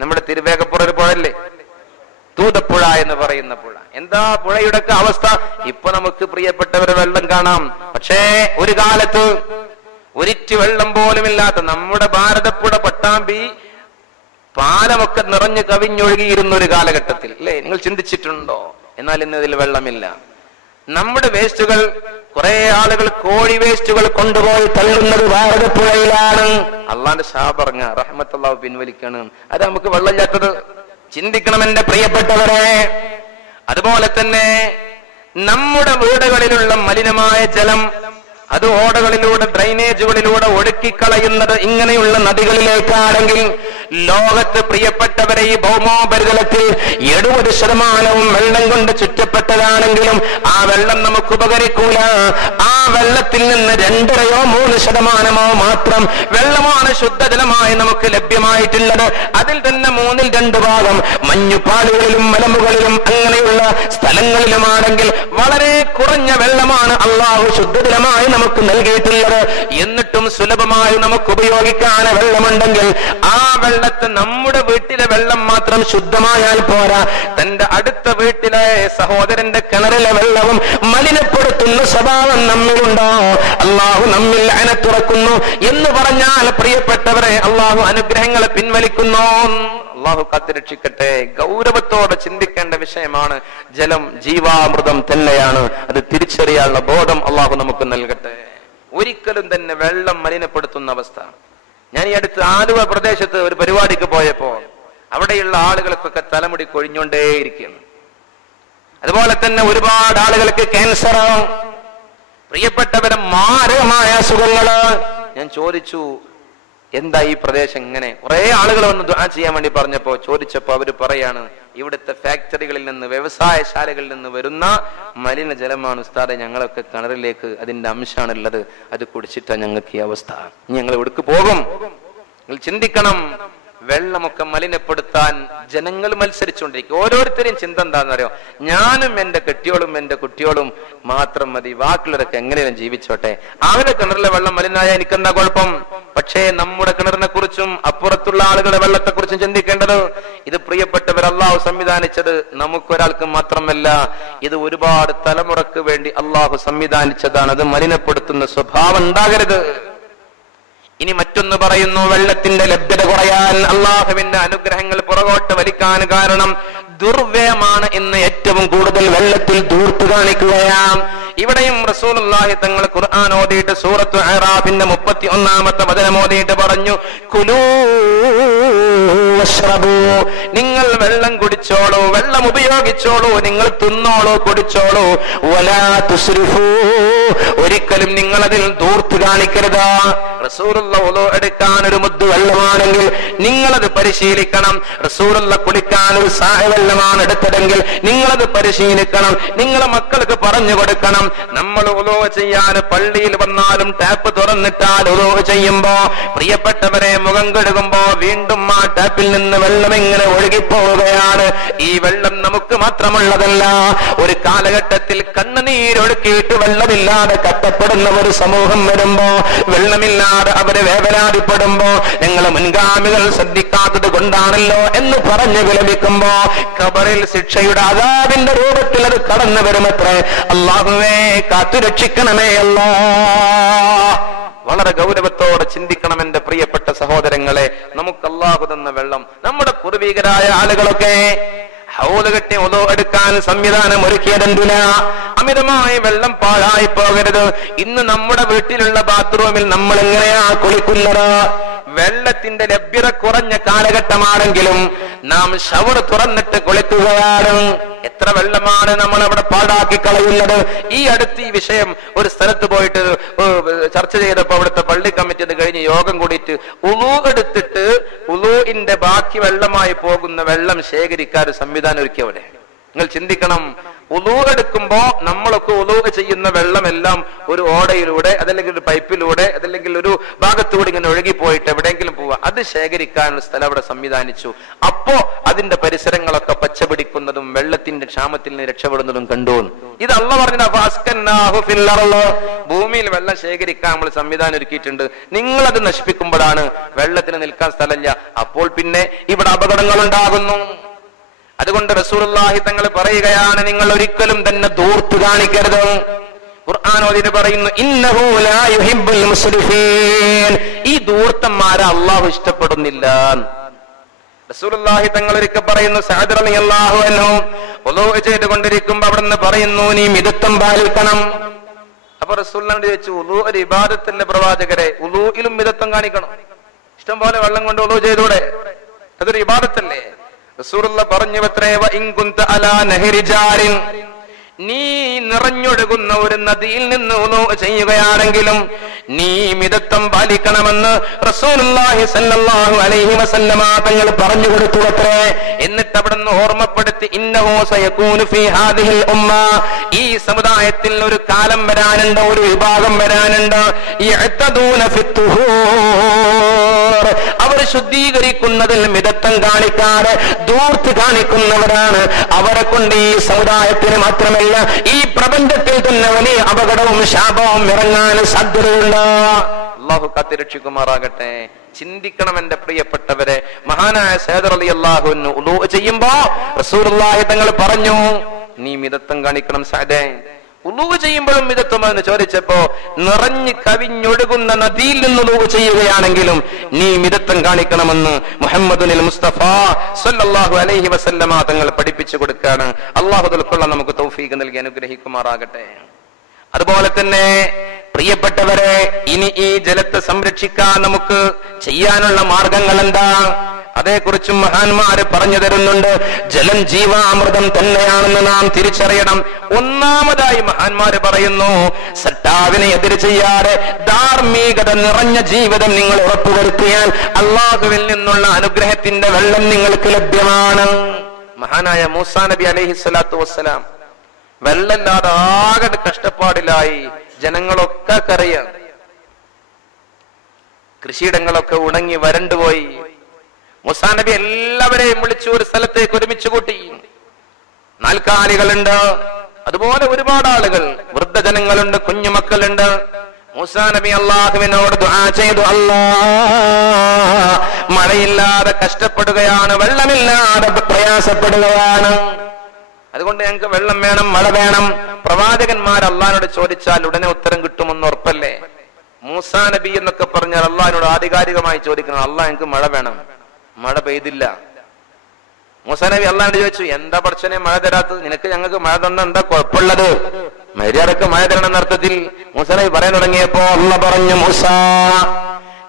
നമ്മുടെ തിരുവേഗപ്പുറ ഒരു പുഴല്ലേ, തൂതപ്പുഴ എന്ന് പറയുന്ന പുഴ. എന്താ പുഴയുടെ ഒക്കെ അവസ്ഥ? ഇപ്പൊ നമുക്ക് പ്രിയപ്പെട്ടവരെ വെള്ളം കാണാം. പക്ഷേ ഒരു കാലത്ത് ഒരിറ്റ് വെള്ളം പോലും ഇല്ലാത്ത നമ്മുടെ ഭാരതപ്പുഴ പട്ടാമ്പി പാലമൊക്കെ നിറഞ്ഞു കവിഞ്ഞൊഴുകിയിരുന്ന ഒരു കാലഘട്ടത്തിൽ അല്ലേ? നിങ്ങൾ ചിന്തിച്ചിട്ടുണ്ടോ? എന്നാൽ ഇന്ന് ഇതിൽ വെള്ളമില്ല. നമ്മുടെ വേസ്റ്റുകൾ കുറെ ആളുകൾ കോഴി വേസ്റ്റുകൾ കൊണ്ടുപോയി തള്ളുന്നത് ഭാരതപ്പുഴയിലാണ്. അള്ളാന്റെ ശാപറങ്ങ റഹ്മത്തുള്ളാഹു പിൻവലിക്കണം. അത് നമുക്ക് വെള്ളമില്ലാത്തത് ചിന്തിക്കണം എന്റെ പ്രിയപ്പെട്ടവരെ. അതുപോലെ തന്നെ നമ്മുടെ വീടുകളിലുള്ള മലിനമായ ജലം അത് ഓടകളിലൂടെ ഡ്രൈനേജുകളിലൂടെ ഒഴുക്കിക്കളയുന്നത് ഇങ്ങനെയുള്ള നദികളിലേക്കാണെങ്കിൽ ലോകത്ത് പ്രിയപ്പെട്ടവരെ ഈ ഭൗമോപരിതലത്തിൽ 70% വെള്ളം കൊണ്ട് ചുറ്റപ്പെട്ടതാണെങ്കിലും ആ വെള്ളം നമുക്ക് ഉപകരിക്കൂല. ആ വെള്ളത്തിൽ നിന്ന് 2-3% മാത്രം വെള്ളമാണ് ശുദ്ധജലമായി നമുക്ക് ലഭ്യമായിട്ടുള്ളത്. അതിൽ തന്നെ 1/2 ഭാഗം മഞ്ഞുപാടുകളിലും മലമുകളിലും അങ്ങനെയുള്ള സ്ഥലങ്ങളിലുമാണെങ്കിൽ വളരെ കുറഞ്ഞ വെള്ളമാണ് അള്ളാഹു ശുദ്ധജലമായി നമുക്ക് നൽകിയിട്ടുള്ളത്. എന്നിട്ടും സുലഭമായി നമുക്ക് ഉപയോഗിക്കാൻ വെള്ളമുണ്ടെങ്കിൽ ആ വെള്ളത്തെ നമ്മുടെ വീട്ടിലെ വെള്ളം മാത്രം ശുദ്ധമായാൽ പോരാ, തന്റെ അടുത്ത വീട്ടിലെ സഹോദരന്റെ കിണറിലെ വെള്ളവും മലിനപ്പെടുത്തുന്ന സ്വഭാവം നമ്മിലുണ്ടോ? അള്ളാഹു നമ്മിൽ അനത്തുറക്കുന്നു എന്ന് പറഞ്ഞാൽ പ്രിയപ്പെട്ടവരെ അള്ളാഹു അനുഗ്രഹങ്ങളെ പിൻവലിക്കുന്നു. അള്ളാഹു കാത്തുരക്ഷിക്കട്ടെ. ഗൗരവത്തോടെ ചിന്തിക്കേണ്ട വിഷയമാണ്. ജലം ജീവാമൃതം തന്നെയാണ്. അത് തിരിച്ചറിയാനുള്ള ബോധം അള്ളാഹു നമുക്ക് നൽകട്ടെ. ഒരിക്കലും തന്നെ വെള്ളം മലിനപ്പെടുത്തുന്ന അവസ്ഥ. ഞാൻ ഈ അടുത്ത് ആലുവ പ്രദേശത്ത് ഒരു പരിപാടിക്ക് പോയപ്പോ അവിടെയുള്ള ആളുകൾക്കൊക്കെ തലമുടി കൊഴിഞ്ഞോണ്ടേയിരിക്കുന്നു. അതുപോലെ തന്നെ ഒരുപാട് ആളുകൾക്ക് ക്യാൻസർ, പ്രിയപ്പെട്ടവരെ മാരകമായ അസുഖങ്ങള്. ഞാൻ ചോദിച്ചു, എന്താ ഈ പ്രദേശം ഇങ്ങനെ? കുറെ ആളുകൾ വന്ന് ദുആ ചെയ്യാൻ വേണ്ടി ചോദിച്ചപ്പോ അവര് പറയാണ്, ഇവിടുത്തെ ഫാക്ടറികളിൽ നിന്ന്, വ്യവസായശാലകളിൽ നിന്ന് വരുന്ന മലിനജലമാണ് ഉസ്താദെ ഞങ്ങളൊക്കെ കിണറിലേക്ക്, അതിന്റെ അംശമാണുള്ളത്, അത് കുടിച്ചിട്ടാ ഞങ്ങൾക്ക് ഈ അവസ്ഥ. ഞങ്ങൾ എവിടേക്ക് പോകും? നിങ്ങൾ ചിന്തിക്കണം. വെള്ളമൊക്കെ മലിനപ്പെടുത്താൻ ജനങ്ങൾ മത്സരിച്ചുകൊണ്ടിരിക്കും. ഓരോരുത്തരെയും ചിന്ത എന്താണെന്നറിയോ? ഞാനും എന്റെ കെട്ടിയോളും എന്റെ കുട്ടിയോളും മാത്രം മതി, ബാക്കിയുള്ളവരൊക്കെ എങ്ങനെയും ജീവിച്ചോട്ടെ. അവരുടെ കിണറിലെ വെള്ളം മലിനായ എനിക്കെന്താ കുഴപ്പം? പക്ഷേ നമ്മുടെ കിണറിനെ കുറിച്ചും അപ്പുറത്തുള്ള ആളുകളുടെ വെള്ളത്തെ കുറിച്ചും ചിന്തിക്കേണ്ടത്. ഇത് പ്രിയപ്പെട്ടവർ, അള്ളാഹു സംവിധാനിച്ചത് നമുക്കൊരാൾക്ക് മാത്രമല്ല, ഇത് ഒരുപാട് തലമുറക്ക് വേണ്ടി അള്ളാഹു സംവിധാനിച്ചതാണ്. അത് മലിനപ്പെടുത്തുന്ന സ്വഭാവം ഉണ്ടാകരുത്. ഇനി മറ്റൊന്ന് പറയുന്നു, വെള്ളത്തിന്റെ ലഭ്യത കുറയാൻ, അള്ളാഹുവിന്റെ അനുഗ്രഹങ്ങൾ പുറകോട്ട് വലിക്കാൻ കാരണം ദുർവ്യയമാണ് എന്ന് ഏറ്റവും കൂടുതൽ വെള്ളത്തിൽ ധൂർത്ത് കാണിക്കുകയാണ്. ഇവിടെയും റസൂലുള്ളാഹി തങ്ങൾ ഖുർആൻ ഓതിയിട്ട് സൂറത്തു അറാഫിന്റെ 31-ാമത്തെ വചനം ഓതിയിട്ട് പറഞ്ഞു, കുലൂ വശ്റബൂ, നിങ്ങൾ വെള്ളം കുടിച്ചോളൂ, വെള്ളം ഉപയോഗിച്ചോളൂ, നിങ്ങൾ തിന്നോളൂ, കുടിച്ചോളൂ. വലാ തുസ്രിഫൂ, ഒരിക്കലും നിങ്ങൾ അതിൽ ധൂർത്ത് കാണിക്കരുത്. റസൂലുള്ള ഉളു എടുക്കാൻ ഒരു മുദ്ദ് വെള്ളമാണെങ്കിൽ നിങ്ങളത് പരിശീലിക്കണം. റസൂലുള്ള കുളിക്കാൻ ഒരു സായ വെള്ളമാണ് എടുത്തതെങ്കിൽ നിങ്ങളത് പരിശീലിക്കണം. നിങ്ങളെ മക്കൾക്ക് പറഞ്ഞു കൊടുക്കണം. നമ്മൾ ഉളു ചെയ്യാൻ പള്ളിയിൽ വന്നാലും ടാപ്പ് തുറന്നിട്ടാൽ ഉളു ചെയ്യുമ്പോ, പ്രിയപ്പെട്ടവരെ, മുഖം കഴുകുമ്പോ വീണ്ടും ആ ടാപ്പിൽ നിന്ന് വെള്ളം ഇങ്ങനെ ഒഴുകിപ്പോവുകയാണ്. ഈ വെള്ളം നമുക്ക് മാത്രമുള്ളതല്ല. ഒരു കാലഘട്ടത്തിൽ കണ്ണുനീരൊഴുക്കിയിട്ട് വെള്ളമില്ലാതെ കഷ്ടപ്പെടുന്ന ഒരു സമൂഹം വരുമ്പോ, വെള്ളമില്ലാതെ അവര് വേവലാതിപ്പെടുമ്പോ, ഞങ്ങളെ മുൻഗാമികൾ ശ്രദ്ധിക്കാത്തത് കൊണ്ടാണല്ലോ എന്ന് പറഞ്ഞു വിലപിക്കുമ്പോ, ഖബറിൽ ശിക്ഷയുടെ അദാബിന്റെ രൂപത്തിൽ അത് കടന്നു വരുമത്രേ. അല്ലാഹുവേ കാത്തുരക്ഷിക്കണമേ അല്ലാ. വളരെ ഗൗരവത്തോടെ ചിന്തിക്കണം എന്റെ പ്രിയപ്പെട്ട സഹോദരങ്ങളെ. നമുക്ക് അല്ലാഹു തന്ന വെള്ളം, നമ്മുടെ പൂർവികരായ ആളുകളൊക്കെ ഹൗദ് കെട്ടി ഉളു എടുക്കാൻ സംവിധാനം ഒരുക്കിയതെന്തിനാ? അമിതമായി വെള്ളം പാഴായി പോകരുത്. ഇന്ന് നമ്മുടെ വീട്ടിലുള്ള ബാത്റൂമിൽ നമ്മൾ എങ്ങനെയാ കുളിക്കുന്നത്? വെള്ളത്തിന്റെ ലഭ്യത കുറഞ്ഞ കാലഘട്ടമാണെങ്കിലും നാം ഷവർ തുറന്നിട്ട് കുളിക്കുകയാണ്. എത്ര വെള്ളമാണ് നമ്മൾ അവിടെ പാഴാക്കി കളയുന്നത്. ഈ അടുത്ത് ഈ വിഷയം ഒരു സ്ഥലത്ത് പോയിട്ട് ചർച്ച ചെയ്തപ്പോ അവിടുത്തെ പള്ളി കമ്മിറ്റി അത് കഴിഞ്ഞ് യോഗം കൂടിയിട്ട് ഉളു എടുത്തിട്ട് ഉളുവിന്റെ ബാക്കി വെള്ളമായി പോകുന്ന വെള്ളം ശേഖരിക്കാൻ സംവിധാനം ഒരുക്കി. അവിടെ നിങ്ങൾ ചിന്തിക്കണം, ഉളു എടുക്കുമ്പോ നമ്മളൊക്കെ ഉളു ചെയ്യുന്ന വെള്ളമെല്ലാം ഒരു ഓടയിലൂടെ, അതല്ലെങ്കിൽ ഒരു പൈപ്പിലൂടെ, അതല്ലെങ്കിൽ ഒരു ഭാഗത്തൂടെ ഇങ്ങനെ ഒഴുകിപ്പോയിട്ട് എവിടെയെങ്കിലും പോവുക. അത് ശേഖരിക്കാനുള്ള സ്ഥലം അവിടെ സംവിധാനിച്ചു. അപ്പോ അതിന്റെ പരിസരങ്ങളൊക്കെ പച്ച പിടിക്കുന്നതും വെള്ളത്തിന്റെ ക്ഷാമത്തിൽ നിന്ന് രക്ഷപ്പെടുന്നതും കണ്ടു. ഇത് അല്ലാഹു പറഞ്ഞ ഭൂമിയിൽ വെള്ളം ശേഖരിക്കാൻ നമ്മൾ സംവിധാനം ഒരുക്കിയിട്ടുണ്ട്. നിങ്ങളത് നശിപ്പിക്കുമ്പോഴാണ് വെള്ളത്തിന് നിൽക്കാൻ സ്ഥലമില്ല. അപ്പോൾ പിന്നെ ഇവിടെ അപകടങ്ങൾ ഉണ്ടാകുന്നു. അതുകൊണ്ട് റസൂലുള്ളാഹി തങ്ങൾ പറയുകയാണ്, നിങ്ങൾ ഒരിക്കലും തന്നെ ധൂർത്ത് കാണിക്കരുത്. ഖുർആൻ ഓതിയിട്ട് പറയുന്നു, ഇന്നഹു ലാ യുഹിബ്ബുൽ മുസ്രിഫീൻ, ഈ ധൂർത്തന്മാരെ അല്ലാഹു ഇഷ്ടപ്പെടുന്നില്ല. റസൂലുള്ളാഹി തങ്ങൾ ഒരിക്കൽ പറയുന്നു, സഅദ് റളിയല്ലാഹു അൻഹു ഉളൂ ചെയ്തുകൊണ്ടിരിക്കുമ്പോൾ അവിടുന്ന് പറയുന്നു, നീ മിതത്വം പാലിക്കണം. അപ്പൊ റസൂലുള്ളാഹി ചോദിച്ചു, ഉളൂ ഒരു ഇബാദത്തല്ലേ പ്രവാചകരെ? ഉളൂയിലും മിതത്വം കാണിക്കണം. ഇഷ്ടം പോലെ വെള്ളം കൊണ്ട് ഉളൂ ചെയ്തൂടെ? അതൊരു ഇബാദത്തല്ലേ? റസൂലുള്ള പറഞ്ഞു, നീ നിറഞ്ഞൊഴുകുന്ന ഒരു നദിയിൽ നിന്ന് ഉളൂ ചെയ്യുകയാണെങ്കിലും നീ മിതത്വം പാലിക്കണമെന്ന് റസൂലുള്ളാഹി സ്വല്ലല്ലാഹു അലൈഹി വസല്ലമ തങ്ങൾ പറഞ്ഞു കൊടുത്തുവത്രേ. എന്നിട്ട് അവിടുന്ന് ഓർമ്മപ്പെടുത്തി, ഇന്നഹു സയകൂനു ഫീ ഹാദിഹിൽ ഉമ്മ, ഈ സമുദായത്തിൽ ഒരു കാലം വരാനുണ്ട്, ഒരു വിഭാഗം വരാനുണ്ട്. യഅ്തദൂന ഫിത്തുഹൂർ, അവർ ശുദ്ധീകരിക്കുന്നതിൽ മിതത്വം കാണിക്കാതെ ധൂർത്ത് കാണിക്കുന്നവരാണ്. അവരെ കൊണ്ട് ഈ സമുദായത്തിന് മാത്രമല്ല ഈ പ്രപഞ്ചത്തിൽ തന്നെ വലിയ അപകടവും ശാപവും ഇറങ്ങാൻ സാധ്യതയുണ്ട്. അല്ലാഹു കാത്തുരക്ഷിക്കുമാറാകട്ടെ. ചിന്തിക്കണം എന്റെ പ്രിയപ്പെട്ടവരെ. മഹാനായ സഅദ് റളിയല്ലാഹു അൻഹു ഉളൂ ചെയ്യുമ്പോ റസൂലുള്ളാഹി തങ്ങൾ പറഞ്ഞു, നീ മിതത്വം കാണിക്കണം സഅദേ. ഉളൂ ചെയ്യുമ്പോഴും മിതത്വം എന്ന് ചോദിച്ചപ്പോ, നിറഞ്ഞു കവിഞ്ഞൊഴുകുന്ന നദിയിൽ നിന്ന് ഉളൂ ചെയ്യുകയാണെങ്കിലും നീ മിതത്വം കാണിക്കണമെന്ന് മുഹമ്മദുൽ മുസ്തഫ സ്വല്ലല്ലാഹു അലൈഹി വസല്ലമ തങ്ങൾ പഠിപ്പിച്ചു കൊടുക്കുകയാണ്. അല്ലാഹു ഉൾക്കൊള്ളാൻ നമുക്ക് തൗഫീഖ് നൽകി അനുഗ്രഹിക്കുമാറാകട്ടെ. അതുപോലെ തന്നെ പ്രിയപ്പെട്ടവരെ, ഇനി ഈ ജലത്തെ സംരക്ഷിക്കാൻ നമുക്ക് ചെയ്യാനുള്ള മാർഗങ്ങൾ എന്താ? അതേക്കുറിച്ചും മഹാന്മാര് പറഞ്ഞു തരുന്നുണ്ട്. ജലം ജീവാമൃതം തന്നെയാണെന്ന് നാം തിരിച്ചറിയണം. ഒന്നാമതായി മഹാന്മാര് പറയുന്നു, സട്ടാവിനെ എതിര് ചെയ്യാതെ ധാർമ്മികത നിറഞ്ഞ ജീവിതം നിങ്ങൾ ഉറപ്പുവരുത്തിയാൽ അള്ളാഹുവിൽ നിന്നുള്ള അനുഗ്രഹത്തിന്റെ വെള്ളം നിങ്ങൾക്ക് ലഭ്യമാണ്. മഹാനായ മൂസാ നബി അലൈഹിസ്സലാത്തു വസ്സലാം വെള്ളമില്ലാതെ ആകെ കഷ്ടപ്പാടിലായി. ജനങ്ങളൊക്കെ കരയാം, കൃഷിയിടങ്ങളൊക്കെ ഉണങ്ങി വരണ്ടുപോയി. മൂസാ നബി എല്ലാവരെയും വിളിച്ചു ഒരു സ്ഥലത്തേക്ക് ഒരുമിച്ച് കൂട്ടി. നാൽക്കാലികളുണ്ട്, അതുപോലെ ഒരുപാട് ആളുകൾ, വൃദ്ധജനങ്ങളുണ്ട്, കുഞ്ഞുമക്കളുണ്ട്. മൂസാ നബി അള്ളാഹുവിനോട് ദുആ ചെയ്തു, മഴയില്ലാതെ കഷ്ടപ്പെടുകയാണ്, വെള്ളമില്ലാതെ പ്രയാസപ്പെടുകയാണ്, അതുകൊണ്ട് ഞങ്ങൾക്ക് വെള്ളം വേണം, മഴ വേണം. പ്രവാചകന്മാർ അള്ളാഹിനോട് ചോദിച്ചാൽ ഉടനെ ഉത്തരം കിട്ടുമെന്ന് ഉറപ്പല്ലേ? മൂസാ നബി എന്നൊക്കെ പറഞ്ഞാൽ അള്ളാഹിനോട് ആധികാരികമായി ചോദിക്കണം, അള്ളാഹ് ഞങ്ങൾക്ക് മഴ വേണം. മഴ പെയ്തില്ല. മൂസാ നബി അള്ളാഹിനോട് ചോദിച്ചു, എന്താ പടച്ചോനെ മഴ തരാത്തത്? നിനക്ക് ഞങ്ങൾക്ക് മഴ തന്ന എന്താ കുഴപ്പമുള്ളത്? മര്യാദക്ക് മഴ തരണം എന്നർത്ഥത്തിൽ മൂസാ നബി പറയാൻ തുടങ്ങിയപ്പോ അള്ളാഹ് പറഞ്ഞു, മൂസാ,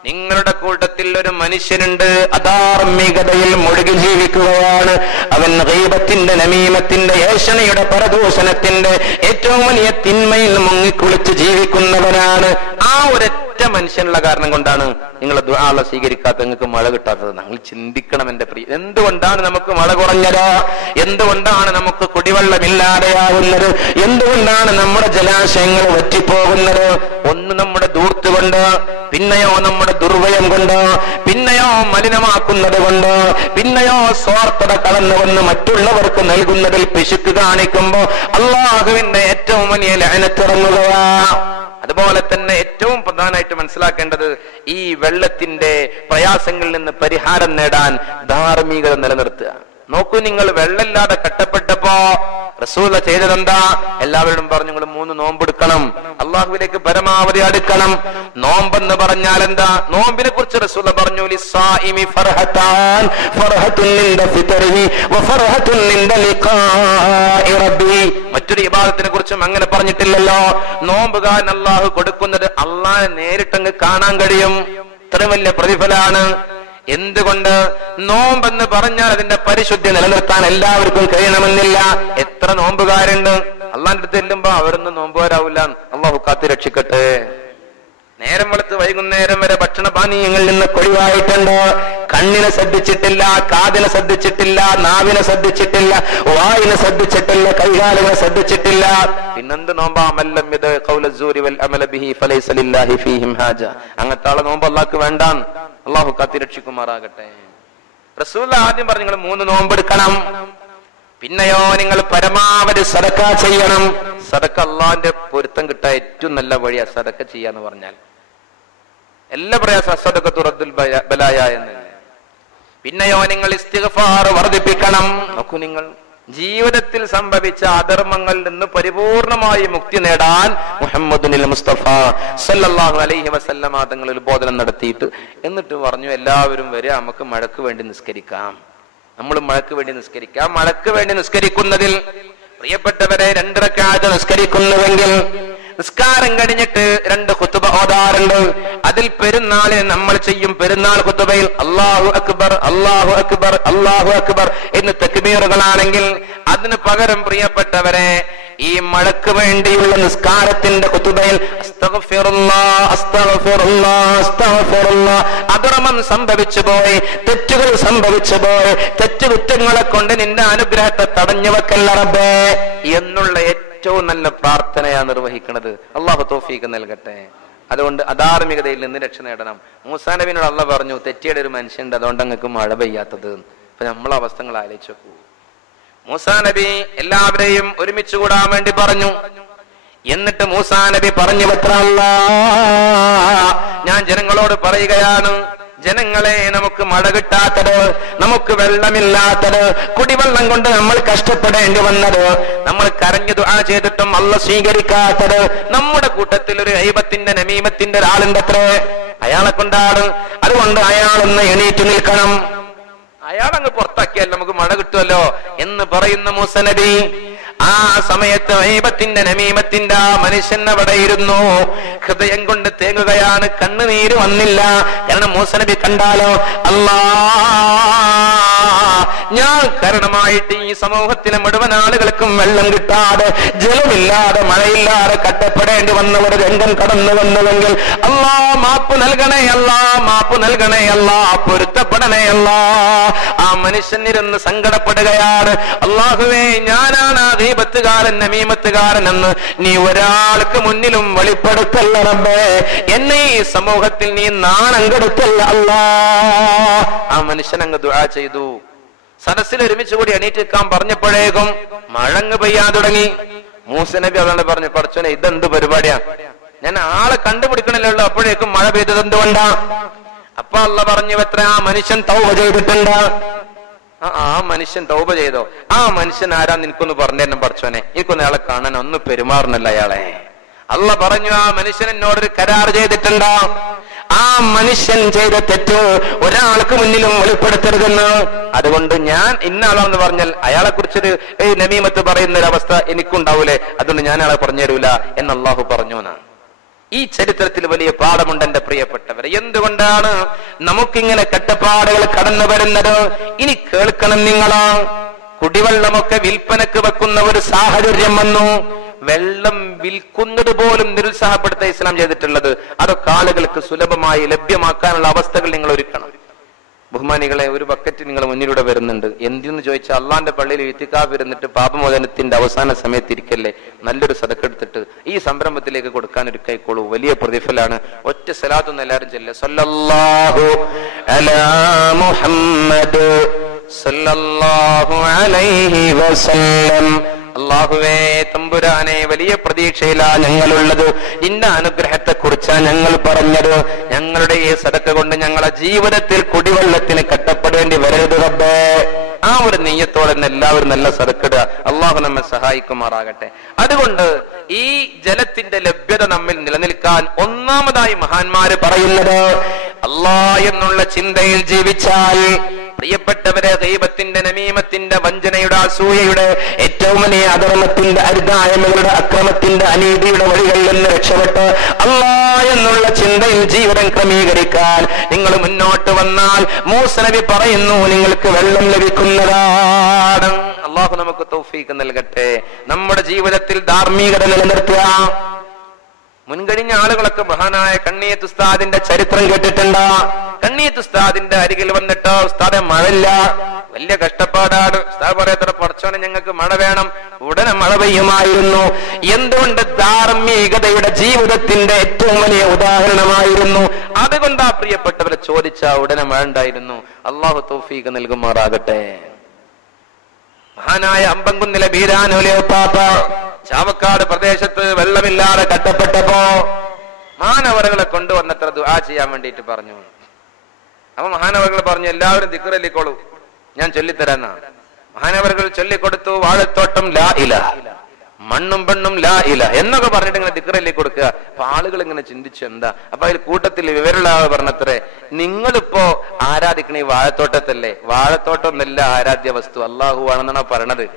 നിങ്ങളുടെ കൂട്ടത്തിൽ ഒരു മനുഷ്യനുണ്ട്, അധാർമികതയിൽ മുഴുകി ജീവിക്കുകയാണ്. അവൻ ഗീബത്തിന്റെ, നമീമത്തിന്റെ, ഏഷണയുടെ, പരദൂഷണത്തിന്റെ ഏറ്റവും വലിയ തിന്മയിൽ മുങ്ങിക്കുളിച്ച് ജീവിക്കുന്നവനാണ്. ആ ഒരൊറ്റ മനുഷ്യനുള്ള കാരണം കൊണ്ടാണ് നിങ്ങൾ ദുആ സ്വീകരിക്കാത്ത, നിങ്ങൾക്ക് മഴ കിട്ടാത്തത്. നിങ്ങൾ ചിന്തിക്കണം എന്റെ പ്രിയ, എന്തുകൊണ്ടാണ് നമുക്ക് മഴ കുറഞ്ഞത്? എന്തുകൊണ്ടാണ് നമുക്ക് കുടിവെള്ളമില്ലാതെയാവുന്നത്? എന്തുകൊണ്ടാണ് നമ്മുടെ ജലാശയങ്ങൾ വറ്റിപ്പോകുന്നത്? ഒന്ന് നമ്മുടെ ധൂർത്ത് കൊണ്ട്, പിന്നെയോ നമ്മുടെ ദുർവ്വയം കൊണ്ട്, പിന്നെയോ മലിനമാക്കുന്നത് കൊണ്ട്, പിന്നെയോ സ്വാർത്ഥത കടന്നുവന്ന് മറ്റുള്ളവർക്ക് നൽകുന്നതിൽ പിശുക്ക് കാണിക്കുമ്പോ അല്ലാഹുവിന്റെ ഏറ്റവും വലിയ ലഅനത്തിറങ്ങുകയാ. അതുപോലെ തന്നെ ഏറ്റവും പ്രധാനമായിട്ട് മനസ്സിലാക്കേണ്ടത്, ഈ വെള്ളത്തിന്റെ പ്രയാസങ്ങളിൽ നിന്ന് പരിഹാരം നേടാൻ ധാർമ്മികത നിലനിർത്തുക. നോക്കൂ, നിങ്ങൾ വെള്ളമില്ലാതെ കഷ്ടപ്പെട്ടപ്പോ റസൂല ചെയ്തതെന്താ? എല്ലാവരോടും പറഞ്ഞു, നിങ്ങൾ 3 നോമ്പെടുക്കണം, അള്ളാഹുവിലേക്ക് പരമാവധി അടുക്കണം. നോമ്പെന്ന് പറഞ്ഞാൽ എന്താ? നോമ്പിനെ കുറിച്ച് റസൂല പറഞ്ഞു, ലിസ്സായിമി ഫർഹതാൻ, ഫർഹത്തുൻ ലിൻദ ഫിത്രിഹി വഫർഹത്തുൻ ലിൻദ ലിഖാഇ റബ്ബി. മറ്റൊരു ഇബാദത്തിനെ കുറിച്ചും അങ്ങനെ പറഞ്ഞിട്ടില്ലല്ലോ. നോമ്പുകാരൻ അള്ളാഹു കൊടുക്കുന്നത് അള്ളാഹെ നേരിട്ടങ്ങ് കാണാൻ കഴിയും. ഇത്ര വലിയ പ്രതിഫലാണ്. എന്തുകൊണ്ട്? നോമ്പെന്ന് പറഞ്ഞാൽ അതിന്റെ പരിശുദ്ധി നിലനിർത്താൻ എല്ലാവർക്കും കഴിയണമെന്നില്ല. എത്ര നോമ്പുകാരുണ്ട്, അള്ളാന്റെ അടുത്ത് ചെല്ലുമ്പോ അവരൊന്നും നോമ്പുകാരാവില്ല. അള്ളാഹു കാത്തു രക്ഷിക്കട്ടെ. നേരം വെളുത്ത് വൈകുന്നേരം വരെ ഭക്ഷണപാനീയങ്ങളിൽ നിന്ന് ഒഴിവായിട്ടുണ്ട്. കണ്ണിനെ ശ്രദ്ധിച്ചിട്ടില്ല, കാതിനെ ശ്രദ്ധിച്ചിട്ടില്ല, നാവിനെ ശ്രദ്ധിച്ചിട്ടില്ല, വായിനെ ശ്രദ്ധിച്ചിട്ടില്ല, കൈകാലുകളെ ശ്രദ്ധിച്ചിട്ടില്ല. പിന്നെന്ത് നോമ്പാ? മല്ലം യദ ഖൗല സൂരി വൽ അമല ബിഹി ഫലൈസ ലില്ലാഹി ഫീഹിം ഹാജ. അങ്ങനത്തെ ആളെ നോമ്പ് അള്ളാഹ്ക്ക് വേണ്ടാൻ. അള്ളാഹു കാത്തിരക്ഷിക്കുമാറാകട്ടെ. റസൂൽ ആദ്യം പറഞ്ഞു, നിങ്ങൾ 3 നോമ്പെടുക്കണം. പിന്നെയോ നിങ്ങൾ പരമാവധി സദക്ക ചെയ്യണം. സദക്ക അള്ളാന്റെ പൊരുത്തം കിട്ടാൻ ഏറ്റവും നല്ല വഴിയാ സദക്ക ചെയ്യാന്ന് പറഞ്ഞാൽ. എല്ലാ പ്രയാസം സദഖത്തു റദ്ദുൽ ബലായ എന്ന്. പിന്നെയോ നിങ്ങൾ ഇസ്തിഗ്ഫാർ വർദ്ധിപ്പിക്കണം. നോക്കൂ, നിങ്ങൾ ജീവിതത്തിൽ സംഭവിച്ച അധർമ്മങ്ങളിൽ നിന്ന് പരിപൂർണമായി മുക്തി നേടാൻ മുഹമ്മദുൽ മുസ്തഫ സല്ലല്ലാഹു അലൈഹി വസല്ലമ തങ്ങൾ ഉത്ബോധനം നടത്തിയിട്ട് എന്നിട്ട് പറഞ്ഞു, എല്ലാവരും വരെ നമുക്ക് മഴക്ക് വേണ്ടി നിസ്കരിക്കാം. നമ്മൾ മഴക്ക് വേണ്ടി നിസ്കരിക്കാം. മഴക്ക് വേണ്ടി നിസ്കരിക്കുന്നതിൽ പ്രിയപ്പെട്ടവരെ 2 റക്അത്ത് നിസ്കരിക്കുന്നുവെങ്കിൽ നിസ്കാരം കഴിഞ്ഞിട്ട് 2 ഖുതുബ ഓതാറുണ്ട്. അതിൽ പെരുന്നാളിന് നമ്മൾ ചെയ്യും പെരുന്നാൾ ഖുതുബയിൽ അല്ലാഹു അക്ബർ, അല്ലാഹു അക്ബർ, അല്ലാഹു അക്ബർ എന്ന് തക്ബീറുകളാണെങ്കിൽ അതിന് പകരം പ്രിയപ്പെട്ടവരെ ഈ മഴക്ക് വേണ്ടിയുള്ള നിസ്കാരത്തിന്റെ ഖുതുബയിൽ അസ്തഗ്ഫിറുല്ലാഹ്, അസ്തഗ്ഫിറുല്ലാഹ്, അസ്തഗ്ഫിറുല്ലാഹ്, അധർമ്മം സംഭവിച്ചു പോയി, തെറ്റുകൾ സംഭവിച്ചു പോയി, തെറ്റുകുറ്റങ്ങളെ കൊണ്ട് നിന്റെ അനുഗ്രഹത്തെ തടഞ്ഞു വെക്കല്ല റബ്ബേ എന്നുള്ള ഏറ്റവും നല്ല പ്രാർത്ഥനയാണ് നിർവഹിക്കുന്നത്. അള്ളാഹു തൗഫീഖ് നൽകട്ടെ. അതുകൊണ്ട് അധാർമികതയിൽ നിന്ന് രക്ഷ നേടണം. മൂസാ നബിയോട് അള്ളാഹ് പറഞ്ഞു, തെറ്റിയുടെ ഒരു മനുഷ്യനുണ്ട്, അതുകൊണ്ട് അങ്ങക്ക് മഴ പെയ്യാത്തത്. അപ്പൊ നമ്മളെ അവസ്ഥകൾ ആലോചിച്ചു നോക്കൂ. മൂസാ നബി എല്ലാവരെയും ഒരുമിച്ച് കൂടാൻ വേണ്ടി പറഞ്ഞു. എന്നിട്ട് മൂസാ നബി പറഞ്ഞു, ഞാൻ ജനങ്ങളോട് പറയുകയാണ്, ജനങ്ങളെ, നമുക്ക് മഴ കിട്ടാത്തത്, നമുക്ക് വെള്ളമില്ലാത്തത്, കുടിവെള്ളം കൊണ്ട് നമ്മൾ കഷ്ടപ്പെടേണ്ടി വന്നത്, നമ്മൾ കരഞ്ഞു ദുആ ചെയ്തിട്ടും അല്ലാഹ് സ്വീകരിക്കാത്തത്, നമ്മുടെ കൂട്ടത്തിൽ ഒരു ഗൈബത്തിന്റെ, നമീമത്തിന്റെ ഒരാളുണ്ട് അത്രേ, അയാളെ കൊണ്ടാണ്. അതുകൊണ്ട് അയാളൊന്ന് എണീറ്റ് നിൽക്കണം. അയാളങ്ങ് പുറത്താക്കിയാൽ നമുക്ക് മഴ കിട്ടുമല്ലോ എന്ന് പറയുന്ന മൂസാ നബി ആ സമയത്ത് ഗൈബത്തിന്റെ, നമീമത്തിന്റെ ആ മനുഷ്യൻ അവിടെ ഇരുന്നു. ഹൃദയം കൊണ്ട് തേങ്ങുകയാണ്, കണ്ണുനീര് വന്നില്ല. കാരണം മൂസ നബി കണ്ടാലോ, അല്ലാ ഞാൻ കാരണമായിട്ട് ഈ സമൂഹത്തിലെ മുഴുവൻ ആളുകൾക്കും വെള്ളം കിട്ടാതെ, ജലമില്ലാതെ, മഴയില്ലാതെ കട്ടപ്പെടേണ്ടി വന്ന ഒരു രംഗം കടന്നു വന്നുവെങ്കിൽ അല്ലാ മാപ്പ് നൽകണേ അല്ലാ, മാപ്പ് നൽകണേ അല്ലാ, പൊരുത്തപ്പെടണേ അല്ലാ. ആ മനുഷ്യനിരുന്ന് സങ്കടപ്പെടുകയാണ്. അല്ലാഹുവേ, ഞാനാണ് ആ ദീപത്തുകാരൻ, നമീമത്തുകാരൻ എന്ന് നീ ഒരാൾക്ക് മുന്നിലും വെളിപ്പെടുത്തല്ല റബ്ബേ. എന്നെ ഈ സമൂഹത്തിൽ നീ നാണം കെടുത്തല്ല അല്ലാ. ആ മനുഷ്യൻ അങ്ങ് ദുആ ചെയ്തു. സദസ്സിൽ ഒരുമിച്ച് കൂടി എണീറ്റ് നിൽക്കാൻ പറഞ്ഞപ്പോഴേക്കും മഴങ്ങ് പെയ്യാൻ തുടങ്ങി. മൂസ നബി അതാണ് പറഞ്ഞു, പടച്ചോനെ ഇതെന്ത് പരിപാടിയാ, ഞാൻ ആളെ കണ്ടുപിടിക്കണല്ലേ ഉള്ളൂ, അപ്പോഴേക്കും മഴ പെയ്തത് എന്തുകൊണ്ടാ? അപ്പൊ അള്ള പറഞ്ഞു, എത്ര ആ മനുഷ്യൻ തൗബ ചെയ്തിട്ടുണ്ട്. ആ മനുഷ്യൻ തൗബ ചെയ്തോ? ആ മനുഷ്യൻ ആരാന്ന് എനിക്കൊന്ന് പറഞ്ഞു തരണം പടച്ചോനെ, എനിക്കൊന്ന് അയാളെ കാണാൻ, ഒന്ന് പെരുമാറണല്ലോ അയാളെ. അള്ള പറഞ്ഞു, ആ മനുഷ്യൻ എന്നോടൊരു കരാർ ചെയ്തിട്ടുണ്ടോ, ആ മനുഷ്യൻ ചെയ്ത തെറ്റ് ഒരാൾക്ക് മുന്നിലും വെളിപ്പെടുത്തരുതെന്ന്. അതുകൊണ്ട് ഞാൻ ഇന്ന ആളാണെന്ന് പറഞ്ഞാൽ അയാളെ കുറിച്ചൊരു നമീമത്ത് പറയുന്ന ഒരു അവസ്ഥ എനിക്കുണ്ടാവൂലേ, അതുകൊണ്ട് ഞാൻ അയാളെ പറഞ്ഞു തരൂല എന്ന് അള്ളാഹു പറഞ്ഞു എന്നാണ്. ഈ ചരിത്രത്തിൽ വലിയ പാഠമുണ്ട് എന്റെ പ്രിയപ്പെട്ടവരെ. എന്തുകൊണ്ടാണ് നമുക്കിങ്ങനെ കെട്ടപ്പാടുകൾ കടന്നു വരുന്നത്? ഇനി കേൾക്കണം നിങ്ങളാ. കുടിവെള്ളമൊക്കെ വിൽപ്പനക്ക് വെക്കുന്ന ഒരു സാഹചര്യം വന്നു. വെള്ളം വിൽക്കുന്നത് പോലും നിരുത്സാഹപ്പെടുത്താൻ ഇസ്ലാം ചെയ്തിട്ടുള്ളത്. അതൊക്കെ ആളുകൾക്ക് സുലഭമായി ലഭ്യമാക്കാനുള്ള അവസ്ഥകൾ നിങ്ങൾ ഒരുക്കണം. ബഹുമാനികളെ, ഒരു ബക്കറ്റ് നിങ്ങൾ മുന്നിലൂടെ വരുന്നുണ്ട്. എന്തെന്ന് ചോദിച്ചാൽ അള്ളാന്റെ പള്ളിയിൽ ഇത്തിക്കാഫ് ഇരുന്നിട്ട് പാപമോചനത്തിന്റെ അവസാന സമയത്ത് ഇരിക്കല്ലേ, നല്ലൊരു സദക്കെടുത്തിട്ട് ഈ സംരംഭത്തിലേക്ക് കൊടുക്കാൻ ഒരു കൈക്കോളൂ, വലിയ പ്രതിഫലാണ്. ഒറ്റ സലാത്തൊന്നും എല്ലാവരും ചെല്ലുക. സല്ലല്ലാഹു അലാ മുഹമ്മദ് സല്ലല്ലാഹു അലൈഹി വസല്ലം. അല്ലാഹുവേ തമ്പുരാനെ, വലിയ പ്രതീക്ഷയിലാ ഞങ്ങളുള്ളത്. നിന്റെ അനുഗ്രഹത്തെ കുറിച്ചാ ഞങ്ങൾ പറഞ്ഞത്. ഞങ്ങളുടെ ഈ സദക്ക കൊണ്ട് ഞങ്ങളുടെ ജീവിതത്തിൽ കുടിവെള്ളത്തിന് കട്ടപ്പെടേണ്ടി വരരുത് റബ്ബേ. ആ ഒരു നെയ്യത്തോടെ എല്ലാവരും നല്ല സദക്കിടുക. അള്ളാഹു നമ്മെ സഹായിക്കുമാറാകട്ടെ. അതുകൊണ്ട് ഈ ജലത്തിന്റെ ലഭ്യത നമ്മിൽ നിലനിൽക്കാൻ ഒന്നാമതായി മഹാന്മാര് പറയുന്നത്, അല്ലാ എന്നുള്ള ചിന്തയിൽ ജീവിച്ചാൽ, പ്രിയപ്പെട്ടവരെ, ഗീബത്തിന്റെ, നമീമത്തിന്റെ, വഞ്ചനയുടെ, അസൂയയുടെ, ഏറ്റവും വലിയ അധർമ്മത്തിന്റെ, അരുതായ്മകളുടെ, അക്രമത്തിന്റെ, അനീതിയുടെ വഴികളിൽ നിന്ന് രക്ഷപ്പെട്ട് അല്ലാ എന്നുള്ള ചിന്തയിൽ ജീവിതം ക്രമീകരിക്കാൻ നിങ്ങൾ മുന്നോട്ട് വന്നാൽ മൂസ നബി പറയുന്നു, നിങ്ങൾക്ക് വെള്ളം ലഭിക്കുന്നതാണ്. അള്ളാഹു നമുക്ക് തൗഫീഖ് നൽകട്ടെ. നമ്മുടെ ജീവിതത്തിൽ ധാർമ്മികത നിലനിർത്തുക. മുൻകഴിഞ്ഞ ആളുകളൊക്കെ മഹാനായ കണ്ണിയത്ത് ഉസ്താദിന്റെ ചരിത്രം കേട്ടിട്ടുണ്ടോ? കണ്ണിയത്ത് ഉസ്താദിന്റെ അരികിൽ വന്നിട്ടോ, ഉസ്താദെ മഴയില്ല, വലിയ കഷ്ടപ്പാടാണ്. ഉസ്താദ് പറയത്ര, പടച്ചോനെ ഞങ്ങൾക്ക് മഴ വേണം. ഉടനെ മഴ പെയ്യുമായിരുന്നു. എന്തുകൊണ്ട്? ധാർമ്മികതയുടെ ജീവിതത്തിന്റെ ഏറ്റവും വലിയ ഉദാഹരണമായിരുന്നു. അതുകൊണ്ടാ പ്രിയപ്പെട്ടവരെ ചോദിച്ച ഉടനെ മഴ ഉണ്ടായിരുന്നു. അള്ളാഹു തൗഫീഖ് നൽകുമാറാകട്ടെ. മഹാനായ അമ്പംകുന്നിലെ ബീരാനുലിപ്പാപ്പ ചാവക്കാട് പ്രദേശത്ത് വെള്ളമില്ലാതെ കട്ടപ്പെട്ടപ്പോ മഹാനവറുകളെ കൊണ്ടുവന്നത്ര ദുആ ചെയ്യാൻ വേണ്ടിയിട്ട് പറഞ്ഞു. അപ്പൊ മഹാനവറുകൾ പറഞ്ഞു, എല്ലാവരും ദിക്ർ ചൊല്ലിക്കോളൂ, ഞാൻ ചൊല്ലിത്തരാന്നാ. മഹാനവറുകൾ ചൊല്ലിക്കൊടുത്തു. വാഴത്തോട്ടം ലാ ഇലാഹ, മണ്ണും പെണ്ണും ലാ ഇലാഹ എന്നൊക്കെ പറഞ്ഞിട്ട് ഇങ്ങനെ ദിക്ർ ചൊല്ലി കൊടുക്കുക. അപ്പൊ ആളുകൾ ഇങ്ങനെ ചിന്തിച്ചു, എന്താ? അപ്പൊ അതിൽ കൂട്ടത്തിൽ വിവരമുള്ള ആൾ പറഞ്ഞത്രേ, നിങ്ങളിപ്പോ ആരാധിക്കണ ഈ വാഴത്തോട്ടത്തല്ലേ? വാഴത്തോട്ടം എന്നല്ല ആരാധ്യ വസ്തു, അള്ളാഹു ആണെന്നാണ് പറയണത്.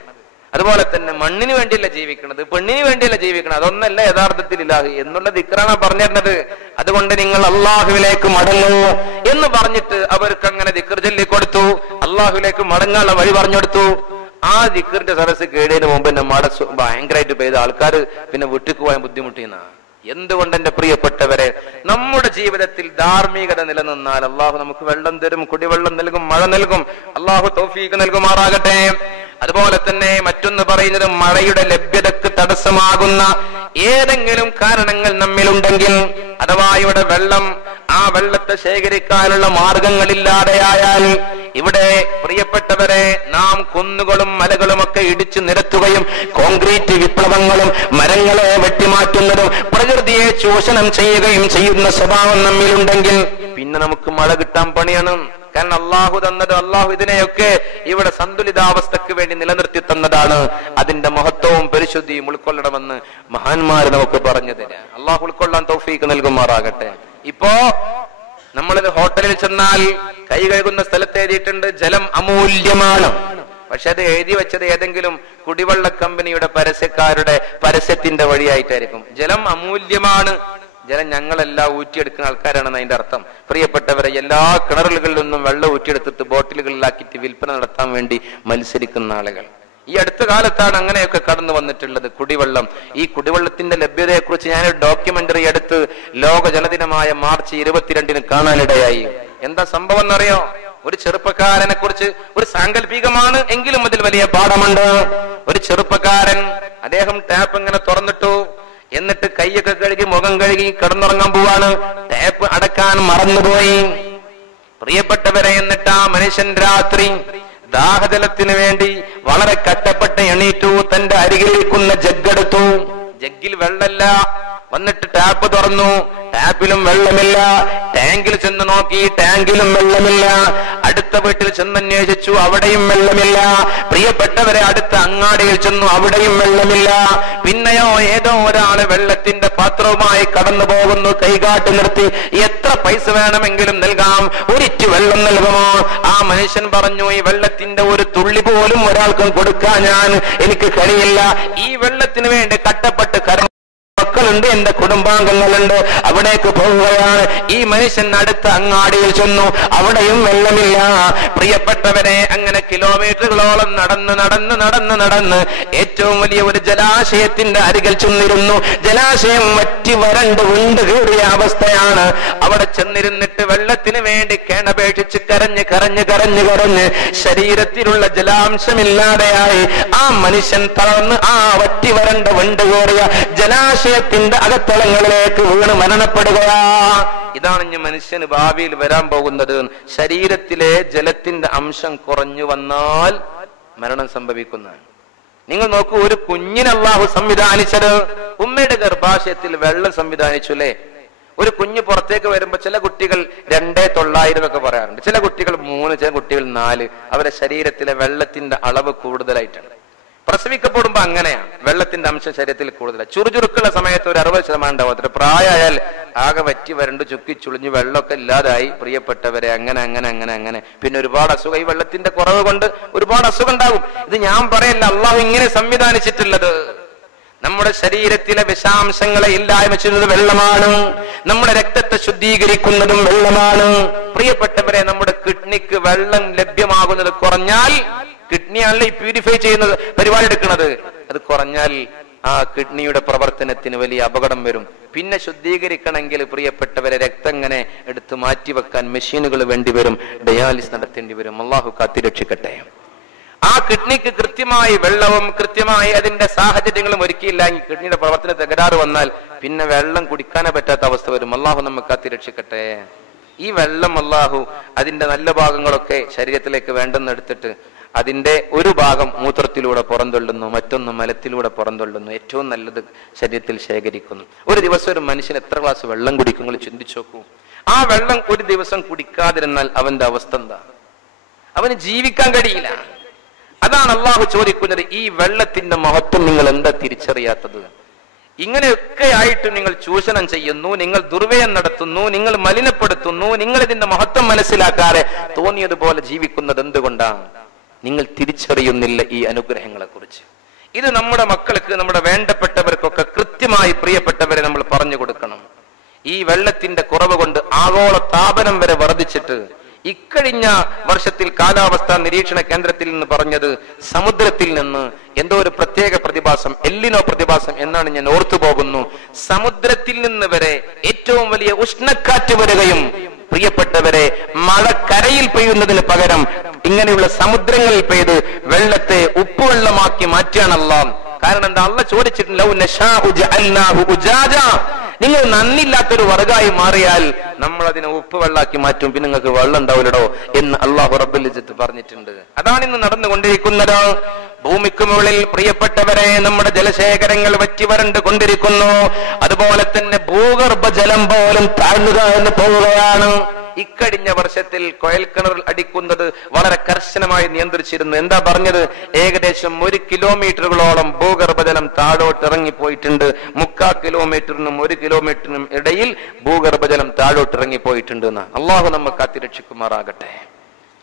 അതുപോലെ തന്നെ മണ്ണിന് വേണ്ടിയല്ല ജീവിക്കണത്, പെണ്ണിന് വേണ്ടിയല്ല ജീവിക്കണത്, അതൊന്നല്ല യഥാർത്ഥത്തിൽ ഇലാഹി എന്നുള്ള ദിക്റാണ് പറഞ്ഞിരുന്നത്. അതുകൊണ്ട് നിങ്ങൾ അള്ളാഹുവിലേക്ക് മടങ്ങൂ എന്ന് പറഞ്ഞിട്ട് അവർക്ക് അങ്ങനെ ദിക്ർ ചൊല്ലിക്കൊടുത്തു. അള്ളാഹുവിലേക്ക് മടങ്ങാനുള്ള വഴി പറഞ്ഞെടുത്തു. ആ ദിക്റിന്റെ സദസ്സ് കേടിയതിനു മുമ്പ് തന്നെ മഴ ഭയങ്കരമായിട്ട് പെയ്ത ആൾക്കാർ പിന്നെ വീട്ടിക്ക് പോകാൻ ബുദ്ധിമുട്ടിയെന്നാ. എന്തുകൊണ്ട് എന്റെ പ്രിയപ്പെട്ടവരെ, നമ്മുടെ ജീവിതത്തിൽ ധാർമ്മികത നിലനിന്നാൽ അള്ളാഹു നമുക്ക് വെള്ളം തരും, കുടിവെള്ളം നൽകും, മഴ നൽകും. അള്ളാഹു തൗഫീഖ് നൽകുമാറാകട്ടെ. അതുപോലെ തന്നെ മറ്റൊന്ന് പറയുന്നത്, മഴയുടെ ലഭ്യതക്ക് തടസ്സമാകുന്ന ഏതെങ്കിലും കാരണങ്ങൾ നമ്മിലുണ്ടെങ്കിൽ, അഥവാ ഇവിടെ വെള്ളം, ആ വെള്ളത്തെ ശേഖരിക്കാനുള്ള മാർഗങ്ങളില്ലാതെയായാൽ, ഇവിടെ പ്രിയപ്പെട്ടവരെ നാം കുന്നുകളും മലകളും ഒക്കെ ഇടിച്ചു നിരത്തുകയും കോൺക്രീറ്റ് വിപ്ലവങ്ങളും മരങ്ങളെ വെട്ടിമാറ്റുന്നതും പ്രകൃതിയെ ചൂഷണം ചെയ്യുകയും ചെയ്യുന്ന സ്വഭാവം നമ്മിലുണ്ടെങ്കിൽ പിന്നെ നമുക്ക് മഴ കിട്ടാൻ പണിയാണ്. കാരണം അള്ളാഹു തന്നത്, അള്ളാഹു ഇതിനെയൊക്കെ ഇവിടെ സന്തുലിതാവസ്ഥക്ക് വേണ്ടി നിലനിർത്തി തന്നതാണ്. അതിന്റെ മഹത്വവും പരിശുദ്ധിയും ഉൾക്കൊള്ളണമെന്ന് മഹാന്മാര് നമുക്ക് പറഞ്ഞു തരാം. അള്ളാഹു ഉൾക്കൊള്ളാൻ തൗഫീഖ് നൽകുമാറാകട്ടെ. ഇപ്പോ നമ്മളിത് ഹോട്ടലിൽ ചെന്നാൽ കൈ കഴുകുന്ന സ്ഥലത്ത് എഴുതിയിട്ടുണ്ട് ജലം അമൂല്യമാണ്. പക്ഷെ അത് എഴുതി വെച്ചത് ഏതെങ്കിലും കുടിവെള്ള കമ്പനിയുടെ പരസ്യക്കാരുടെ പരസ്യത്തിന്റെ വഴിയായിട്ടായിരിക്കും. ജലം അമൂല്യമാണ്, ജലം ഞങ്ങളെല്ലാം ഊറ്റിയെടുക്കുന്ന ആൾക്കാരാണെന്ന് അതിന്റെ അർത്ഥം. പ്രിയപ്പെട്ടവരെ, എല്ലാ കിണറുകളിൽ നിന്നും വെള്ളം ഊറ്റിയെടുത്തിട്ട് ബോട്ടിലുകളിലാക്കിയിട്ട് വിൽപ്പന നടത്താൻ വേണ്ടി മത്സരിക്കുന്ന ആളുകൾ. ഈ അടുത്ത കാലത്താണ് അങ്ങനെയൊക്കെ കടന്നു വന്നിട്ടുള്ളത്. കുടിവെള്ളം, ഈ കുടിവെള്ളത്തിന്റെ ലഭ്യതയെ കുറിച്ച് ഞാനൊരു ഡോക്യുമെന്ററി എടുത്ത് ലോക ജലദിനമായ മാർച്ച് 22 കാണാനിടയായി. എന്താ സംഭവം എന്നറിയോ? ഒരു ചെറുപ്പക്കാരനെ കുറിച്ച്, ഒരു സാങ്കല്പികമാണ് എങ്കിലും അതിൽ വലിയ പാഠമുണ്ട്. ഒരു ചെറുപ്പക്കാരൻ, അദ്ദേഹം ടാപ്പ് ഇങ്ങനെ തുറന്നിട്ടു, എന്നിട്ട് കൈയൊക്കെ കഴുകി മുഖം കഴുകി കിടന്നുറങ്ങാൻ പോവാണ്. ടാപ്പ് അടക്കാൻ മറന്നുപോയി. പ്രിയപ്പെട്ടവരെ, എന്നിട്ട് ആ മനുഷ്യൻ രാത്രി ദാഹജലത്തിന് വേണ്ടി വളരെ കഷ്ടപ്പെട്ട് എണീറ്റു. തന്റെ അരികിലിരിക്കുന്ന ജഗ്ഗെടുത്തു. ജഗ്ഗിൽ വെള്ളമില്ല. വന്നിട്ട് ടാപ്പ് തുറന്നു. ടാപ്പിലും വെള്ളമില്ല. ടാങ്കിൽ ചെന്ന് നോക്കി, ടാങ്കിലും വെള്ളമില്ല. അടുത്ത വീട്ടിൽ ചെന്നന്വേഷിച്ചു, അവിടെയും വെള്ളമില്ല. പ്രിയപ്പെട്ടവരെ, അടുത്ത അങ്ങാടിയിൽ ചെന്നു, അവിടെയും വെള്ളമില്ല. പിന്നെയോ ഏതോ ഒരാള് വെള്ളത്തിന്റെ പാത്രവുമായി കടന്നു പോകുന്നു. കൈകാട്ടി നിർത്തി, എത്ര പൈസ വേണമെങ്കിലും നൽകാം, ഒരിറ്റു വെള്ളം നൽകുമോ? ആ മനുഷ്യൻ പറഞ്ഞു, ഈ വെള്ളത്തിന്റെ ഒരു തുള്ളി പോലും ഒരാൾക്കും കൊടുക്കാൻ എനിക്ക് കഴിയില്ല. ഈ വെള്ളത്തിന് വേണ്ടി കട്ടപ്പെട്ട് മക്കളുണ്ട്, എന്റെ കുടുംബാംഗങ്ങളുണ്ട്, അവിടേക്ക് പോവുകയാണ്. ഈ മനുഷ്യൻ അടുത്ത അങ്ങാടിയിൽ ചെന്നു, അവിടെയും വെള്ളമില്ല. പ്രിയപ്പെട്ടവരെ, അങ്ങനെ കിലോമീറ്ററുകളോളം നടന്ന് ഏറ്റവും വലിയ ഒരു ജലാശയത്തിന്റെ അരികിൽ ചെന്നിരുന്നു. ജലാശയം വറ്റി വരണ്ട് വീണ്ട് കയറിയ അവസ്ഥയാണ്. അവിടെ ചെന്നിരുന്നിട്ട് വെള്ളത്തിന് വേണ്ടി കേണപേക്ഷിച്ച് കരഞ്ഞ് ശരീരത്തിലുള്ള ജലാംശമില്ലാതെയായി ആ മനുഷ്യൻ തളർന്ന് ആ വറ്റി വരണ്ട വീണ്ട് കയറിയ ജലാശയത്തിന്റെ അകത്തളങ്ങളിലേക്ക് വീണ് മരണപ്പെടുകയാ. ഇതാണ് ഇനി മനുഷ്യന് ഭാവിയിൽ വരാൻ പോകുന്നത്. ശരീരത്തിലെ ജലത്തിന്റെ അംശം കുറഞ്ഞു വന്നാൽ മരണം സംഭവിക്കുന്നതാണ്. നിങ്ങൾ നോക്കൂ, ഒരു കുഞ്ഞിനെ അല്ലാഹു സംവിധാനിച്ചത്, ഉമ്മയുടെ ഗർഭാശയത്തിൽ വെള്ളം സംവിധാനിച്ചു അല്ലേ? ഒരു കുഞ്ഞ് പുറത്തേക്ക് വരുമ്പോ ചില കുട്ടികൾ 2900 ഒക്കെ പറയാറുണ്ട്, ചില കുട്ടികൾ 3, ചില കുട്ടികൾ 4. അവരുടെ ശരീരത്തിലെ വെള്ളത്തിന്റെ അളവ് കൂടുതലായിട്ടാണ്. പ്രസവിക്കപ്പെടുമ്പോ അങ്ങനെയാണ്, വെള്ളത്തിന്റെ അംശം ശരീരത്തിൽ കൂടുതലാണ്. ചുറുചുറുക്കുള്ള സമയത്ത് ഒരു 60% ഉണ്ടാവും. പ്രായമായാൽ ആകെ വറ്റി വരണ്ട് ചുക്കി ചുളിഞ്ഞ് വെള്ളമൊക്കെ ഇല്ലാതായി. പ്രിയപ്പെട്ടവരെ, അങ്ങനെ പിന്നെ ഒരുപാട് അസുഖം, ഈ വെള്ളത്തിന്റെ കുറവ് കൊണ്ട് ഒരുപാട് അസുഖം ഉണ്ടാകും. ഇത് ഞാൻ പറയല്ല, അള്ളാഹു ഇങ്ങനെ സംവിധാനിച്ചിട്ടുള്ളത്. നമ്മുടെ ശരീരത്തിലെ വിഷാംശങ്ങളെ ഇല്ലായ്മ ചെയ്യുന്നത് വെള്ളമാണ്. നമ്മുടെ രക്തത്തെ ശുദ്ധീകരിക്കുന്നതും വെള്ളമാണ്. പ്രിയപ്പെട്ടവരെ, നമ്മുടെ കിഡ്നിക്ക് വെള്ളം ലഭ്യമാകുന്നത് കുറഞ്ഞാൽ, കിഡ്നിയാണല്ലോ ഈ പ്യൂരിഫൈ ചെയ്യുന്നത്, പരിപാടി എടുക്കുന്നത്, അത് കുറഞ്ഞാൽ ആ കിഡ്നിയുടെ പ്രവർത്തനത്തിന് വലിയ അപകടം വരും. പിന്നെ ശുദ്ധീകരിക്കണമെങ്കിൽ പ്രിയപ്പെട്ടവരെ, രക്തം ഇങ്ങനെ എടുത്ത് മാറ്റിവെക്കാൻ മെഷീനുകൾ വേണ്ടി വരും, ഡയാലിസിസ് നടത്തേണ്ടി വരും. അള്ളാഹു കാത്തിരക്ഷിക്കട്ടെ. ആ കിഡ്നിക്ക് കൃത്യമായി വെള്ളവും കൃത്യമായി അതിന്റെ സാഹചര്യങ്ങളും ഒരുക്കിയില്ലെങ്കിൽ കിഡ്നിയുടെ പ്രവർത്തന തകരാറ് വന്നാൽ പിന്നെ വെള്ളം കുടിക്കാനേ പറ്റാത്ത അവസ്ഥ വരും. അള്ളാഹു നമുക്ക് കാത്തിരക്ഷിക്കട്ടെ. ഈ വെള്ളം അള്ളാഹു അതിന്റെ നല്ല ഭാഗങ്ങളൊക്കെ ശരീരത്തിലേക്ക് വേണ്ടെന്നെടുത്തിട്ട് അതിന്റെ ഒരു ഭാഗം മൂത്രത്തിലൂടെ പുറന്തള്ളുന്നു, മറ്റൊന്ന് മലത്തിലൂടെ പുറന്തള്ളുന്നു. ഏറ്റവും നല്ലത് ശരീരത്തിൽ ശേഖരിക്കുന്നു. ഒരു ദിവസം ഒരു മനുഷ്യൻ എത്ര ഗ്ലാസ് വെള്ളം കുടിക്കും നിങ്ങൾ ചിന്തിച്ചു നോക്കൂ. ആ വെള്ളം ഒരു ദിവസം കുടിക്കാതിരുന്നാൽ അവന്റെ അവസ്ഥ എന്താ? അവന് ജീവിക്കാൻ കഴിയില്ല. അതാണ് അള്ളാഹു ചോദിക്കുന്നത്, ഈ വെള്ളത്തിന്റെ മഹത്വം നിങ്ങൾ എന്താ തിരിച്ചറിയാത്തത്? ഇങ്ങനെയൊക്കെ ആയിട്ട് നിങ്ങൾ ചൂഷണം ചെയ്യുന്നു, നിങ്ങൾ ദുർവ്യയം നടത്തുന്നു, നിങ്ങൾ മലിനപ്പെടുത്തുന്നു, നിങ്ങൾ ഇതിന്റെ മഹത്വം മനസ്സിലാക്കാതെ തോന്നിയതുപോലെ ജീവിക്കുന്നത് എന്തുകൊണ്ടാണ്? നിങ്ങൾ തിരിച്ചറിയുന്നില്ല ഈ അനുഗ്രഹങ്ങളെ കുറിച്ച്. ഇത് നമ്മുടെ മക്കൾക്ക്, നമ്മുടെ വേണ്ടപ്പെട്ടവർക്കൊക്കെ കൃത്യമായി പ്രിയപ്പെട്ടവരെ നമ്മൾ പറഞ്ഞു കൊടുക്കണം. ഈ വെള്ളത്തിന്റെ കുറവ് കൊണ്ട് ആഗോള താപനം വരെ വർദ്ധിച്ചിട്ട് ഇക്കഴിഞ്ഞ വർഷത്തിൽ കാലാവസ്ഥാ നിരീക്ഷണ കേന്ദ്രത്തിൽ നിന്ന് പറഞ്ഞത്, സമുദ്രത്തിൽ നിന്ന് എന്തോ ഒരു പ്രത്യേക പ്രതിഭാസം, എല്ലിനോ പ്രതിഭാസം എന്നാണ് ഞാൻ ഓർത്തു പോകുന്നു, സമുദ്രത്തിൽ നിന്ന് വരെ ഏറ്റവും വലിയ ഉഷ്ണക്കാറ്റ് വരികയും പ്രിയപ്പെട്ടവരെ മഴ കരയിൽ പെയ്യുന്നതിന് പകരം ഇങ്ങനെയുള്ള സമുദ്രങ്ങളിൽ പെയ്ത് വെള്ളത്തെ ഉപ്പുവെള്ളമാക്കി മാറ്റുകയാണ് അല്ലാഹ്. കാരണം എന്താ? അല്ലാഹ് ചോദിച്ചിട്ടുണ്ട്, നിങ്ങൾ നന്ദില്ലാത്തൊരു വർഗായി മാറിയാൽ നമ്മൾ അതിനെ ഉപ്പ് വെള്ളാക്കി മാറ്റും, പിന്നെ നിങ്ങൾക്ക് വെള്ളം ഉണ്ടാവില്ലടോ എന്ന് അല്ലാഹു റബ്ബുൽ ഇസ്സത്ത് പറഞ്ഞിട്ടുണ്ട്. അതാണ് ഇന്ന് നടന്നുകൊണ്ടിരിക്കുന്നത്. ഭൂമിക്ക് മുകളിൽ പ്രിയപ്പെട്ടവരെ നമ്മുടെ ജലശേഖരങ്ങൾ വറ്റി വരണ്ട് കൊണ്ടിരിക്കുന്നു. അതുപോലെ തന്നെ ഭൂഗർഭജലം പോലും താഴ്ന്നു പോവുകയാണ്. ഇക്കഴിഞ്ഞ വർഷത്തിൽ കുഴൽക്കിണർ അടിക്കുന്നത് വളരെ കർശനമായി നിയന്ത്രിച്ചിരുന്നു. എന്താ പറഞ്ഞത്? ഏകദേശം 1 കിലോമീറ്ററുകളോളം ഭൂഗർഭജലം താഴോട്ട് ഇറങ്ങിപ്പോയിട്ടുണ്ട്. 3/4 കിലോമീറ്ററിനും 1 കിലോമീറ്ററിനും ഇടയിൽ ഭൂഗർഭജലം താഴോട്ട് ഇറങ്ങിപ്പോയിട്ടുണ്ട് എന്ന് അള്ളാഹു നമ്മെ കാത്തിരക്ഷിക്കുമാറാകട്ടെ.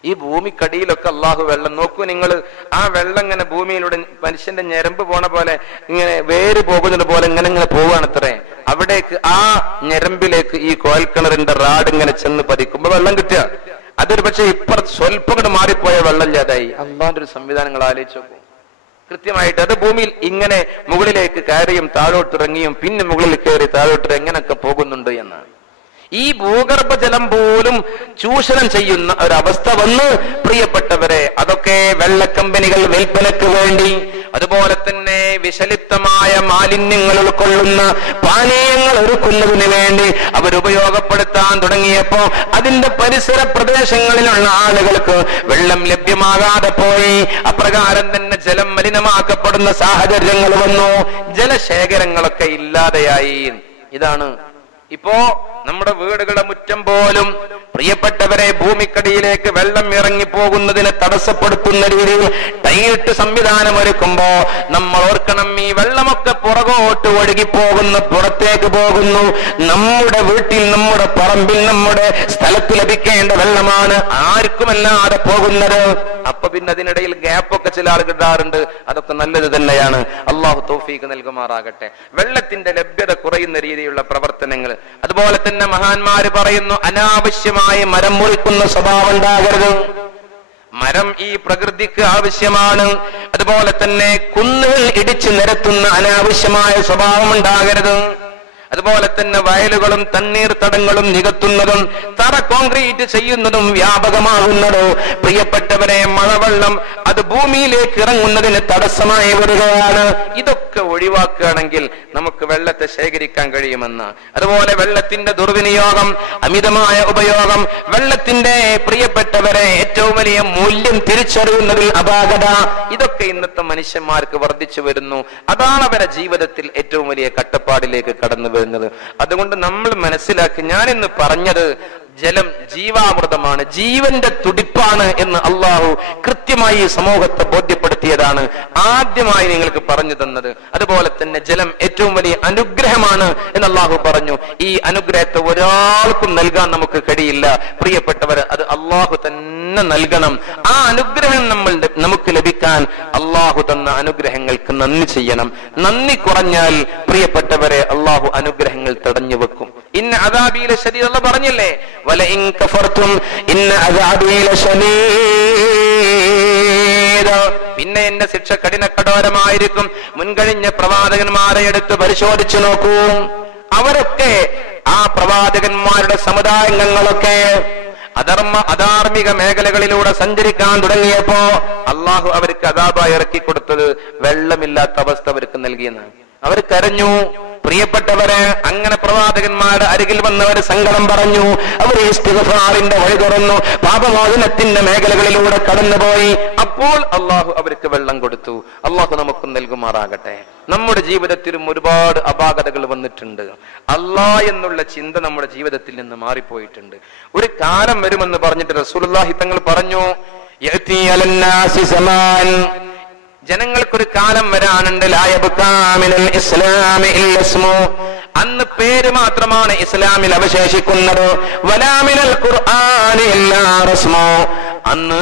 ഈ ഭൂമിക്കടിയിലൊക്കെ അള്ളാഹു വെള്ളം നോക്കൂ നിങ്ങൾ. ആ വെള്ളം ഇങ്ങനെ ഭൂമിയിലൂടെ മനുഷ്യന്റെ ഞരമ്പ് പോണ പോലെ ഇങ്ങനെ വേര് പോകുന്നത് പോലെ ഇങ്ങനെ പോവുകയാണത്രേ. അവിടേക്ക് ആ ഞരമ്പിലേക്ക് ഈ കോൽക്കിണറിന്റെ റാഡ് ഇങ്ങനെ ചെന്ന് പതിക്കുമ്പോ വെള്ളം കിട്ടുക. അതൊരു പക്ഷെ ഇപ്പുറത്ത് സ്വല്പം കൂടെ മാറിപ്പോയ വെള്ളം ഇല്ലാതായി. അള്ളാന്റെ ഒരു സംവിധാനങ്ങൾ ആലോചിച്ചു നോക്കും കൃത്യമായിട്ട്. അത് ഭൂമിയിൽ ഇങ്ങനെ മുകളിലേക്ക് കയറിയും താഴോട്ടിറങ്ങിയും പിന്നെ മുകളിൽ കയറി താഴോട്ട് എങ്ങനെയൊക്കെ പോകുന്നുണ്ട് എന്നാണ്. ഈ ഭൂഗർഭജലം പോലും ചൂഷണം ചെയ്യുന്ന ഒരവസ്ഥ വന്ന് പ്രിയപ്പെട്ടവരെ, അതൊക്കെ വെള്ളക്കമ്പനികൾ വിൽപ്പനക്ക് വേണ്ടി, അതുപോലെ തന്നെ വിഷലിപ്തമായ മാലിന്യങ്ങൾ ഉൾക്കൊള്ളുന്ന പാനീയങ്ങൾ ഒരുക്കുന്നതിന് വേണ്ടി അവരുപയോഗപ്പെടുത്താൻ തുടങ്ങിയപ്പോ അതിന്റെ പരിസര പ്രദേശങ്ങളിലുള്ള ആളുകൾക്ക് വെള്ളം ലഭ്യമാകാതെ പോയി. അപ്രകാരം തന്നെ ജലം മലിനമാക്കപ്പെടുന്ന സാഹചര്യങ്ങൾ വന്നു. ജലശേഖരങ്ങളൊക്കെ ഇല്ലാതെയായി. ഇതാണ് ഇപ്പോ നമ്മുടെ വീടുകളുടെ മുറ്റം പോലും പ്രിയപ്പെട്ടവരെ ഭൂമിക്കടിയിലേക്ക് വെള്ളം ഇറങ്ങിപ്പോകുന്നതിനെ തടസ്സപ്പെടുത്തുന്ന രീതിയിൽ ടൈറ്റ് സംവിധാനം ഒരുക്കുമ്പോ നമ്മൾ ഓർക്കണം, ഈ വെള്ളമൊക്കെ പുറകോട്ട് ഒഴുകിപ്പോകുന്നു, പുറത്തേക്ക് പോകുന്നു. നമ്മുടെ വീട്ടിൽ, നമ്മുടെ പറമ്പിൽ, നമ്മുടെ സ്ഥലത്ത് ലഭിക്കേണ്ട വെള്ളമാണ് ആർക്കുമല്ലാതെ പോകുന്നത്. അപ്പൊ പിന്നെ അതിനിടയിൽ ഗ്യാപ്പൊക്കെ ചില ആൾ കിട്ടാറുണ്ട്. അതൊക്കെ നല്ലത് തന്നെയാണ്. അള്ളാഹു തൗഫീഖ് നൽകുമാറാകട്ടെ. വെള്ളത്തിന്റെ ലഭ്യത കുറയുന്ന രീതിയിലുള്ള പ്രവർത്തനങ്ങൾ. അതുപോലെ തന്നെ മഹാന്മാര് പറയുന്നു, അനാവശ്യമായി മരം മുറിക്കുന്ന സ്വഭാവം ഉണ്ടാകരുത്. മരം ഈ പ്രകൃതിക്ക് ആവശ്യമാണ്. അതുപോലെ തന്നെ കുന്നുകൾ ഇടിച്ചു നിരത്തുന്ന അനാവശ്യമായ സ്വഭാവം ഉണ്ടാകരുത്. അതുപോലെ തന്നെ വയലുകളും തണ്ണീർത്തടങ്ങളും നികത്തുന്നതും തറ കോൺക്രീറ്റ് ചെയ്യുന്നതും വ്യാപകമാകുന്നതും പ്രിയപ്പെട്ടവരെ മഴവെള്ളം അത് ഭൂമിയിലേക്ക് ഇറങ്ങുന്നതിന് തടസ്സമായി വരികയാണ്. ഇതൊക്കെ ഒഴിവാക്കുകയാണെങ്കിൽ നമുക്ക് വെള്ളത്തെ ശേഖരിക്കാൻ കഴിയുമെന്ന്. അതുപോലെ വെള്ളത്തിന്റെ ദുർവിനിയോഗം, അമിതമായ ഉപയോഗം, വെള്ളത്തിന്റെ പ്രിയപ്പെട്ടവരെ ഏറ്റവും വലിയ മൂല്യം തിരിച്ചറിയുന്നതിൽ അപാകത, ഇതൊക്കെ ഇന്നത്തെ മനുഷ്യന്മാർക്ക് വർദ്ധിച്ചു വരുന്നു. അതാണ് അവരുടെ ജീവിതത്തിൽ ഏറ്റവും വലിയ കട്ടപ്പാടിലേക്ക് കടന്നു വരുന്നത്. അതുകൊണ്ട് നമ്മൾ മനസ്സിലാക്കി, ഞാനിന്ന് പറഞ്ഞത് ജലം ജീവാമൃതമാണ്, ജീവന്റെ തുടിപ്പാണ് എന്ന് അള്ളാഹു കൃത്യമായി സമൂഹത്തെ ബോധ്യപ്പെടുത്തിയതാണ് ആദ്യമായി നിങ്ങൾക്ക് പറഞ്ഞു തന്നത്. അതുപോലെ തന്നെ ജലം ഏറ്റവും വലിയ അനുഗ്രഹമാണ് എന്ന് അള്ളാഹു പറഞ്ഞു. ഈ അനുഗ്രഹത്തെ ഒരാൾക്കും നൽകാൻ നമുക്ക് കഴിയില്ല പ്രിയപ്പെട്ടവർ, അത് അള്ളാഹു തന്നെ നൽകണം. ആ അനുഗ്രഹം നമുക്ക് ലഭിക്കാൻ അള്ളാഹു തന്ന അനുഗ്രഹങ്ങൾക്ക് നന്ദി ചെയ്യണം. നന്ദി കുറഞ്ഞാൽ പ്രിയപ്പെട്ടവരെ അള്ളാഹു അനുഗ്രഹങ്ങൾ തടഞ്ഞു വെക്കും. ഇന്ന അദാബി ലശദീദ് അല്ലാഹു പറഞ്ഞില്ലേ, വലഇൻ കഫർതും ഇന്ന അദാബി ലശദീദ്, പിന്നെ എന്റെ ശിക്ഷ കഠിനകഠോരമായിരിക്കും. മുൻകഴിഞ്ഞ പ്രവാചകന്മാരെ എടുത്ത് പരിശോധിച്ചു നോക്കൂ. അവരൊക്കെ, ആ പ്രവാചകന്മാരുടെ സമുദായങ്ങളൊക്കെ അധാർമിക മേഖലകളിലൂടെ സഞ്ചരിക്കാൻ തുടങ്ങിയപ്പോ അള്ളാഹു അവർക്ക് അദാബായി ഇറക്കി കൊടുത്തത് വെള്ളമില്ലാത്ത അവസ്ഥ അവർക്ക് നൽകിയെന്നാണ്. അവർ കരഞ്ഞു. പ്രിയപ്പെട്ടവരെ, അങ്ങനെ പ്രവാചകന്മാരുടെ അരികിൽ വന്നവർ സങ്കടം പറഞ്ഞു. അവർ ഇസ്തിഗ്ഫാറിന്റെ വഴി തുറന്നു, പാപമോചനത്തിന്റെ മേഖലകളിലൂടെ കടന്നുപോയി. അപ്പോൾ അള്ളാഹു അവർക്ക് വെള്ളം കൊടുത്തു. അള്ളാഹു നമുക്കും നൽകുമാറാകട്ടെ. നമ്മുടെ ജീവിതത്തിലും ഒരുപാട് അപാകതകൾ വന്നിട്ടുണ്ട്. അള്ളാഹ് എന്നുള്ള ചിന്ത നമ്മുടെ ജീവിതത്തിൽ നിന്ന് മാറിപ്പോയിട്ടുണ്ട്. ഒരു കാലം വരുമെന്ന് പറഞ്ഞിട്ട് റസൂലുള്ളാഹി തങ്ങൾ പറഞ്ഞു, യഅതി അലന്നാസി സമാൻ, ജനങ്ങൾക്കൊരു കാലം വരാനുണ്ട്, അന്ന് പേര് മാത്രമാണ് ഇസ്ലാമിൽ അവശേഷിക്കുന്നത്. വലാമിനൽ ഖുർആനി ഇല്ലാ റസ്മു, അന്ന്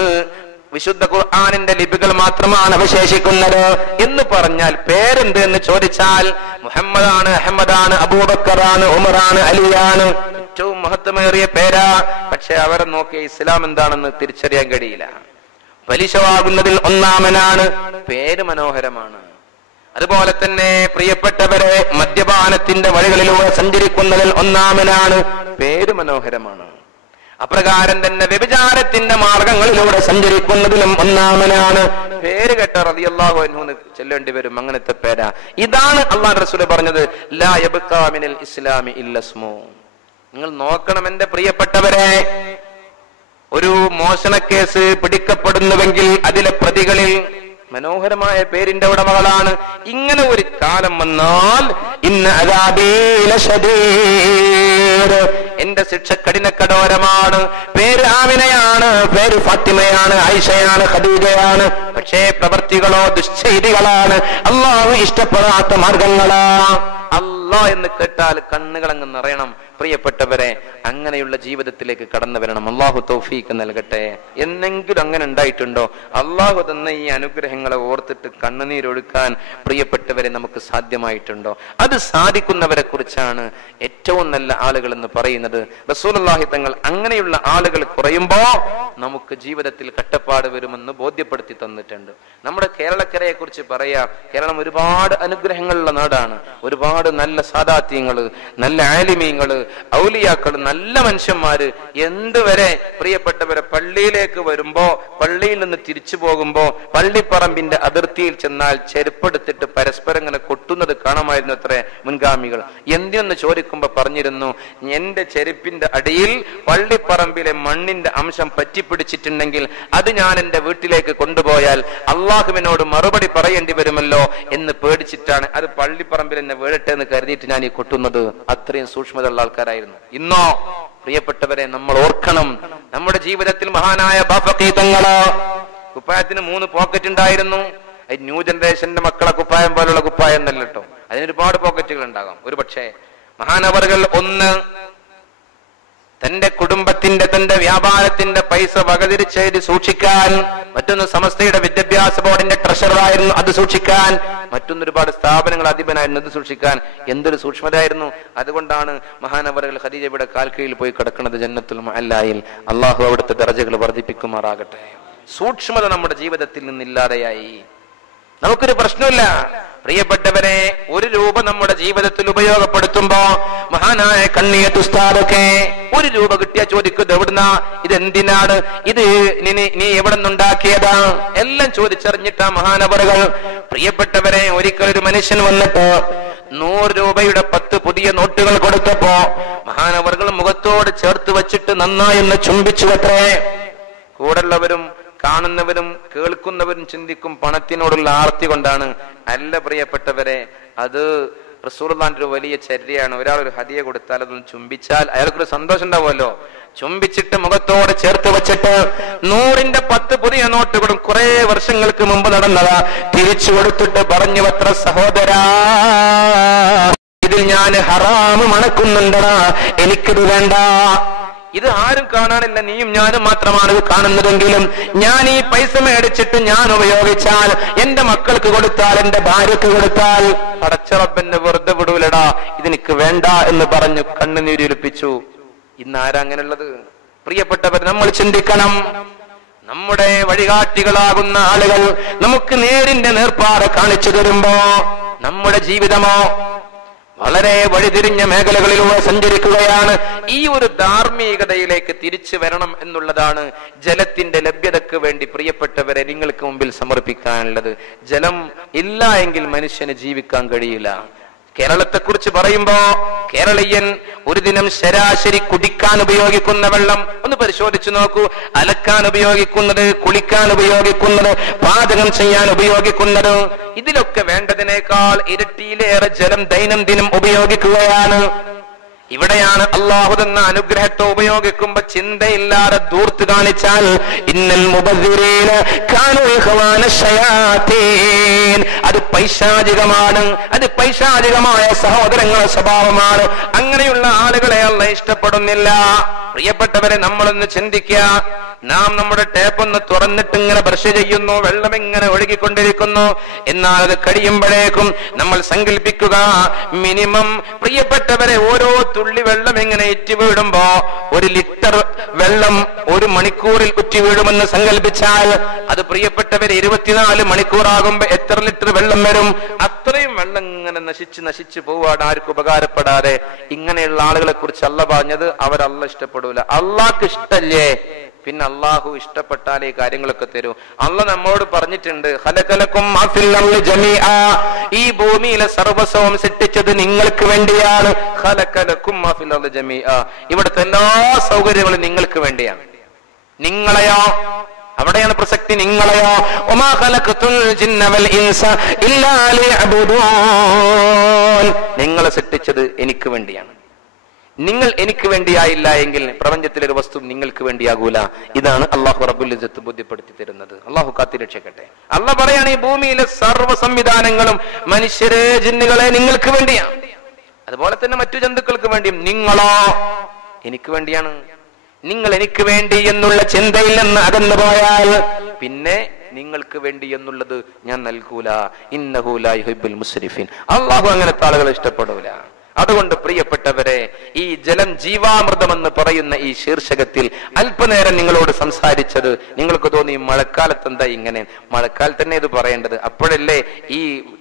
വിശുദ്ധ ഖുർആനിന്റെ ലിപികൾ മാത്രമാണ് അവശേഷിക്കുന്നത്. എന്ന് പറഞ്ഞാൽ പേരെന്ത് എന്ന് ചോദിച്ചാൽ മുഹമ്മദാണ്, അഹമ്മദാണ്, അബൂബക്കറാണ്, ഉമറാണ്, അലിയാണ്, ഏറ്റവും മഹത്വമേറിയ പേരാ. പക്ഷെ അവരെ നോക്കിയ ഇസ്ലാം എന്താണെന്ന് തിരിച്ചറിയാൻ കഴിയില്ല. പലിശ വാങ്ങുന്നതിൽ ഒന്നാമനാണ്, പേര് മനോഹരമാണ്. അതുപോലെ തന്നെ പ്രിയപ്പെട്ടവരെ, മദ്യപാനത്തിന്റെ വഴികളിലൂടെ സഞ്ചരിക്കുന്നതിൽ ഒന്നാമനാണ്, പേര് മനോഹരമാണ്. അപ്രകാരം തന്നെ വ്യഭിചാരത്തിന്റെ മാർഗങ്ങളിലൂടെ സഞ്ചരിക്കുന്നതിലും ഒന്നാമനാണ്, പേര് കേട്ട റളിയല്ലാഹു അൻഹു ചെല്ലേണ്ടി വരും. അങ്ങനത്തെ പേരാ. ഇതാണ് അല്ലാഹു റസൂൽ പറഞ്ഞത്, ലാ യബ്ഖാ മിനൽ ഇസ്ലാമി ഇല്ല ഇസ്മു. നിങ്ങൾ നോക്കണം എന്റെ പ്രിയപ്പെട്ടവരെ, ഒരു മോഷണക്കേസ് പിടിക്കപ്പെടുന്നുവെങ്കിൽ അതിലെ പ്രതികളിൽ മനോഹരമായ പേരിന്റെ ഉടമകളാണ്. ഇങ്ങനെ ഒരു കാലം വന്നാൽ ഇന്ന അദാബീ ലശദീദ്, എന്റെ ശിക്ഷ കഠിനകഠോരമാണ്. പേര് ആമിനയാണ്, പേര് ഫാത്തിമയാണ്, ആയിഷയാണ്, ഖദീജയാണ്. പക്ഷേ പ്രവൃത്തികളോ ദുശ്ചെയ്തികളാണ്, അല്ലാഹു ഇഷ്ടപ്പെടാത്ത മാർഗങ്ങളാ. അല്ലാഹ് എന്ന് കേട്ടാൽ കണ്ണുകൾ അങ്ങ് നിറയണം. പ്രിയപ്പെട്ടവരെ, അങ്ങനെയുള്ള ജീവിതത്തിലേക്ക് കടന്നു വരണം. അള്ളാഹു തൗഫീഖ് നൽകട്ടെ. എന്നെങ്കിലും അങ്ങനെ ഉണ്ടായിട്ടുണ്ടോ? അള്ളാഹു തന്ന ഈ അനുഗ്രഹങ്ങളെ ഓർത്തിട്ട് കണ്ണുനീരൊഴുക്കാൻ പ്രിയപ്പെട്ടവരെ നമുക്ക് സാധ്യമായിട്ടുണ്ടോ? അത് സാധിക്കുന്നവരെ കുറിച്ചാണ് ഏറ്റവും നല്ല ആളുകൾ എന്ന് പറയുന്നത്. റസൂലുള്ളാഹി തങ്ങൾ അങ്ങനെയുള്ള ആളുകൾ കുറയുമ്പോ നമുക്ക് ജീവിതത്തിൽ കട്ടപ്പാട് വരുമെന്ന് ബോധ്യപ്പെടുത്തി തന്നിട്ടുണ്ട്. നമ്മുടെ കേരളക്കരയെ കുറിച്ച് പറയാം. കേരളം ഒരുപാട് അനുഗ്രഹങ്ങളുള്ള നാടാണ്. ഒരുപാട് നല്ല സാദാത്യങ്ങള്, നല്ല ആലിമീങ്ങള്, ഔലിയാക്കള്, നല്ല മനുഷ്യന്മാര്. എന്തുവരെ പ്രിയപ്പെട്ടവരെ, പള്ളിയിലേക്ക് വരുമ്പോ, പള്ളിയിൽ നിന്ന് തിരിച്ചു പോകുമ്പോ പള്ളിപ്പറമ്പിന്റെ അതിർത്തിയിൽ ചെന്നാൽ ചെരുപ്പെടുത്തിട്ട് പരസ്പരം ഇങ്ങനെ കൊട്ടുന്നത് കാണാമായിരുന്നു അത്രേ മുൻഗാമികൾ. എന്തിനെന്ന് ചോദിക്കുമ്പോ പറഞ്ഞിരുന്നു, എന്റെ ചെരുപ്പിന്റെ അടിയിൽ പള്ളിപ്പറമ്പിലെ മണ്ണിന്റെ അംശം പറ്റിപ്പിടിച്ചിട്ടുണ്ടെങ്കിൽ അത് ഞാൻ എന്റെ വീട്ടിലേക്ക് കൊണ്ടുപോയാൽ അള്ളാഹുവിനോട് മറുപടി പറയേണ്ടി വരുമല്ലോ എന്ന് പേടിച്ചിട്ടാണ് അത് പള്ളിപ്പറമ്പിൽ എന്നെ വീഴട്ടെ എന്ന് കരുതിയിട്ട് ഞാൻ ഈ കൊട്ടുന്നത്. അത്രയും സൂക്ഷ്മതയുള്ള ആൾക്കാരായിരുന്നു. ഇന്നോ പ്രിയപ്പെട്ടവരെ, നമ്മൾ ഓർക്കണം, നമ്മുടെ ജീവിതത്തിൽ മഹാനായ ബാഫഖി തങ്ങള് കുപ്പായത്തിന് 3 പോക്കറ്റ് ഉണ്ടായിരുന്നു. ന്യൂ ജനറേഷന്റെ മക്കളെ കുപ്പായം പോലുള്ള കുപ്പായം എന്നല്ല കേട്ടോ, അതിന് ഒരുപാട് പോക്കറ്റുകൾ ഉണ്ടാകാം. ഒരു പക്ഷേ മഹാനവറുകൾ ഒന്ന് തന്റെ കുടുംബത്തിന്റെ, തന്റെ വ്യാപാരത്തിന്റെ പൈസ വകതിരിച്ചെഴുതി സൂക്ഷിക്കാൻ, മറ്റൊന്ന് സമസ്തയുടെ വിദ്യാഭ്യാസ ബോർഡിന്റെ ട്രഷററായിരുന്നു, അത് സൂക്ഷിക്കാൻ, മറ്റൊന്ന് ഒരുപാട് സ്ഥാപനങ്ങൾ അധിപനായിരുന്നു, അത് സൂക്ഷിക്കാൻ. എന്തൊരു സൂക്ഷ്മതയായിരുന്നു. അതുകൊണ്ടാണ് മഹാനവറുകൾ ഖദീജയുടെ കാൽക്കീഴിൽ പോയി കിടക്കുന്നത് ജന്നത്തുൽ മുഅല്ലായിൽ. അള്ളാഹു അവിടുത്തെ ദറജകൾ വർദ്ധിപ്പിക്കുമാറാകട്ടെ. സൂക്ഷ്മത നമ്മുടെ ജീവിതത്തിൽ നിന്നില്ലാതെയായി. നമുക്കൊരു പ്രശ്നമില്ല പ്രിയപ്പെട്ടവരെ. 1 രൂപ നമ്മുടെ ജീവിതത്തിൽ ഉപയോഗപ്പെടുത്തുമ്പോ മഹാനായ കണ്ണിയത്ത് ഉസ്താദൊക്കെ 1 രൂപ കിട്ടിയാ ചോദിക്കുന്നത് എവിടുന്നാ, ഇതെന്തിനാണ്, ഇത് നീ എവിടെ നിന്നുണ്ടാക്കിയതാ, എല്ലാം ചോദിച്ചറിഞ്ഞിട്ടാ മഹാനവറുകൾ. പ്രിയപ്പെട്ടവരെ, ഒരിക്കൽ ഒരു മനുഷ്യൻ വന്നിട്ട് 100 രൂപയുടെ 10 പുതിയ നോട്ടുകൾ കൊടുത്തപ്പോ മഹാനവറുകൾ മുഖത്തോട് ചേർത്ത് വെച്ചിട്ട് നന്നായെന്ന് ചുംബിച്ചുവത്രേ. കൂടെയുള്ളവരും കാണുന്നവരും കേൾക്കുന്നവരും ചിന്തിക്കും പണത്തിനോടുള്ള ആർത്തി കൊണ്ടാണ്. അല്ല പ്രിയപ്പെട്ടവരെ, അത് റസൂലുള്ളാഹിന്റെ ഒരു വലിയ ചര്യയാണ്. ഒരാൾ ഒരു ഹദിയ കൊടുത്താൽ അതൊന്ന് ചുംബിച്ചാൽ അയാൾക്കൊരു സന്തോഷം ഉണ്ടാവുമല്ലോ. ചുംബിച്ചിട്ട് മുഖത്തോട് ചേർത്ത് വെച്ചിട്ട് 100ന്റെ 10 പുതിയ നോട്ടുകളും കുറെ വർഷങ്ങൾക്ക് മുമ്പ് നടന്നതാ തിരിച്ചു കൊടുത്തിട്ട് പറഞ്ഞു, അത്ര സഹോദരാ, ഇതിൽ ഞാൻ ഹറാമ് മണക്കുന്നുണ്ടടാ, എനിക്കിത് വേണ്ട. ഇത് ആരും കാണാനില്ല, നീയും ഞാനും മാത്രമാണ് ഇത് കാണുന്നതെങ്കിലും ഞാൻ ഈ പൈസ മേടിച്ചിട്ട് ഞാൻ ഉപയോഗിച്ചാൽ, എന്റെ മക്കൾക്ക് കൊടുത്താൽ, എന്റെ ഭാര്യക്ക് കൊടുത്താൽ പടച്ച റബ്ബെന്നെ വെറുതെ വിടൂലടാ, ഇതെനിക്ക് വേണ്ട എന്ന് പറഞ്ഞു കണ്ണുനീരൊലിപ്പിച്ചു. ഇന്ന് ആരാ അങ്ങനെയുള്ളത്? പ്രിയപ്പെട്ടവർ, നമ്മൾ ചിന്തിക്കണം. നമ്മുടെ വഴികാട്ടികളാകുന്ന ആളുകൾ നമുക്ക് നേരിന്റെ നേർപ്പാട് കാണിച്ചു തരുമ്പോ നമ്മുടെ ജീവിതമോ വളരെ വഴിതിരിഞ്ഞ മേഖലകളിലൂടെ സഞ്ചരിക്കുകയാണ്. ഈ ഒരു ധാർമ്മികതയിലേക്ക് തിരിച്ചു വരണം എന്നുള്ളതാണ് ജലത്തിന്റെ ലഭ്യതയ്ക്ക് വേണ്ടി പ്രിയപ്പെട്ടവരെ നിങ്ങൾക്ക് മുമ്പിൽ സമർപ്പിക്കാനുള്ളത്. ജലം ഇല്ല എങ്കിൽ മനുഷ്യന് ജീവിക്കാൻ കഴിയില്ല. കേരളത്തെ കുറിച്ച് പറയുമ്പോ കേരളീയൻ ഒരു ദിനം ശരാശരി കുടിക്കാൻ ഉപയോഗിക്കുന്ന വെള്ളം ഒന്ന് പരിശോധിച്ചു നോക്കൂ. അലക്കാൻ ഉപയോഗിക്കുന്നത്, കുളിക്കാൻ ഉപയോഗിക്കുന്നത്, പാചകം ചെയ്യാൻ ഉപയോഗിക്കുന്നത്, ഇതിലൊക്കെ വേണ്ടതിനേക്കാൾ ഇരട്ടിയിലേറെ ജലം ദൈനംദിനം ഉപയോഗിക്കുകയാണ്. ഇവിടെയാണ് അള്ളാഹു തന്ന അനുഗ്രഹത്തെ ഉപയോഗിക്കുമ്പോ ചിന്തയില്ലാതെ ദൂർത്ത് കാണിച്ചാൽ ഇന്നൽ മുബദ്ദിരീന കാനൂ ഇഖ്വാന ശയാതീൻ, അത് പൈശാചികമാണ്, അത് പൈശാചികമായ സഹോദരങ്ങളുടെ സ്വഭാവമാണ്. അങ്ങനെയുള്ള ആളുകളെ അല്ലാഹു ഇഷ്ടപ്പെടുന്നില്ല. പ്രിയപ്പെട്ടവരെ, നമ്മളൊന്ന് ചിന്തിക്കുക. നാം നമ്മുടെ ടാപ്പ് ഒന്ന് തുറന്നിട്ട് ഇങ്ങനെ ബ്രഷ് ചെയ്യുന്നു, വെള്ളം ഇങ്ങനെ ഒഴുകിക്കൊണ്ടിരിക്കുന്നു. എന്നാൽ അത് കഴിയുമ്പോഴേക്കും നമ്മൾ സങ്കല്പിക്കുക, മിനിമം പ്രിയപ്പെട്ടവരെ, ഓരോ തുള്ളി വെള്ളം ഇങ്ങനെ ഇറ്റി വീഴുമ്പോ 1 ലിറ്റർ വെള്ളം 1 മണിക്കൂറിൽ ഉറ്റി വീഴുമെന്ന് സങ്കല്പിച്ചാൽ അത് പ്രിയപ്പെട്ടവരെ 24 മണിക്കൂറാകുമ്പോ എത്ര ലിറ്റർ വെള്ളം വരും? അത്രയും വെള്ളം ഇങ്ങനെ നശിച്ച് പോവാണ്, ആർക്കും ഉപകാരപ്പെടാതെ. ഇങ്ങനെയുള്ള ആളുകളെ കുറിച്ച് അല്ലാഹു പറഞ്ഞത് അവരല്ലാഹു ഇഷ്ടപ്പെടൂല. അള്ളാഹ്ക്ക് ഇഷ്ടല്ലേ? പിന്നെ അള്ളാഹു ഇഷ്ടപ്പെട്ടാലേ കാര്യങ്ങളൊക്കെ തരൂ. അള്ളാഹ് നമ്മോട് പറഞ്ഞിട്ടുണ്ട്, ഖലഖലകും മാ ഫിൽ അർളി ജമീഅ, ഈ ഭൂമിയിലെ സർവസ്വം സൃഷ്ടിച്ചത് നിങ്ങൾക്ക് വേണ്ടിയാണ്. ഖലഖലകും മാ ഫിൽ അർളി ജമീഅ, ഇവിടുത്തെ എല്ലാ സൗകര്യങ്ങളും നിങ്ങൾക്ക് വേണ്ടിയാണ്. നിങ്ങളെയോ, അവിടെയാണ് പ്രസക്തി, നിങ്ങളെയോ. വമാ ഖലഖതുൽ ജിന്ന വൽ ഇൻസ ഇല്ലാ ലിയഅ്ബുദൂൻ, നിങ്ങളെ സൃഷ്ടിച്ചത് എനിക്ക് വേണ്ടിയാണ്. നിങ്ങൾ എനിക്ക് വേണ്ടിയായില്ല എങ്കിൽ പ്രപഞ്ചത്തിലെ ഒരു വസ്തു നിങ്ങൾക്ക് വേണ്ടിയാകൂല. ഇതാണ് അള്ളാഹു റബ്ബുൽ ഇസ്സത്ത് ബോധ്യപ്പെടുത്തി തരുന്നത്. അള്ളാഹു കാത്തിരക്ഷിക്കട്ടെ. അള്ളാഹ് പറയാണ്, ഈ ഭൂമിയിലെ സർവ്വ സംവിധാനങ്ങളും മനുഷ്യരെ ജിന്നുകളെ നിങ്ങൾക്ക് വേണ്ടിയാണ്. അതുപോലെ തന്നെ മറ്റു ജന്തുക്കൾക്ക് വേണ്ടിയും. നിങ്ങളോ എനിക്ക് വേണ്ടിയാണ്. നിങ്ങൾ എനിക്ക് വേണ്ടി എന്നുള്ള ചിന്തയിൽ നിന്ന് അകന്നു പോയാൽ പിന്നെ നിങ്ങൾക്ക് വേണ്ടി എന്നുള്ളത് ഞാൻ നൽകൂല. ഇന്നഹു ലാ യുഹിബ്ബുൽ മുസ്രിഫീൻ. അല്ലാഹു അങ്ങനത്തെ ആളുകളെ ഇഷ്ടപ്പെടൂല. അതുകൊണ്ട് പ്രിയപ്പെട്ടവരെ, ഈ ജലം ജീവാമൃതമെന്ന് പറയുന്ന ഈ ശീർഷകത്തിൽ അല്പനേരം നിങ്ങളോട് സംസാരിച്ചത് നിങ്ങൾക്ക് തോന്നി മഴക്കാലത്ത് എന്താ ഇങ്ങനെ? മഴക്കാലത്ത് തന്നെ ഇത് പറയേണ്ടത്. അപ്പോഴല്ലേ ഈ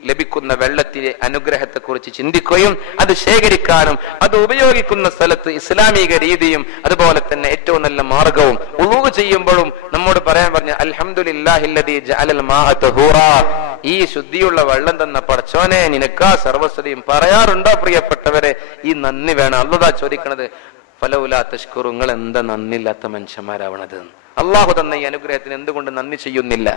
ലഭിക്കുന്ന വെള്ളത്തിലെ അനുഗ്രഹത്തെ കുറിച്ച് ചിന്തിക്കുകയും അത് ശേഖരിക്കാനും അത് ഉപയോഗിക്കുന്ന സ്ഥലത്ത് ഇസ്ലാമിക രീതിയും അതുപോലെ തന്നെ ഏറ്റവും നല്ല മാർഗവും ഉളൂ ചെയ്യുമ്പോഴും നമ്മോട് പറയാൻ പറഞ്ഞ അൽഹംദുലില്ലാഹില്ലദീ ജഅലൽ മാഅ തഹൂറാ, ഈ ശുദ്ധിയുള്ള വെള്ളം തന്ന പടച്ചോനെ നിനക്കാ സർവസ്വതയും പറയാറുണ്ടോ പ്രിയപ്പെട്ടവരെ? ഈ നന്ദി വേണം. അല്ലാഹു ചോദിക്കണത് ഫലൗലാ തശ്കുറു, നിങ്ങൾ എന്താ നന്ദിയില്ലാത്ത മനുഷ്യന്മാരാവണത്? അള്ളാഹു തന്ന ഈ അനുഗ്രഹത്തിന് എന്തുകൊണ്ട് നന്ദി ചെയ്യുന്നില്ല?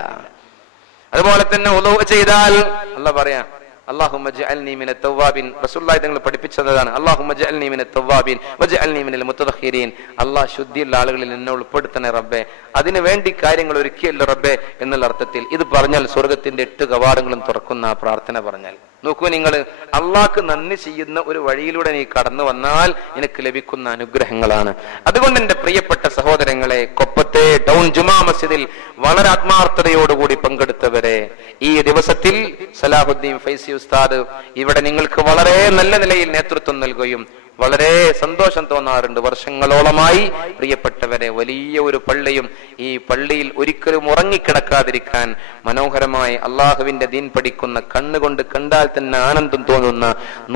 അതുപോലെ തന്നെ ഉളൂ ചെയ്താൽ അല്ലാഹു പറയാ അല്ലാഹുമ്മ ജഅൽനി മിനത് തവ്വാബിൻ. റസൂലുള്ളാഹി തങ്ങൾ പഠിപ്പിച്ചതാണ് അല്ലാഹുമ്മ ജഅൽനി മിനത് തവ്വാബിൻ വജഅൽനി മിനൽ മുതഖിരീൻ. അല്ലാഹ് ശുദ്ധിയുള്ള ആളുകളിൽ എന്നെ ഉൾപ്പെടുത്തണേ റബ്ബേ, അതിനു വേണ്ടി കാര്യങ്ങൾ ഒരുക്കിയല്ലോ റബ്ബേ എന്നുള്ള അർത്ഥത്തിൽ. ഇത് പറഞ്ഞാൽ സ്വർഗത്തിന്റെ 8 കവാടങ്ങളും തുറക്കുന്ന ആ പ്രാർത്ഥന പറഞ്ഞാൽ നോക്കൂ, നിങ്ങൾ അള്ളാഹ്ക്ക് നന്ദി ചെയ്യുന്ന ഒരു വഴിയിലൂടെ നീ കടന്നു വന്നാൽ നിനക്ക് ലഭിക്കുന്ന അനുഗ്രഹങ്ങളാണ്. അതുകൊണ്ട് എന്റെ പ്രിയപ്പെട്ട സഹോദരങ്ങളെ, കൊപ്പത്തെ ടൗൺ ജുമാ മസ്ജിദിൽ വളരെ ആത്മാർത്ഥതയോടുകൂടി പങ്കെടുത്തവരെ, ഈ ദിവസത്തിൽ സലാഹുദ്ദീൻ ഫൈസി ഉസ്താദ് ഇവിടെ നിങ്ങൾക്ക് വളരെ നല്ല നിലയിൽ നേതൃത്വം നൽകുകയും വളരെ സന്തോഷം തോന്നാറുണ്ട്. വർഷങ്ങളോളമായി പ്രിയപ്പെട്ടവരെ, വലിയ ഒരു പള്ളിയും ഈ പള്ളിയിൽ ഒരിക്കലും ഉറങ്ങിക്കിടക്കാതിരിക്കാൻ മനോഹരമായി അള്ളാഹുവിന്റെ ദീൻ പഠിക്കുന്ന, കണ്ണുകൊണ്ട് കണ്ടാൽ തന്നെ ആനന്ദം തോന്നുന്ന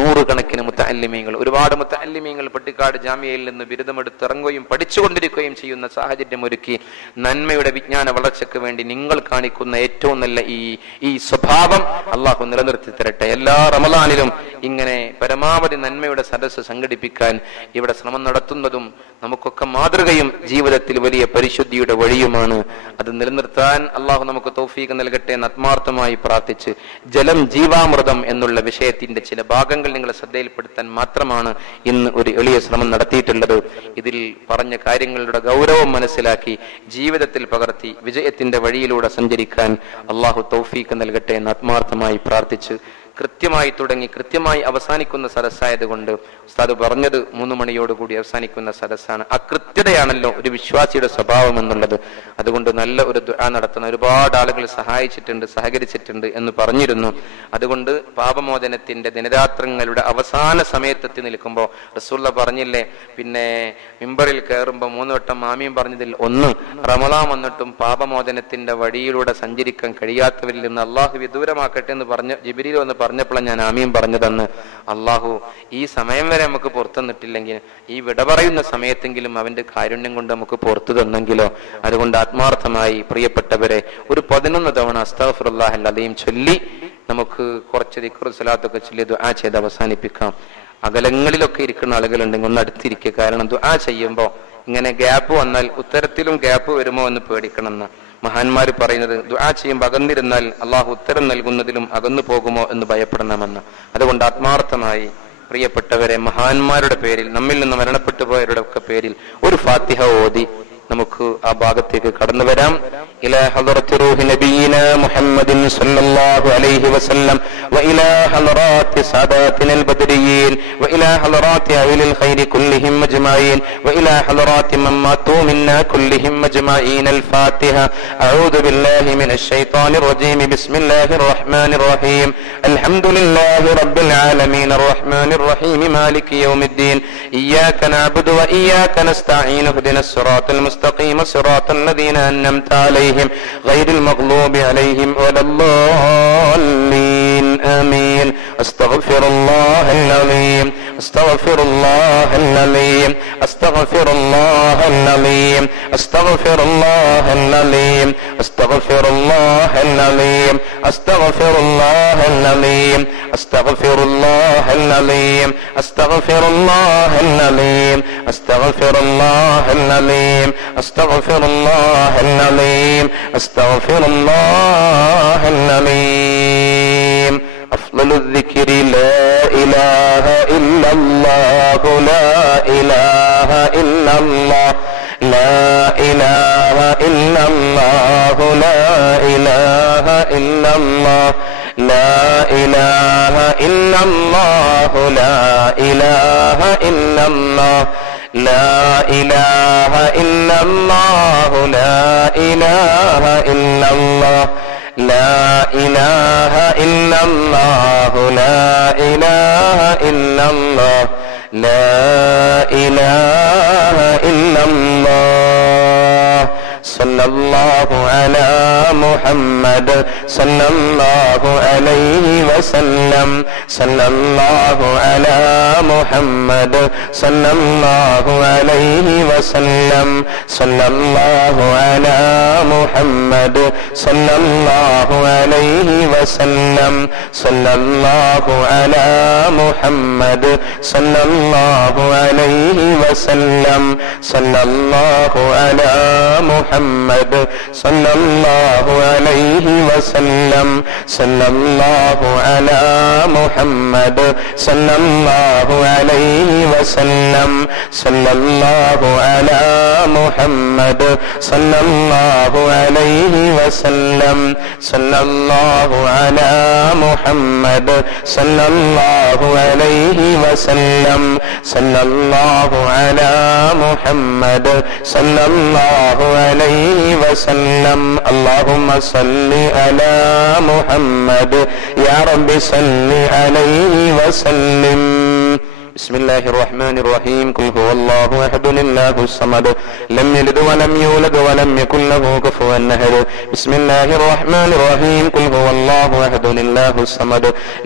100 കണക്കിന് മുത്തഅല്ലിമീങ്ങൾ, ഒരുപാട് മുത്തഅല്ലിമീങ്ങൾ പട്ടിക്കാട് ജാമിയയിൽ നിന്ന് ബിരുദമെടുത്ത് ഇറങ്ങുകയും പഠിച്ചുകൊണ്ടിരിക്കുകയും ചെയ്യുന്ന സാഹചര്യം ഒരുക്കി നന്മയുടെ വിജ്ഞാന വളർച്ചയ്ക്ക് വേണ്ടി നിങ്ങൾ കാണിക്കുന്ന ഏറ്റവും നല്ല ഈ സ്വഭാവം അള്ളാഹു നിലനിർത്തി തരട്ടെ. എല്ലാ റമളാനിലും ഇങ്ങനെ പരമാവധി നന്മയുടെ സദസ്സ് സംഘടിപ്പിക്കാൻ ഇവിടെ ശ്രമം നടത്തുന്നതും നമുക്കൊക്കെ മാതൃകയും ജീവിതത്തിൽ വലിയ പരിശുദ്ധിയുടെ വഴിയുമാണ്. അത് നിലനിർത്താൻ അള്ളാഹു നമുക്ക് തൗഫീഖ് നൽകട്ടെ എന്ന് ആത്മാർത്ഥമായി പ്രാർത്ഥിച്ച്, ജലം ജീവാമൃതം എന്നുള്ള വിഷയത്തിന്റെ ചില ഭാഗങ്ങൾ നിങ്ങളെ ശ്രദ്ധയിൽപ്പെടുത്താൻ മാത്രമാണ് ഇന്ന് ഒരു എളിയ ശ്രമം നടത്തിയിട്ടുള്ളത്. ഇതിൽ പറഞ്ഞ കാര്യങ്ങളുടെ ഗൗരവം മനസ്സിലാക്കി ജീവിതത്തിൽ പകർത്തി വിജയത്തിന്റെ വഴിയിലൂടെ സഞ്ചരിക്കാൻ അള്ളാഹു തൗഫീഖ് നൽകട്ടെ എന്ന് ആത്മാർത്ഥമായി പ്രാർത്ഥിച്ച്, കൃത്യമായി തുടങ്ങി കൃത്യമായി അവസാനിക്കുന്ന സദസ്സായതുകൊണ്ട് ഉസ്താദ് പറഞ്ഞത് 3 മണിയോടുകൂടി അവസാനിക്കുന്ന സദസ്സാണ്. ആ കൃത്യതയാണല്ലോ ഒരു വിശ്വാസിയുടെ സ്വഭാവം എന്നുള്ളത്. അതുകൊണ്ട് നല്ല ഒരു ദുആ നടത്തുന്ന ഒരുപാട് ആളുകൾ സഹായിച്ചിട്ടുണ്ട്, സഹകരിച്ചിട്ടുണ്ട് എന്ന് പറഞ്ഞിരുന്നു. അതുകൊണ്ട് പാപമോചനത്തിന്റെ ദിനരാത്രങ്ങളുടെ അവസാന സമയത്തെത്തി നിൽക്കുമ്പോൾ റസൂലുള്ള പറഞ്ഞില്ലേ, പിന്നെ മിമ്പറിൽ കയറുമ്പോൾ 3 വട്ടം ആമീൻ പറഞ്ഞതിൽ ഒന്ന്, റമളാൻ വന്നിട്ടും പാപമോചനത്തിന്റെ വഴിയിലൂടെ സഞ്ചരിക്കാൻ കഴിയാത്തവരിൽ നിന്ന് അള്ളാഹു വിദൂരമാക്കട്ടെ എന്ന് പറഞ്ഞ ജിബ്രീൽ വന്ന് പറഞ്ഞപ്പോഴാണ് ഞാൻ ആമീൻ പറഞ്ഞതെന്ന്. അള്ളാഹു ഈ സമയം വരെ നമുക്ക് പുറത്തു തന്നിട്ടില്ലെങ്കിൽ ഈ വിട പറയുന്ന സമയത്തെങ്കിലും അവന്റെ കാരുണ്യം കൊണ്ട് നമുക്ക് പുറത്തു തന്നെങ്കിലോ. അതുകൊണ്ട് ആത്മാർത്ഥമായി പ്രിയപ്പെട്ടവരെ, ഒരു 11 തവണ അസ്തഗ്ഫിറുല്ലാഹൽ അലീം ചൊല്ലി നമുക്ക് കുറച്ച് ദിക്റും സ്വലാത്തൊക്കെ ചൊല്ലി ദുആ ചെയ്ത് അവസാനിപ്പിക്കാം. അകലങ്ങളിലൊക്കെ ഇരിക്കുന്ന ആളുകളുണ്ടെങ്കിൽ ഒന്ന് അടുത്തിരിക്കുക. കാരണം ദുആ ചെയ്യുമ്പോൾ ഇങ്ങനെ ഗ്യാപ്പ് വന്നാൽ ഉത്തരത്തിലും ഗ്യാപ്പ് വരുമോ എന്ന് പേടിക്കണമെന്ന് മഹാന്മാര് പറയുന്നത്. ദുആ ചെയ്യുമ്പോൾ അകന്നിരുന്നാൽ അള്ളാഹു ഉത്തരം നൽകുന്നതിലും അകന്നു പോകുമോ എന്ന് ഭയപ്പെടണമെന്ന്. അതുകൊണ്ട് ആത്മാർത്ഥമായി പ്രിയപ്പെട്ടവരെ, മഹാന്മാരുടെ പേരിൽ, നമ്മിൽ നിന്ന് മരണപ്പെട്ടു പോയവരുടെ ഒക്കെ പേരിൽ ഒരു ഫാത്തിഹ ഓതി നമുക്ക് ആ ഭാഗത്തേക്ക് കടന്നു വരാം. ഇലാ ഹളറത്തി റൂഹി നബിയിന മുഹമ്മദിൻ സല്ലല്ലാഹു അലൈഹി വസല്ലം വഇലാ ഹളറാത്തി സാദാത്തിനൽ ബദരിയീൻ വഇലാ ഹളറാത്തി അഹ്ലിൽ ഖൈരി കുല്ലിഹിം അജ്മഈൻ വഇലാ ഹളറാത്തി മൻ മാതു മിന്നാ കുല്ലിഹിം അജ്മഈൻ. അൽ ഫാത്തിഹ. അഊദു ബില്ലാഹി മിനശ് ശൈത്വാനിർ റജീം. ബിസ്മില്ലാഹിർ റഹ്മാനിർ റഹീം. അൽഹംദുലില്ലാഹി റബ്ബിൽ ആലമീൻ അർറഹ്മാനിർ റഹീം മാലികി യൗമിദ്ദീൻ. ഇയ്യാക നഅ്ബുദു വഇയ്യാക നസ്തഈൻ. ഇഹ്ദിനസ് സിറാത്തൽ മുസ്തഖീം സിറാത്തൽ ലദീന അൻഅംത അലൈഹിം ഗൈറിൽ മഗ്ലൂബി അലൈഹിം വലദ്ദാല്ലീൻ. ആമീൻ. അസ്തഗ്ഫിറുല്ലാഹൽ അലീം അസ്തഗ്ഫിറുല്ലാഹൽ അലീം അസ്തഗ്ഫിറുല്ലാഹൽ അലീം അസ്തഗ്ഫിറുല്ലാഹൽ അലീം അസ്തഗ്ഫിറുല്ലാഹൽ അലീം അസ്തഗ്ഫിറുല്ലാഹൽ അലീം അസ്തഗ്ഫിറുല്ലാഹൽ അലീം അസ്തഗ്ഫിറുല്ലാഹൽ അലീം അസ്തഗ്ഫിറുല്ലാഹൽ അലീം അസ്തഗ്ഫിറുല്ലാഹൽ അലീം അസ്തഗ്ഫിറുല്ലാഹൽ അലീം. അഫ്ളലു الذിക്രി ലാ ഇലാഹ ഇല്ലല്ലാഹു ലാ ഇലാഹ ഇല്ലല്ലാഹ് ലാ ഇലാഹ ഇല്ലല്ലാഹു ലാ ഇലാഹ ഇല്ലല്ലാഹ് ലാ ഇലാഹ illallah, la ilaha illallah, la ilaha illallah, la ilaha illallah, la ilaha illallah, la ilaha illallah, la ilaha illallah. Sallallahu ala Muhammad, sallallahu alayhi wa sallam, sallallahu ala Muhammad, sallallahu alayhi wa sallam, sallallahu ala Muhammad, sallallahu alayhi wa sallam, sallallahu ala Muhammad, sallallahu alayhi wa sallam, sallallahu ala Muhammad, sallallahu alayhi wa sallam, sallallahu ala Muhammad, sallallahu alayhi wa sallam, sallallahu ala Muhammad, sallallahu alayhi wa sallam, sallallahu ala Muhammad, sallallahu alayhi wa sallam, sallallahu ala Muhammad, sallallahu alayhi wa sallam. Allahumma salli ala Muhammad, ya Rabbi salli alayhi wa sallim. Bismillahir Rahmanir Rahim. Qul huwallahu ahad, Allahus samad, lam yalid wa lam yulad wa lam yakul lahu kufuwan ahad. Bismillahir Rahmanir Rahim. Qul huwallahu ahad, Allahus samad,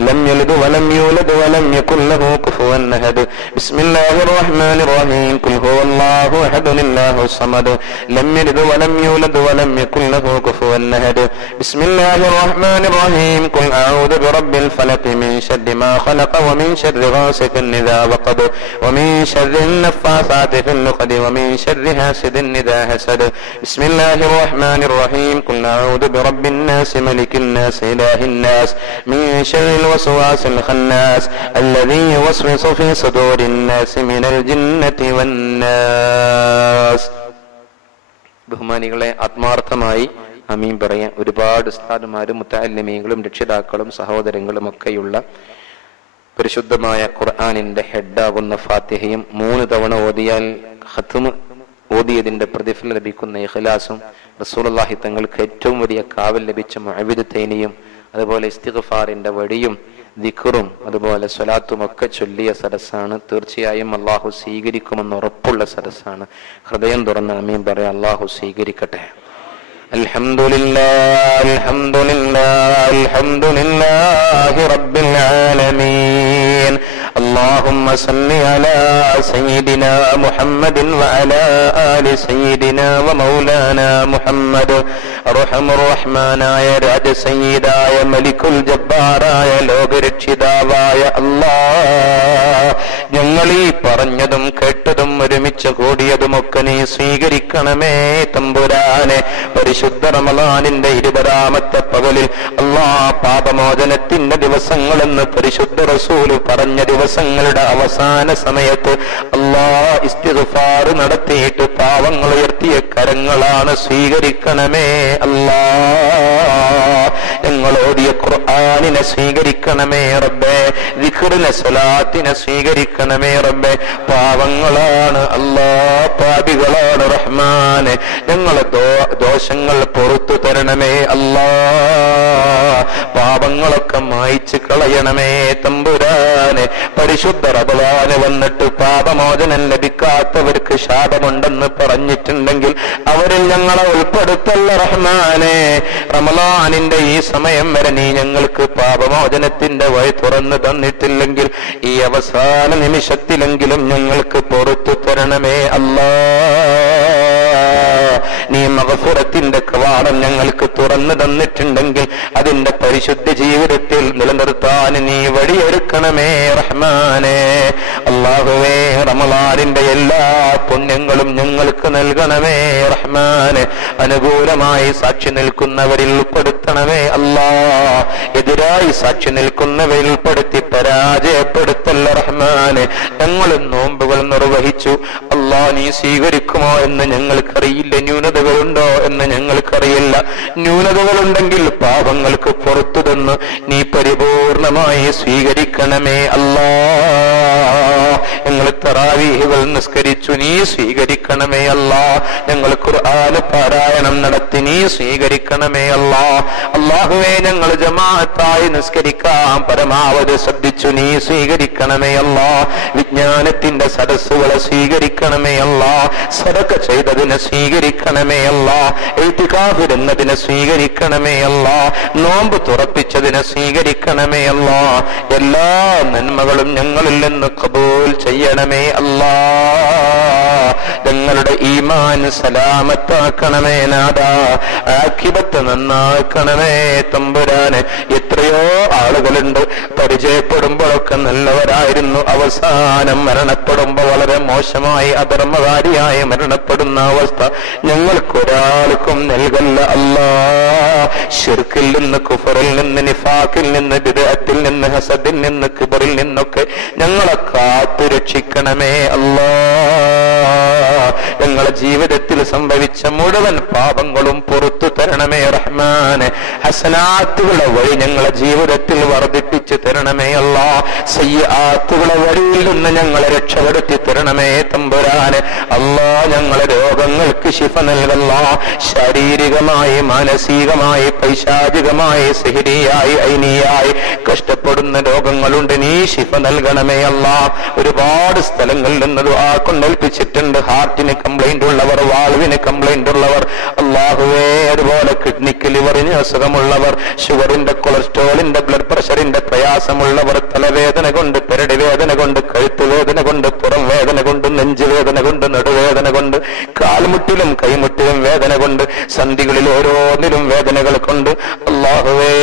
lam yalid wa lam yulad wa lam yakul lahu kufuwan ahad. Bismillahir Rahmanir Rahim. Qul huwallahu ahad, Allahus samad, lam yalid wa lam yulad wa lam yakul lahu kufuwan ahad. Bismillahir Rahmanir Rahim. Qul a'udhu birabbil falaq min sharri ma khalaq wa min sharri ghasiqin idha وقب ومن شر النفاثات في العقد ومن شر حاسد إذا حسد. بسم الله الرحمن الرحيم. قل أعوذ برب الناس ملك الناس إله الناس من شر الوسواس الخناس الذي يوسوس في صدور الناس من الجنة والناس. ബഹുമാനികളെ, ആത്മാർത്ഥമായി ആമീൻ പറയാൻ ഒരുപാട് ഉസ്താദുമാരും മുത്തഅല്ലിമീങ്ങളും രക്ഷിതാക്കളും സഹോദരങ്ങളും ഒക്കെയുള്ള പരിശുദ്ധമായ ഖുർആനിന്റെ ഹെഡാകുന്ന ഫാത്തിഹയും 3 തവണ ഓതിയാൽ ഖത്മ് ഓതിയതിന്റെ പ്രതിഫലം ലഭിക്കുന്ന ഇഖ്ലാസും റസൂലുള്ളാഹി തങ്ങൾക്ക് ഏറ്റവും വലിയ കാവൽ ലഭിച്ച മുഅവ്വിദത്തൈനിയും അതുപോലെ ഇസ്തിഗ്ഫാറിന്റെ വഴിയും ദിക്റും അതുപോലെ സ്വലാത്തും ഒക്കെ ചൊല്ലിയ സദസ്സാണ്. തീർച്ചയായും അള്ളാഹു സ്വീകരിക്കുമെന്ന് ഉറപ്പുള്ള സദസ്സാണ്. ഹൃദയം തുറന്ന് ആമീൻ പറയാം. അള്ളാഹു സ്വീകരിക്കട്ടെ. അൽഹംദുലില്ലാഹ് അൽഹംദുലില്ലാഹ് അൽഹംദുലില്ലാഹി റബ്ബിൽ ആലമീൻ. اللهم صل على سيدنا محمد وعلى آل سيدنا ومولانا محمد. أرحم الرحمن يا راد سيدا يا ملك الجبار يا ലോകരക്ഷിതാവായ അല്ലാഹ്, ഞങ്ങൾ ഈ പറഞ്ഞതും കേട്ടതും ഒരുമിച്ച് കൂടിയതുമൊക്കെ നീ സ്വീകരിക്കണമേ തമ്പുരാനെ. പരിശുദ്ധ റമളാനിന്റെ 20ാമത്തെ പകലിൽ അല്ലാഹ് പാപമോചനത്തിന്റെ ദിവസങ്ങളെന്ന് പരിശുദ്ധ റസൂല് പറഞ്ഞ ദിവസങ്ങളുടെ അവസാന സമയത്ത് അല്ലാഹ് ഇസ്തിഗ്ഫാർ നടത്തിയിട്ട് പാവങ്ങൾ ഉയർത്തിയ കരങ്ങളാണ്. സ്വീകരിക്കണമേ അല്ലാഹ്. ഞങ്ങളോടിയ ഖുർആനിനെ സ്വീകരിക്കണമേ റബ്ബേ. ദിക്റിനെ സ്വലാത്തിനെ സ്വീകരിക്കണമേ റബ്ബേ. പാവങ്ങളാണ് അല്ലാഹ്, പാപികളാണ് റഹ്മാനെ. ഞങ്ങളെ ദോഷങ്ങൾ പുറത്തു തരണമേ അല്ലാഹ്. പാപങ്ങളൊക്കെ മായ്ച്ചു കളയണമേ തമ്പുരാനെ. പരിശുദ്ധ റമളാന് വന്നിട്ട് പാപമോചനം ലഭിക്കാത്തവർക്ക് ശാപമുണ്ടെന്ന് പറഞ്ഞിട്ടുണ്ടെങ്കിൽ അവരിൽ ഞങ്ങളെ ഉൾപ്പെടുത്തല്ല റഹ്മാനെ. റമളാനിന്റെ ഈ സമയം വരെ നീ ഞങ്ങൾക്ക് പാപമോചനത്തിന്റെ വഴി തുറന്നു തന്നിട്ടില്ലെങ്കിൽ ഈ അവസാന നിമിഷത്തിലെങ്കിലും ഞങ്ങൾക്ക് പുറത്തു തരണമേ അല്ലാഹ്. നീ മഗ്ഫിറത്തിന്റെ കവാടം ഞങ്ങൾക്ക് തുറന്നു തന്നിട്ടുണ്ടെങ്കിൽ അതിന്റെ പരിശുദ്ധ ജീവിതത്തിൽ നിലനിർത്താൻ നീ വഴിയൊരുക്കണമേ റഹ്മാനെ. അല്ലാഹുവേ, റമളാനിന്റെ എല്ലാ പുണ്യങ്ങളും ഞങ്ങൾക്ക് നൽകണമേ റഹ്മാനെ. അനുകൂലമായി സാക്ഷി നിൽക്കുന്നവരിൽ ഉൾപ്പെടുത്തണമേ അല്ലാഹ്. എതിരായി സാക്ഷി നിൽക്കുന്നവരിൽ ഉൾപ്പെടുത്തി പരാജയപ്പെടുത്തല്ല റഹ്മാനെ. ഞങ്ങൾ നോമ്പുകൾ നിർവഹിച്ചു അല്ലാഹ്, നീ സ്വീകരിക്കുമോ എന്ന് ഞങ്ങൾക്കറിയില്ല. ന്യൂനതകളുണ്ടോ എന്ന് ഞങ്ങൾക്കറിയില്ല. ന്യൂനതകളുണ്ടെങ്കിൽ പാപങ്ങൾക്ക് പുറത്തു തന്ന് നീ പരിപൂർണമായി സ്വീകരിക്കണമേ അല്ലാ. ഞങ്ങൾ തറാവീഹുകൾ നിസ്കരിച്ചു, നീ സ്വീകരിക്കണമേ അല്ലാ. ഞങ്ങൾ ഖുർആൻ പാരായണം നടത്തി, നീ സ്വീകരിക്കണമേ അല്ലാ. അല്ലാഹുവേ, ഞങ്ങൾ ജമാഅത്തായി നിസ്കരിക്കാൻ പരമാവധി ശ്രദ്ധിച്ചു, നീ സ്വീകരിക്കണമേ അല്ലാ. വിജ്ഞാനത്തിന്റെ സദസ്സുകളെ സ്വീകരിക്കണമേ അല്ലാ. സദഖ ചെയ്തതിനെ സ്വീകരിക്കണമേ അല്ലാ. ഇഅ്തികാഫിരുന്നതിനെ സ്വീകരിക്കണമേ അല്ലാ. നോമ്പ് തുറപ്പിച്ചതിനെ സ്വീകരിക്കണമേ അല്ലാ. എല്ലാ നന്മകളും ഞങ്ങളിൽ നിന്ന് ഖബൂൽ ചെയ്യണമേ അല്ലാ. ഞങ്ങളുടെ ഈമാൻ സലാമത്താക്കണമേ നാദാ. ആഖിബത്ത് നന്നാക്കണമേ തമ്പുരാനെ. എത്രയോ ആളുകളുണ്ട്, പരിചയപ്പെടുമ്പോഴൊക്കെ നല്ലവരായിരുന്നു, അവസാനം മരണപ്പെടുമ്പോൾ വളരെ മോശമായി അധർമ്മകാരിയായി മരണപ്പെടുന്ന അവസ്ഥ ഞങ്ങൾക്കൊരാൾക്കും നൽകല്ല അല്ലാ. ശിർക്കിൽ നിന്ന്, കുഫറിൽ നിന്ന്, നിഫാഖിൽ നിന്ന്, ബിദ്അത്തിൽ നിന്ന്, ഹസദിൽ നിന്ന്, കിബറിൽ നിന്നൊക്കെ ഞങ്ങളെ കാത്തു രക്ഷിക്കണമേ അല്ലാ. ഞങ്ങളുടെ ജീവിതത്തിൽ സംഭവിച്ച മുഴുവൻ പാപങ്ങളും പുറത്തു തരണമേ റഹ്മാനെ. ഹസനാത്തുകളുടെ വഴി ഞങ്ങളുടെ ജീവിതത്തിൽ വർദ്ധിപ്പിച്ചു തരണമേ അല്ലാ. സയ്യിആത്തുകളുടെ വഴിയിൽ നിന്ന് ഞങ്ങളെ രക്ഷപ്പെടുത്തി തരണമേ തമ്പുരാനെ. അല്ലാ, ഞങ്ങളെ രോഗങ്ങൾക്ക് ശിഫ നൽകല്ല. ശാരീരികമായി, മാനസികമായി, പൈശാചികമായി, സിഹ്രിയായി, ഐനിയായി കഷ്ടപ്പെടുന്ന രോഗങ്ങളുണ്ട്, നീ ശിഫ നൽകണമേ അല്ലാ. ഒരുപാട് സ്ഥലങ്ങളിൽ നിന്ന് ദുആ കൊണ്ടേൽപ്പിച്ചിട്ടുണ്ട്. ഹാർട്ടിന് കംപ്ലൈന്റ് ഉള്ളവർ, വാൾവിന് കംപ്ലൈന്റ് ഉള്ളവർ, അല്ലാഹുവേ, അതുപോലെ കിഡ്നിക്ക്, ലിവറിന് അസുഖമുള്ളവർ, ഷുഗറിന്റെ, കൊളസ്ട്രോളിന്റെ, ബ്ലഡ് പ്രഷറിന്റെ പ്രയാസമുള്ളവർ, തലവേദന കൊണ്ട്, പെരടി വേദന കൊണ്ട്, കഴുത്ത് വേദന കൊണ്ട്, പുറം വേദന കൊണ്ട്, നെഞ്ചുവേദന കൊണ്ട്, നടുവേദന കൊണ്ട്, കാൽമുട്ടിലും കൈമുട്ടിലും വേദന കൊണ്ട്, സന്ധികളിൽ ഓരോന്നിലും വേദനകൾ കൊണ്ട്, അല്ലാഹുവേ,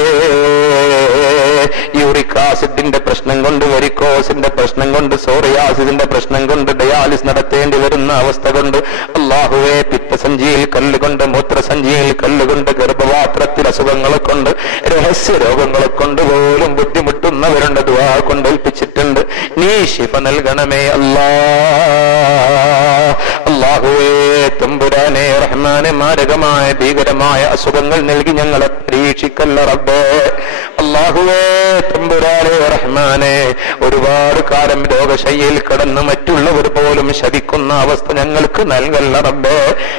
യൂറിക് ആസിഡിന്റെ പ്രശ്നം കൊണ്ട്, വെരിക്കോസിന്റെ പ്രശ്നം കൊണ്ട്, സോറിയാസിന്റെ പ്രശ്നം കൊണ്ട്, ഡയാലിസ് നടത്തേണ്ടി വരുന്ന അവസ്ഥ കൊണ്ട്, അല്ലാഹുവേ, പിത്തസഞ്ചിയിൽ കല്ലുകൊണ്ട്, മൂത്രസഞ്ചിയിൽ കല്ലുകൊണ്ട്, ഗർഭപാത്രത്തിൽ അസുഖങ്ങളെ കൊണ്ട്, രഹസ്യ രോഗങ്ങളെ കൊണ്ട് പോലും ബുദ്ധിമുട്ടുന്നവരുണ്ട്, ദുആ കൊണ്ടേൽപ്പിച്ചിട്ടുണ്ട്. നീ ശിഫ നൽകണമേ അല്ലാ. അല്ലാഹുവേ, തമ്പുരാനെ, റഹ്മാനെ, മാരകമായ ഭീകരമായ അസുഖങ്ങൾ നൽകി ഞങ്ങളെ പരീക്ഷിക്കല്ല റബ്ബേ. അല്ലാഹുവേ, തമ്പുരാനെ, റഹ്മാനെ, ഒരുപാട് കാലം രോഗശയ്യയിൽ കിടന്ന് മറ്റുള്ളവർ പോലും ശപിക്കുന്ന അവസ്ഥ ഞങ്ങൾക്ക് നൽകല്ല റബ്ബേ.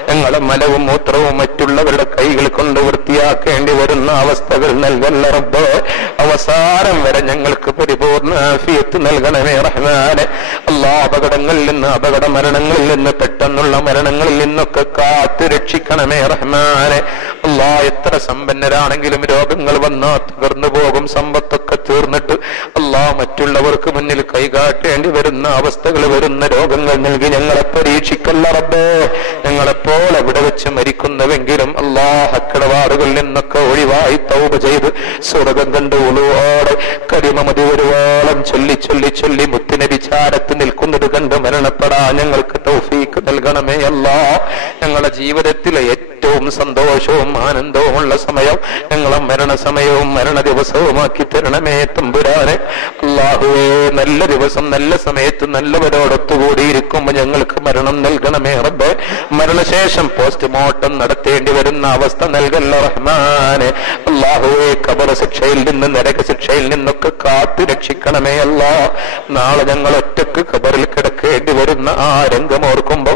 ഞങ്ങളെ മലവും മൂത്രവും മറ്റുള്ളവരുടെ കൈകൾ കൊണ്ട് വൃത്തിയാക്കേണ്ടി വരുന്ന അവസ്ഥകൾ നൽകല്ല റബ്ബേ. അവസാനം വരെ ഞങ്ങൾക്ക് പരിപൂർണ ആഫിയത്ത് നൽകണമേ റഹ്മാനെ. അല്ലാഹ്, അപകടങ്ങളിൽ നിന്ന്, അപകട മരണങ്ങളിൽ നിന്ന്, പെട്ടെന്നുള്ള മരണങ്ങളിൽ നിന്നൊക്കെ കാത്തു രക്ഷിക്കണമേ റഹ്മാനെ. അല്ലാഹ്, എത്ര സമ്പന്നരാണെങ്കിലും രോഗങ്ങൾ വന്നാൽ തകർന്നു പോകും. സമ്പത്തൊക്കെ തീർന്നിട്ട് അല്ലാഹ് മറ്റുള്ളവർക്ക് മുന്നിൽ കൈകാട്ടേണ്ടി വരുന്ന അവസ്ഥകൾ, വരുന്ന രോഗങ്ങൾ നൽകി ഞങ്ങളെ പരീക്ഷിക്കല്ല റബ്ബേ. ഞങ്ങളെപ്പോലെ ഇവിടെ വെച്ച് മരിക്കുന്നുവെങ്കിലും അല്ലാഹ്, ഹക്കടപാടുകളിൽ നിന്നൊക്കെ ഒഴിവായി തൗബ ചെയ്ത് സ്വർഗം കണ്ട് ഉളുവോടെ കരിമമതി ഒരുവാളം ചൊല്ലി ചൊല്ലി ചൊല്ലി മുത്തുനബി ചാരത്ത് നിൽക്കുന്നത് കണ്ട് മരണപ്പെടാൻ ഞങ്ങൾക്ക് തൗഫീക്ക് നൽകണമേ അല്ലാഹ്. ഞങ്ങളുടെ ജീവിതത്തിലെ ഏറ്റവും സന്തോഷവും ആനന്ദവുമുള്ള സമയം ഞങ്ങളെ മരണസമയവും മരണ ദിവസവുമാക്കി തരണമേ തമ്പുരാനെ. അല്ലാഹുവേ, നല്ല ദിവസം, നല്ല സമയത്ത് നല്ലവരോടൊത്തുകൂടിയിരിക്കുമ്പോൾ ഞങ്ങൾക്ക് മരണം നൽകണമേ റബ്ബേ. മരണശേഷം പോസ്റ്റ്മോർട്ടം നടത്തേണ്ടി വരുന്ന അവസ്ഥ നൽകല്ല റഹ്മാനെ. അല്ലാഹുവേ, ഖബർ ശിക്ഷയിൽ നിന്ന്, നരക ശിക്ഷയിൽ നിന്നൊക്കെ കാത്തു രക്ഷിക്കണമേ അല്ലാഹ്. നാളെ ഞങ്ങൾ ഒറ്റക്ക് ഖബറിൽ കിടക്കേണ്ടി വരുന്ന ആ രംഗം ഓർക്കുമ്പോ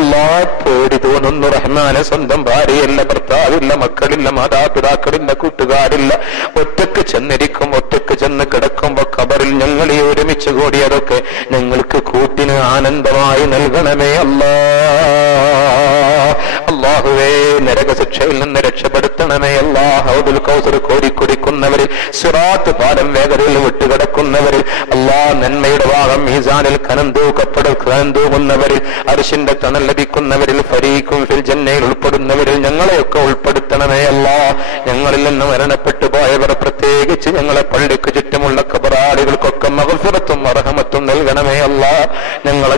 അല്ലാഹ് പേടി തോന്നുന്നു റഹ്മാനെ. സ്വന്തം ഭാര്യയില്ല, ഭർത്താവില്ല, മക്കളില്ല, മാതാപിതാക്കളില്ല, കൂട്ടുകാരില്ല, ഒറ്റക്ക് ചെന്നിരിക്കും. ഒറ്റക്ക് ചെന്ന് കിടക്കുമ്പോ ഖബറിൽ ഞങ്ങൾ ഈ ഒരുമിച്ച് കൂടിയതൊക്കെ ഞങ്ങൾക്ക് കൂട്ടിന് ആനന്ദമായി നൽകണമേ അല്ലാഹ്. അല്ലാഹുവേ, നരകശിക്ഷയിൽ നിന്ന് രക്ഷപ്പെടുത്തണമേ അല്ലാഹ്. ഹൗദുൽ കൗസർ കോരിക്കുടിക്കുന്നവരിൽ, സിറാത്ത് പാലം വേഗതയിൽ വിട്ടുകിടക്കുന്നവരിൽ അല്ലാഹ്, നന്മയുടെ ഭാഗം മീസാനിൽ കനം തൂങ്ങുന്നവരിൽ, അർശിന്റെ തണൽ ലഭിക്കുന്നവരിൽ, ഫരീഖും ഫിൽ ജന്നയിൽ ഉൾപ്പെടുന്നവരിൽ ഞങ്ങളെയൊക്കെ ഉൾപ്പെടുത്തണമേ അല്ലാഹ്. ഞങ്ങളിൽ നിന്ന് മരണപ്പെട്ടു പോയവർ, പ്രത്യേകിച്ച് ഞങ്ങളെ പള്ളിക്ക് ചുറ്റുമുള്ള ഖബറാളികൾക്കൊക്കെ മഗ്ഫിറത്തും റഹ്മത്തും നൽകണമേ അല്ലാഹ്.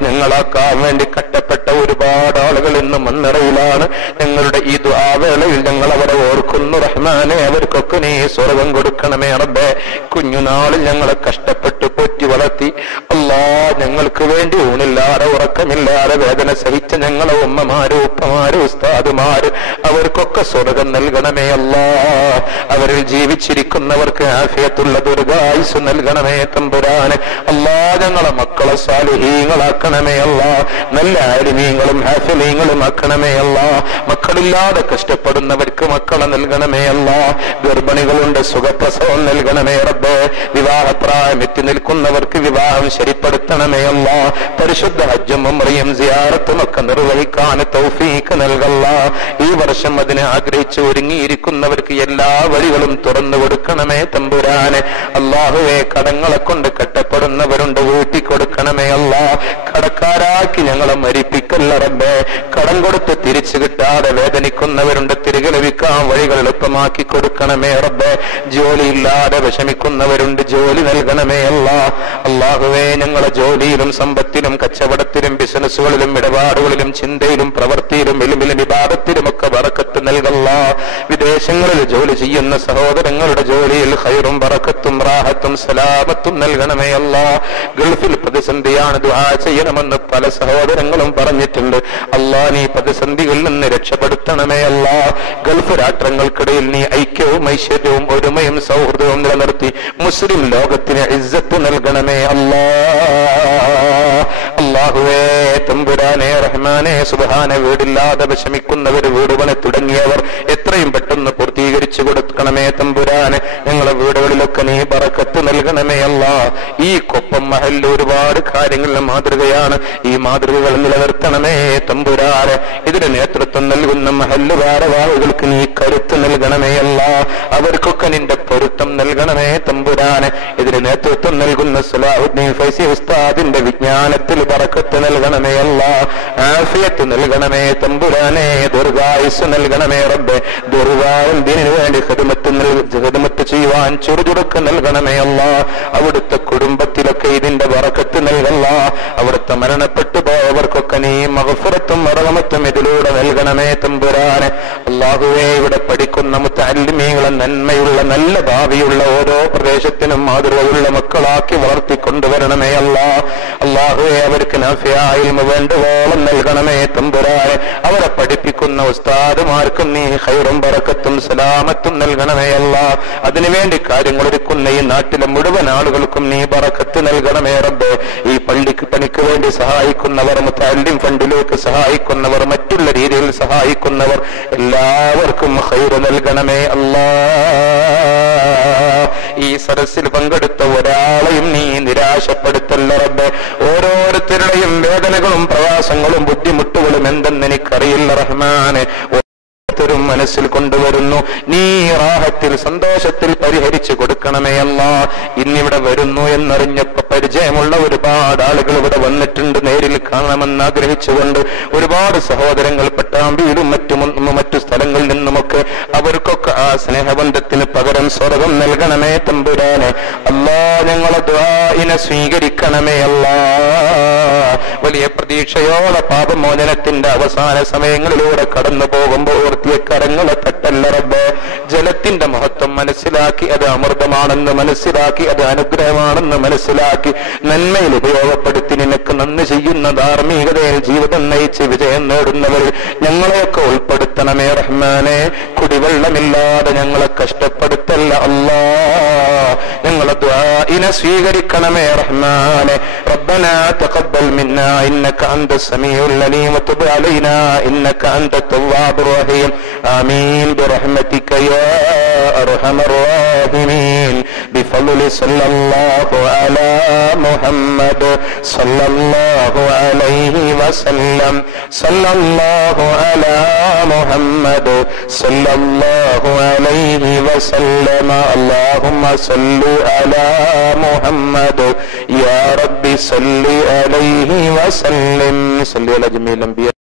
ഞങ്ങളാക്കാൻ വേണ്ടി കട്ടപ്പെട്ട ഒരുപാട് ആളുകൾ ഇന്ന് മണ്ണറയിലാണ്. ഞങ്ങളുടെ ഈ ദുആവേളയിൽ ഞങ്ങൾ അവരെ ഓർക്കുന്നു റഹ്മാനെ. അവർക്കൊക്കെ നീ സ്വർഗം കൊടുക്കണമേ റബ്ബേ. കുഞ്ഞുനാളിൽ ഞങ്ങളെ കഷ്ടപ്പെട്ട് പോറ്റി വളർത്തി അല്ലാഹ്, ഞങ്ങൾക്ക് വേണ്ടി ഊണില്ലാതെ ഉറക്കമില്ലാതെ വേദന സഹിച്ച ഞങ്ങളെ ഉമ്മമാര്, ഉപ്പമാര്, ഉസ്താദുമാര്, അവർക്കൊക്കെ സ്വർഗം നൽകണമേ അല്ലാ. അവരിൽ ജീവിച്ചിരിക്കുന്നവർക്ക് ആഫിയത്തുള്ള ദീർഘായുസ്സ് നൽകണമേ തമ്പുരാനെ. അല്ലാ, ഞങ്ങളെ മക്കളെ സാലിഹീങ്ങളാക്കണമേ അല്ലാ. നല്ല ആലിമീങ്ങളും ഹാഫിലീങ്ങളും ആക്കണമേ അല്ലാ. മക്കളില്ലാതെ കഷ്ടപ്പെടുന്നവർക്ക് മക്കളെ നൽകണമേ അല്ലാ. ഗർഭിണികളുണ്ട്, സുഖപ്രസവം നൽകണമേ റബ്ബേ. വിവാഹപ്രായം എത്തി നിൽക്കുന്നവർക്ക് വിവാഹം ശരിപ്പെടുത്തണമേ അല്ലാ. പരിശുദ്ധ ഹജ്ജും ഉംറയും സിയാറത്തും ഒക്കെ നിർവഹിക്കാൻ തൗഫീഖ് നൽകല്ല. ഈ വർഷം അതിനെ ആഗ്രഹിച്ച് ഒരുങ്ങിയിരിക്കുന്നവർക്ക് എല്ലാ വഴികളും തുറന്നു കൊടുക്കണമേ തമ്പുരാനെ. അല്ലാഹുവേ, കടങ്ങളെ കൊണ്ട് കട്ടപ്പെടുന്നവരുണ്ട്, വീട്ടിൽ കൊടുക്കണമേ അല്ലാ. കടക്കാരാക്കി ഞങ്ങളെ മരിപ്പിക്കല്ല റബ്ബേ. കടം കൊടുത്ത് തിരിച്ചു കിട്ടാതെ വേദനിക്കുന്നവരുണ്ട്, തിരികെ ലഭിക്കാൻ വഴികൾ എളുപ്പമാക്കി കൊടുക്കണമേ റബ്ബേ. ജോലിയില്ലാതെ വിഷമിക്കുന്നവരുണ്ട്, ജോലി നൽകണമേ അല്ലാ. അല്ലാഹുവേ, ഞങ്ങളെ ജോലിയിലും സമ്പത്തിലും കച്ചവടത്തിലും ബിസിനസ്സുകളിലും ഇടപാടുകളിലും ചിന്തയിലും പ്രവൃത്തിയിലും ഇൽമിലും ഇബാദത്തിലും ഒക്കെ ബറക്കത്ത് നൽകല്ല. വിദേശങ്ങളിൽ ജോലി ചെയ്യുന്ന സഹോദരങ്ങളുടെ ജോലിയിൽ ഖൈറും ബറക്കത്തും റാഹത്തും സലാമത്തും നൽകണമേ അല്ലാ. ഗൾഫിൽ പ്രതിസന്ധിയാണ്, ദുആ ചെയ്യണമെന്ന് പല സഹോദരങ്ങളും പറഞ്ഞിട്ടുണ്ട്. അല്ലാ, നീ പ്രതിസന്ധികളിൽ നിന്ന് രക്ഷപ്പെടുത്തണമേ അല്ലാ. ഗൾഫ് രാഷ്ട്രങ്ങൾക്കിടയിൽ നീ ഐക്യവും ഐശ്വര്യവും ഒരുമയും സൗഹൃദവും നിലനിർത്തി മുസ്ലിം ലോകത്തിന് ഇസ്സത്ത് നൽകണമേ അല്ലാ. അല്ലാഹുവേ തമ്പുരാനെ റഹ്മാനെ സുബ്ഹാനെ, വീടില്ലാതെ വിഷമിക്കുന്നവർ, വീട് പണി തുടങ്ങിയവർ എത്രയും പെട്ടെന്ന് പൂർത്തീകരിച്ചു കൊടുക്കണമേ തമ്പുരാനെ. ഞങ്ങളെ വീടുകളിലൊക്കെ നീ ബറക്കത്ത് നൽകണമേ അല്ലാ. ഈ കൊപ്പം മഹലിൽ ഒരുപാട് കാര്യങ്ങളുടെ മാതൃകയാണ്. ഈ മാതൃകകൾ നിലനിർത്തണമേ തമ്പുരാനെ. ഇതിന് നേതൃത്വം നൽകുന്ന മഹല്ല് ഭാരവാഹികൾക്ക് നീ കരുത്ത് നൽകണമേ അല്ലാ. അവർക്കൊക്കെ നിന്റെ പൊരുത്തം നൽകണമേ തമ്പുരാനെ. ഇതിന് നേതൃത്വം നൽകുന്ന സലാഹുദ്ദീൻ ഫൈസി ഉസ്താദിന്റെ വിജ്ഞാനത്തിൽ ബറക്കത്ത് നൽകണമേ അല്ലാ. ആഫിയത്ത് നൽകണമേ തമ്പുരാനെ. ദീർഘായുസ്സ് നൽകണമേ റബ്ബേ. ദീർഘായുസ്സും ദീനിനു വേണ്ടി ഖിദ്മത്ത് ചെയ്യുവാൻ ചുറുചുറുക്ക് നൽകണമേ അല്ലാ. അവിടുത്തെ കുടുംബത്തിലൊക്കെ ഇതിന്റെ ബറക്കത്ത് നൽകല്ല. അവിടുത്തെ മരണപ്പെട്ടു പോയവർക്കൊക്കെ നീ മഗ്ഫിറത്തും റഹ്മത്തും ഇതിലൂടെ നൽകണമേ തമ്പുരാനെ. അല്ലാഹുവേ, ഇവിടെ പഠിക്കുന്ന മുത്തഅല്ലിമീങ്ങളെ നന്മയുള്ള നല്ല ഭാവിയുള്ള ഓരോ പ്രദേശത്തിനും മാതൃകയുള്ള മക്കളാക്കി വളർത്തിക്കൊണ്ടുവരണമേ അല്ലാ. അല്ലാഹുവേ, അവർക്ക് നാഫിയായ ഇൽമ് വേണ്ടുവോളം നൽകണമേ തമ്പുരാനെ. അവരെ പഠിപ്പിക്കുന്ന ഉസ്താദുമാർക്കും നീ ഖൈറും ബറക്കത്തും സലാമത്തും നൽകണമേ അല്ലാ. അതിനുവേണ്ടി കാര്യങ്ങൾ ഒരുക്കുന്ന ഈ നാട്ടിലെ മുഴുവൻ ആളുകൾക്കും നീ ബറക്കത്ത് നൽകണമേ റബ്ബേ. ഈ പണിക്ക് വേണ്ടി സഹായിക്കുന്നവർ, മുത്തഅല്ലിം ഫണ്ടിലേക്ക് സഹായിക്കുന്നവർ, മറ്റുള്ള രീതിയിൽ സഹായിക്കുന്നവർ എല്ലാവർക്കും ഖൈർ നൽകണമേ അല്ലാ. ഈ സദസ്സിൽ പങ്കെടുത്ത ഒരാളെയും നീ നിരാശപ്പെടുത്തല്ല റബ്ബേ. ഓരോരുത്തരുടെയും വേദനകളും പ്രയാസങ്ങളും ബുദ്ധിമുട്ടുകളും എന്തെന്ന് എനിക്കറിയില്ല റഹ്മാനെ. ഓരോരുത്തരും മനസ്സിൽ കൊണ്ടുവരുന്നു. നീ റാഹത്തിൽ സന്തോഷത്തിൽ പരിഹരിച്ചു കൊടുക്കണമേ അല്ലാ. ഇന്നിവിടെ വരുന്നു എന്നറിഞ്ഞപ്പോ പരിചയമുള്ള ഒരുപാട് ആളുകൾ ഇവിടെ വന്നിട്ടുണ്ട്. നേരിൽ കാണണമെന്ന് ആഗ്രഹിച്ചുകൊണ്ട് ഒരുപാട് സഹോദരങ്ങൾ പട്ടാമ്പിയിലും മറ്റു സ്ഥലങ്ങളിൽ നിന്നുമൊക്കെ അവർക്കൊക്കെ ആ സ്നേഹബന്ധത്തിന് പകരം സ്വർഗം നൽകണമേ തമ്പുരാനെ. അല്ലാ, ഞങ്ങളെ ദുആഇനെ സ്വീകരിക്കണമേ അല്ലാ. വലിയ പ്രതീക്ഷയോടെ പാപമോചനത്തിന്റെ അവസാന സമയങ്ങളിലൂടെ കടന്നു പോകുമ്പോൾ ഓർത്തിയ കരങ്ങളെ തട്ടല്ല റബ്ബേ. ജലത്തിന്റെ മഹത്വം മനസ്സിലാക്കി, അത് അമൃതമാണെന്ന് മനസ്സിലാക്കി, അത് അനുഗ്രഹമാണെന്ന് മനസ്സിലാക്കി നന്മയിൽ ഉപയോഗപ്പെടുത്തി നിനക്ക് നന്ദി ചെയ്യുന്ന ധാർമ്മികതയിൽ ജീവിതം നയിച്ച് വിജയം നേടുന്നവർ ഞങ്ങളെയൊക്കെ ഉൾപ്പെടുത്തണമേ റഹ്മാനെ. കുടിവെള്ളമില്ലാതെ ഞങ്ങളെ കഷ്ടപ്പെടുത്തല്ല അല്ലാ. ഞങ്ങളെ ദുആഇനെ സ്വീകരിക്കണമേ റഹ്മാനെ. ربنا تقبل منا إنك أنت السميع العليم وتب علينا إنك أنت التواب الرحيم. آمين برحمتك يا أرحم الراحمين. بفضل صلى الله على محمد صلى الله عليه وسلم. صلى الله على محمد صلى الله عليه وسلم. اللهم صل على محمد يا رب صل عليه وسلم. صل على جميع الأنبياء.